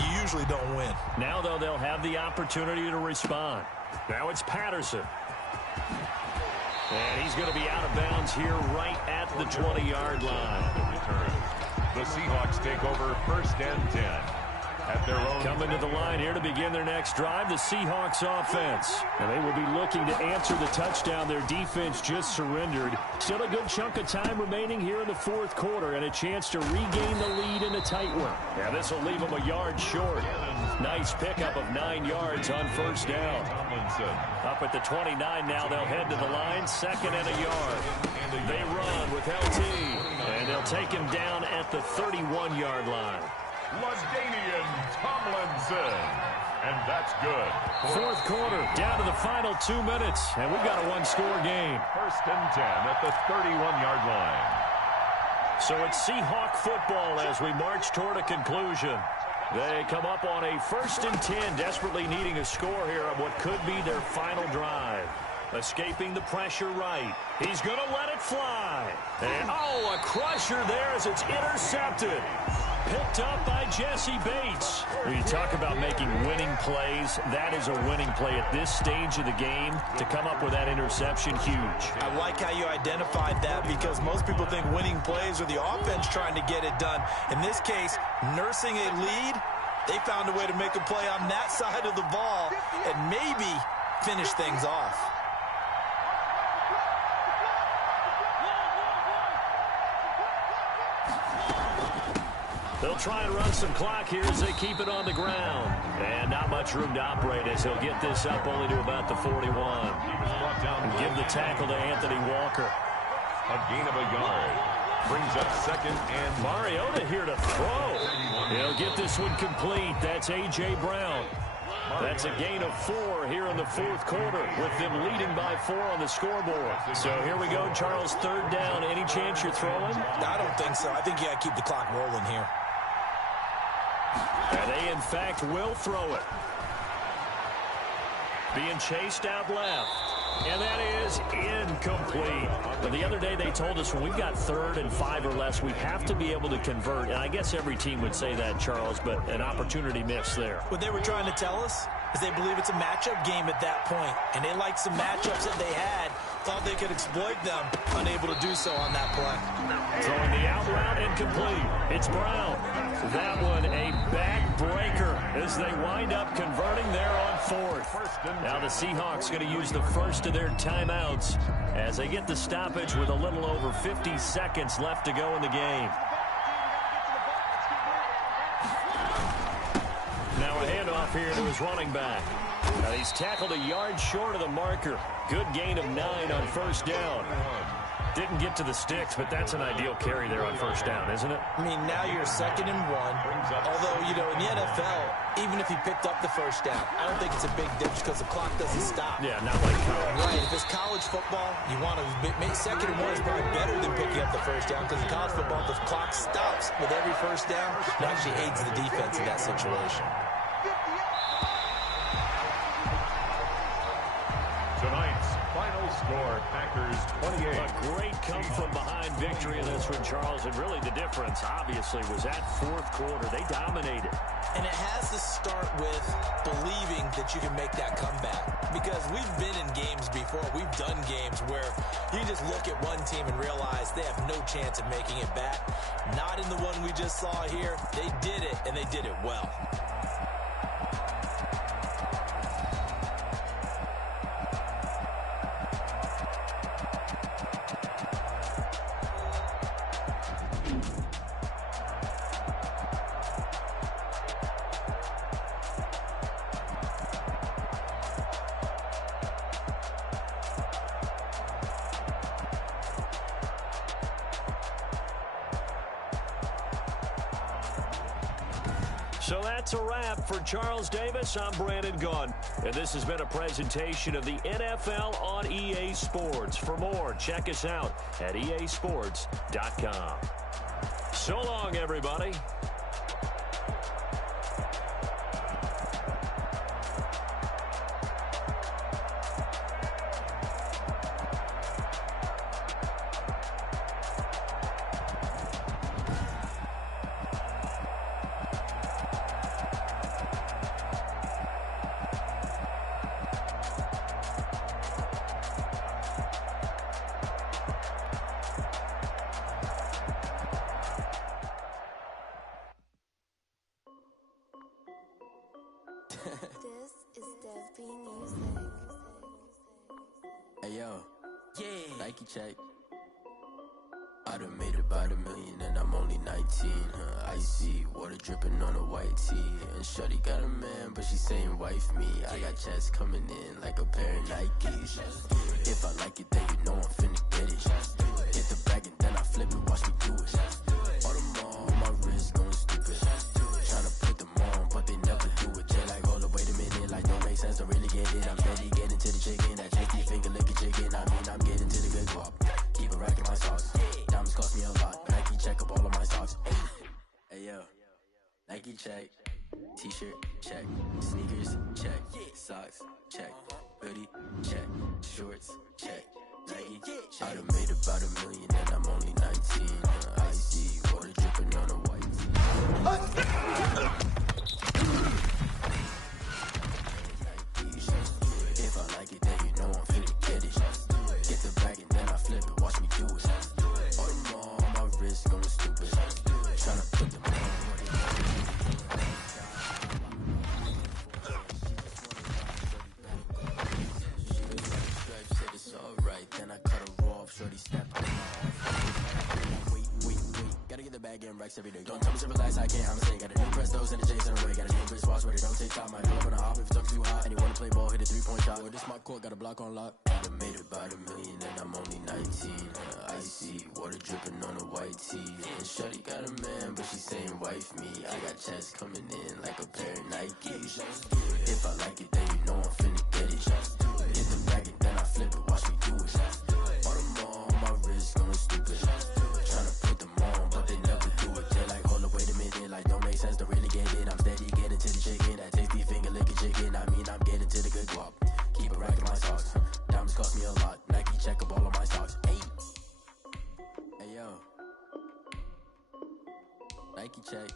you usually don't win. Now, though, they'll have the opportunity to respond. Now it's Patterson. And he's going to be out of bounds here right at the 20-yard line. The Seahawks take over 1st and 10. At their own. Coming to the line here to begin their next drive, the Seahawks offense. And they will be looking to answer the touchdown their defense just surrendered. Still a good chunk of time remaining here in the fourth quarter and a chance to regain the lead in a tight one. Now this will leave them a yard short. Nice pickup of 9 yards on first down. Up at the 29 now, they'll head to the line, 2nd and a yard. They run with LT, and they'll take him down at the 31-yard line. LaDainian Tomlinson. And that's good. Fourth quarter, down to the final 2 minutes, and we've got a one-score game. 1st and 10 at the 31-yard line. So it's Seahawk football as we march toward a conclusion. They come up on a 1st and 10, desperately needing a score here on what could be their final drive. Escaping the pressure right. He's going to let it fly. And, a crusher there as it's intercepted. Picked up by Jesse Bates. When you talk about making winning plays, that is a winning play at this stage of the game. To come up with that interception, huge. I like how you identified that because most people think winning plays are the offense trying to get it done. In this case, nursing a lead, they found a way to make a play on that side of the ball and maybe finish things off. They'll try and run some clock here as they keep it on the ground. And not much room to operate as he'll get this up only to about the 41. And give the tackle to Anthony Walker. A gain of a yard. Brings up 2nd and Mariota here to throw. He'll get this one complete. That's A.J. Brown. That's a gain of 4 here in the fourth quarter with them leading by 4 on the scoreboard. So here we go, Charles, 3rd down. Any chance you're throwing? I don't think so. I think you got to keep the clock rolling here. And they, in fact, will throw it. Being chased out left. And that is incomplete. But the other day they told us when we've got 3rd and 5 or less, we have to be able to convert. And I guess every team would say that, Charles, but an opportunity missed there. What they were trying to tell us is they believe it's a matchup game at that point. And they liked some matchups that they had, thought they could exploit them, unable to do so on that play. Throwing the out route incomplete. It's Brown. That one a backbreaker as they wind up converting there on 4th. Now the Seahawks going to use the first of their timeouts as they get the stoppage with a little over 50 seconds left to go in the game. Now a handoff here to his running back. Now he's tackled a yard short of the marker. Good gain of 9 on first down. Didn't get to the sticks, but that's an ideal carry there on first down, isn't it? I mean, now you're 2nd and 1. Although, you know, in the NFL, even if he picked up the first down, I don't think it's a big difference because the clock doesn't stop. Yeah, not like college. Right. If it's college football, you want to make 2nd and 1 is probably better than picking up the first down because in college football, the clock stops with every first down. It actually aids the defense in that situation. Tonight's final score, Packers 28. A great come-from-behind victory in this one, Charles. And really the difference, obviously, was that fourth quarter. They dominated. And it has to start with believing that you can make that comeback. Because we've been in games before. We've done games where you just look at one team and realize they have no chance of making it back. Not in the one we just saw here. They did it, and they did it well. So that's a wrap for Charles Davis. I'm Brandon Gaudin. And this has been a presentation of the NFL on EA Sports. For more, check us out at easports.com. So long, everybody. This is Dev B Music. Hey yo, yeah, Nike check. I done made about $1 million and I'm only 19. Icy water dripping on a white tee. And shorty got a man, but she saying wife me. I got checks coming in like a pair of Nikes. If I like it, then you know I'm finna get it. Get the bag and then I flip it, watch me do it. All them on my wrist going stupid. Tryna put them on, but they never do it. They're like, hold up, wait a minute, like don't make sense, don't really get it. I'm steady getting to the chicken, that tasty finger licking chicken. I mean, I'm getting to the good guap. Keep a rack in my socks. Diamonds cost me a lot. Nike check up all of my stocks. Hey yo, Nike check. T-shirt check. Sneakers check. Socks check. Hoodie check. Shorts check. Nike check. I done made about $1 million and I'm only 19. Icy water dripping on a white tee. If I like it, then you know I'm finna get it. Get the bag and then I flip it, watch me do it. All them on my wrist going stupid. Tryna put them on. Stripes said it's alright, then I cut her off, shorty step. Wait, gotta get the bag and racks every day. Don't tell me to relax, I can't, I'm saying. Gotta do press those and the J's in the way. Gotta do a wristwatch where they don't take time. I pull up on a hop if it's too hot. And you wanna play ball, hit a 3-point shot. Well, this my court, got a block on lock. I done made about $1 million and I'm only 19. Icy water dripping on a white tee. And shorty got a man, but she saying wife me. I got checks coming in like a pair of Nikes. If I like it, then you know I'm finna get it. Get the bag and then I flip it, watch me do it. All them on my wrist going stupid. Tryna put them on, but they never do it. They're like, hold up, wait a minute, like don't make sense, don't really get it. I'm steady getting to the chicken, that tasty finger licking chicken. I mean, I'm getting to the good guap. Keep a rack in my socks. Diamonds cost me a lot. Nike check up all of my stocks. Hey yo, Nike check.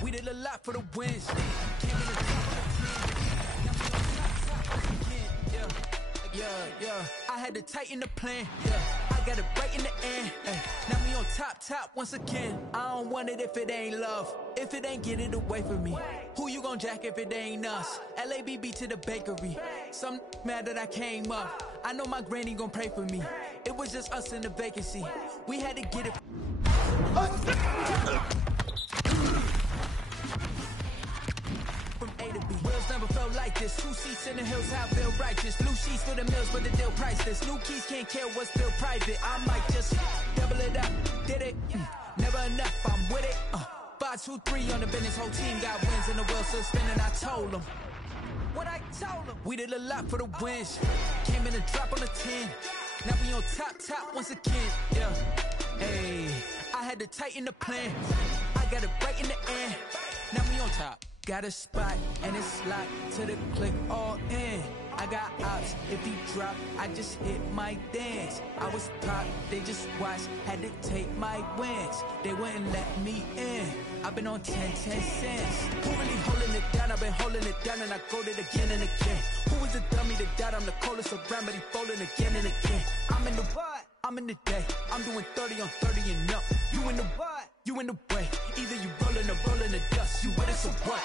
We did a lot for the wins. Yeah. I had to tighten the plan. Yeah, I got it right in the end. Now we on top once again. I don't want it if it ain't love. If it ain't, get it away from me. Who you gon' jack if it ain't us? LABB to the bakery. Some mad that I came up. I know my granny gon' pray for me. It was just us in the vacancy. We had to get it. From A to B, wheels never felt like this. 2 seats in the hills, how I feel righteous. Blue sheets for the mills, but the deal priceless. New keys can't care what's still private. I might just double it up, did it? Never enough, I'm with it. 5, 2, 3 on the business, whole team got wins and the wheels still spinning. I told them what I told them. We did a lot for the wins. Came in a drop on the 10. Now we on top once again. Yeah, hey, I had to tighten the plan. I got it right in the end. Now we on top. Got a spot and it's locked to the click all in. I got ops, if he drop, I just hit my dance. I was top, they just watched, had to take my wins. They wouldn't let me in. I've been on 10 cents. Who really holding it down? I've been holding it down and I go it again and again. Who was the dummy that doubt? I'm the coldest around, but he folding again and again. I'm in the what? I'm in the day. I'm doing 30 on 30 and up. You in the what? You in the way. Either you rolling the dust. You with us or what?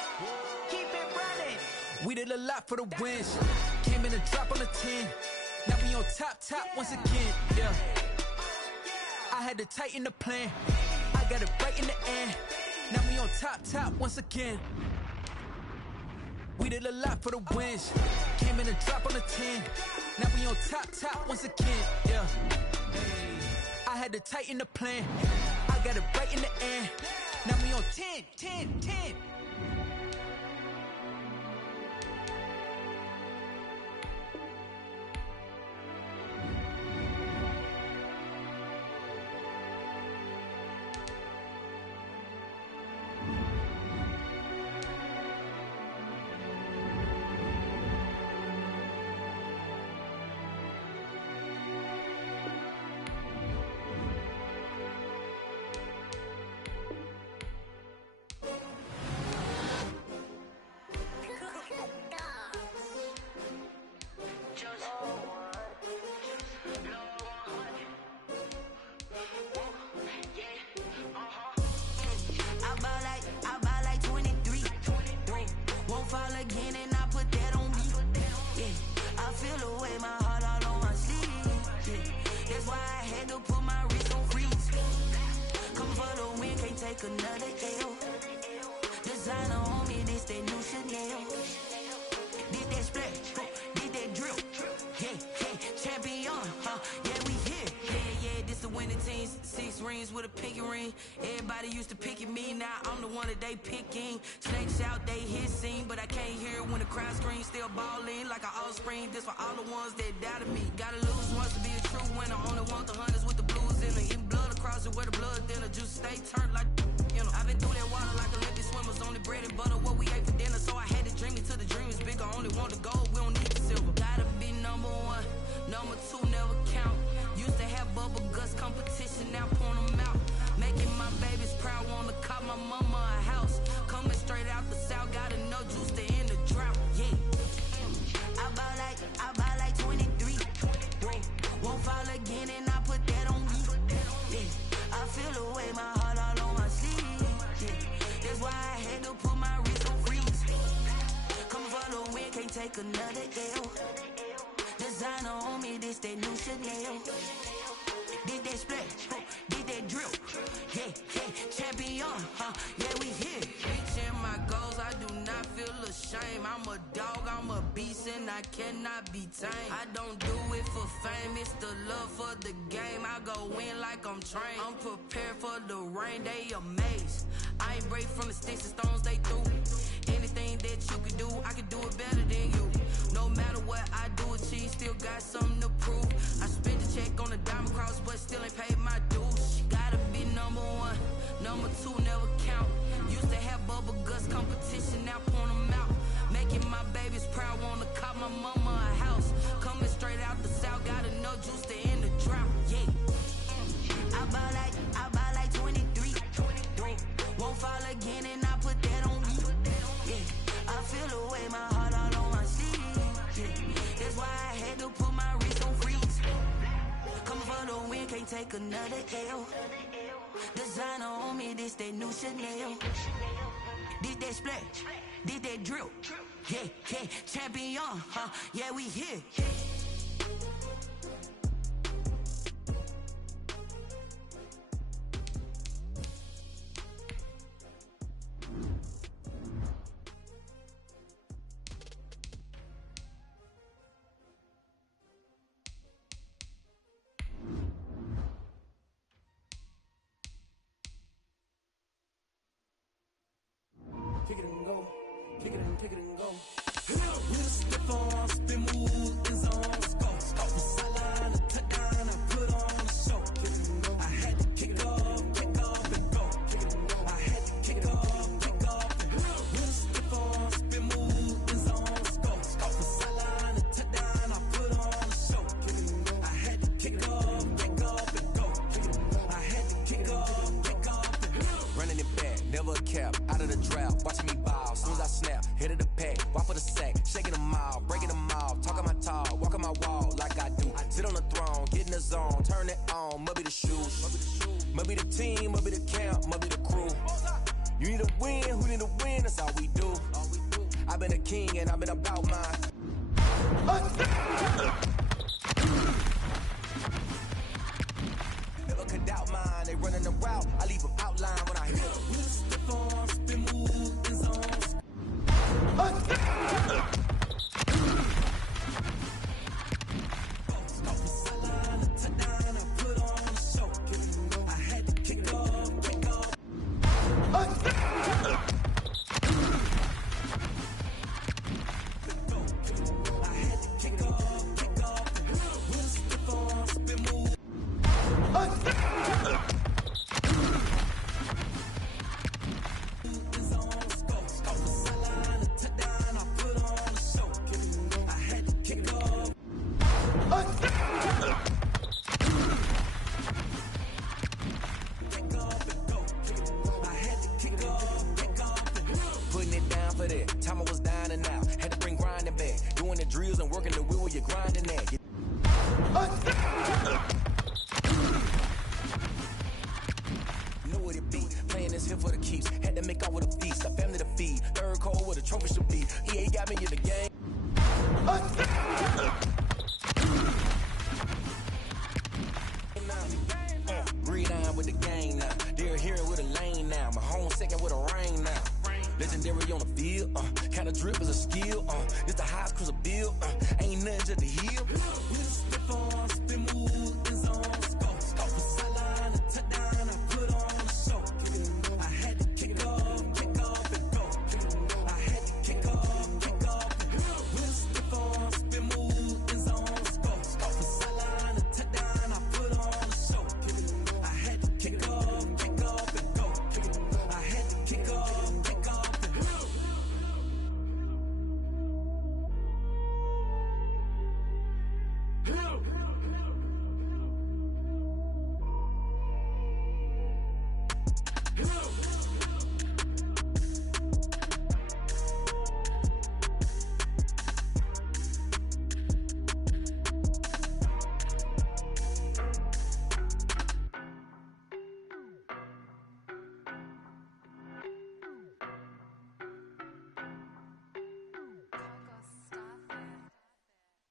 Keep it running. We did a lot for the wins. Came in a drop on the 10. Now we on top once again. Yeah. I had to tighten the plan. I got it right in the end. Now we on top once again. We did a lot for the wins. Came in a drop on the 10. Now we on top once again. Yeah. I had to tighten the plan. I got it right in the end. Now we on 10. Another L. Designer on me, this that new Chanel. Did that splash, did that drill. Yeah, champion, yeah, we here. Yeah, this the winning team. 6 rings with a pinky ring. Everybody used to pick at me, now I'm the one that they picking. Snakes out, they hissing, but I can't hear it when the crowd screams. Still balling like an offspring. This for all the ones that doubted me. Gotta lose once to be a true winner. Only want the hunters with the blues in it. Eating blood across it where the blood thinner. Juice stay turned like, you know. I've been through that water like Olympic swimmers. Only bread and butter, what we ate for dinner. So I had to dream it till the dream is bigger. Only want the gold, we don't need the silver. Gotta be number 1, number 2 never count. Used to have bubble guts competition, now point them out. Making my babies proud, wanna cop my mama a house. Coming straight out the south, gotta know juice to end the drought. Yeah, I buy like 23. Won't fall again and I put that on me. Yeah, I feel the way, my heart all on my sleeve. Yeah, that's why I had to put my wrist on freeze. Come for the win, can't take another L. Designer on me, this that new Chanel. Did that splash, did that drill. Yeah, champion, yeah, we here. Reaching my goals, I do not feel ashamed. I'm a dog, I'm a beast, and I cannot be tamed. I don't do it for fame, it's the love for the game. I go in like I'm trained. I'm prepared for the rain, they amazed. I ain't break from the sticks and stones they threw. Anything that you can do, I can do it better than you. No matter what I do, achieve, still got something to prove. I spent the check on the diamond cross, but still ain't paid my dues. Gotta be number 1, number 2 never count. Used to have bubble guts competition, now point them out. Making my babies proud, wanna cop my mama a house. Coming straight out the south, gotta know juice to end the drought. Yeah, I buy like 23. Won't fall again and I put that on me. Yeah, I feel the way, my heart all on my sleeve. Yeah, that's why I had to put my wrist on freeze. Come for the win, can't take another L. Designer on me, this that new Chanel. Did that splash, did that drill. Yeah, champion, yeah, we here. cap, out of the draft, watching me ball. Soon as I snap, hit of the pack, walk for the sack, shaking them all, breaking them off, talking my talk, walking my wall like I do. Sit on the throne, get in the zone, turn it on, must be the shoes, must be the team, must be the camp, must be the crew. You need to win, who need to win, that's all we do. I've been a king and I've been about mine. Never could doubt mine, they running the route, I leave them outline when I hit them. Time I was dying and out, had to bring grinding back. Doing the drills and working the wheel where you're grinding at. Know what it be, playing this here for the keeps. Had to make out with a feast, a family to feed. Third cold where the trophy should be. EA got me in the game. Breathe on with the gang now. They're hearing with a lane now. My home second with a rain now. Legendary on the field, kind of drip is a skill, it's the highest cruiser bill, ain't nothing just to heal.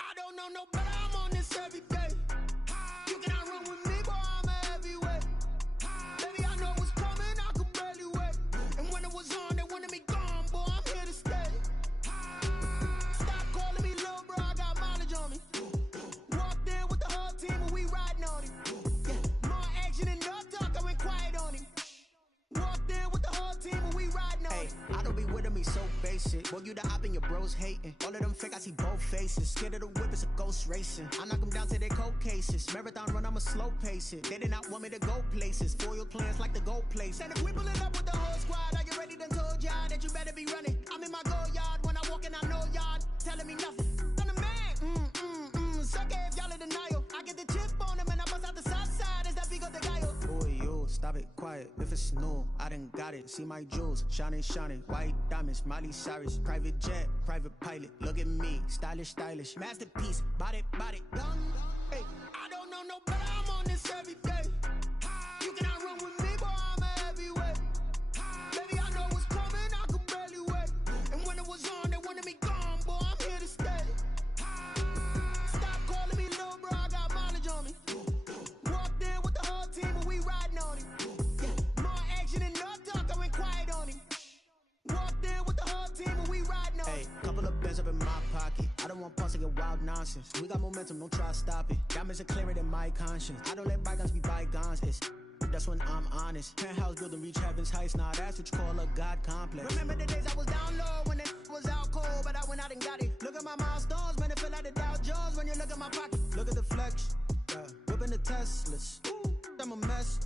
I don't know no better, I'm on this every day. You cannot run with me, boy, I'm a heavyweight. Baby, I know what's coming, I could barely wait. And when it was on, they wanted me gone, boy, I'm here to stay. Stop calling me little bro, I got mileage on me. Walked in with the whole team and we riding on him. Yeah, more action and no talk, I went quiet on him. Walked in with the whole team and we riding on him. I don't be with him, he's so basic. Boy, you the op and your bros hating. All of them fake, I see both faces. Scared of the whip, it's a ghost racing. I knock them down to their cold cases. Marathon run, I'ma slow pace it. They did not want me to go places. Foil plans like the go place. And if we pulling up with the whole squad, I get ready done told y'all that you better be running. I'm in my go yard, when I walk in I know y'all telling me nothing. I'm the man, suck it if y'all in denial. I get the chip on them and I bust out the south side, is that big of the guy? Boy, you, stop it, quiet. If it's new, I done got it. See my jewels, shining, shining. White diamonds, Miley Cyrus. Private jet, private pilot. Look at me, stylish, stylish. Masterpiece, body, young. Hey, I don't know no better, I'm on this every day. You cannot run with me, boy, I'm a heavyweight. Baby, I know what's coming, I could barely wait. And when it was on, they wanted me gone, boy, I'm here to stay. Stop calling me little bro, I got mileage on me. Walked in with the whole team and we riding on him. Yeah, more action and no talk, I went quiet on him. Walked in with the whole team and we riding on him. Hey, couple of bands up in my pocket. I don't want pulse to get wild nonsense. We got momentum, don't try to stop it. Diamonds are clearer than my conscience. I don't let bygones be bygones. That's when I'm honest. Penthouse building reach heaven's heights. Now that's what you call a God complex. Remember the days I was down low when it was out cold, but I went out and got it. Look at my milestones, man, it feel like the Dow Jones when you look at my pocket. Look at the flex, whipping the Teslas. I'm a mess.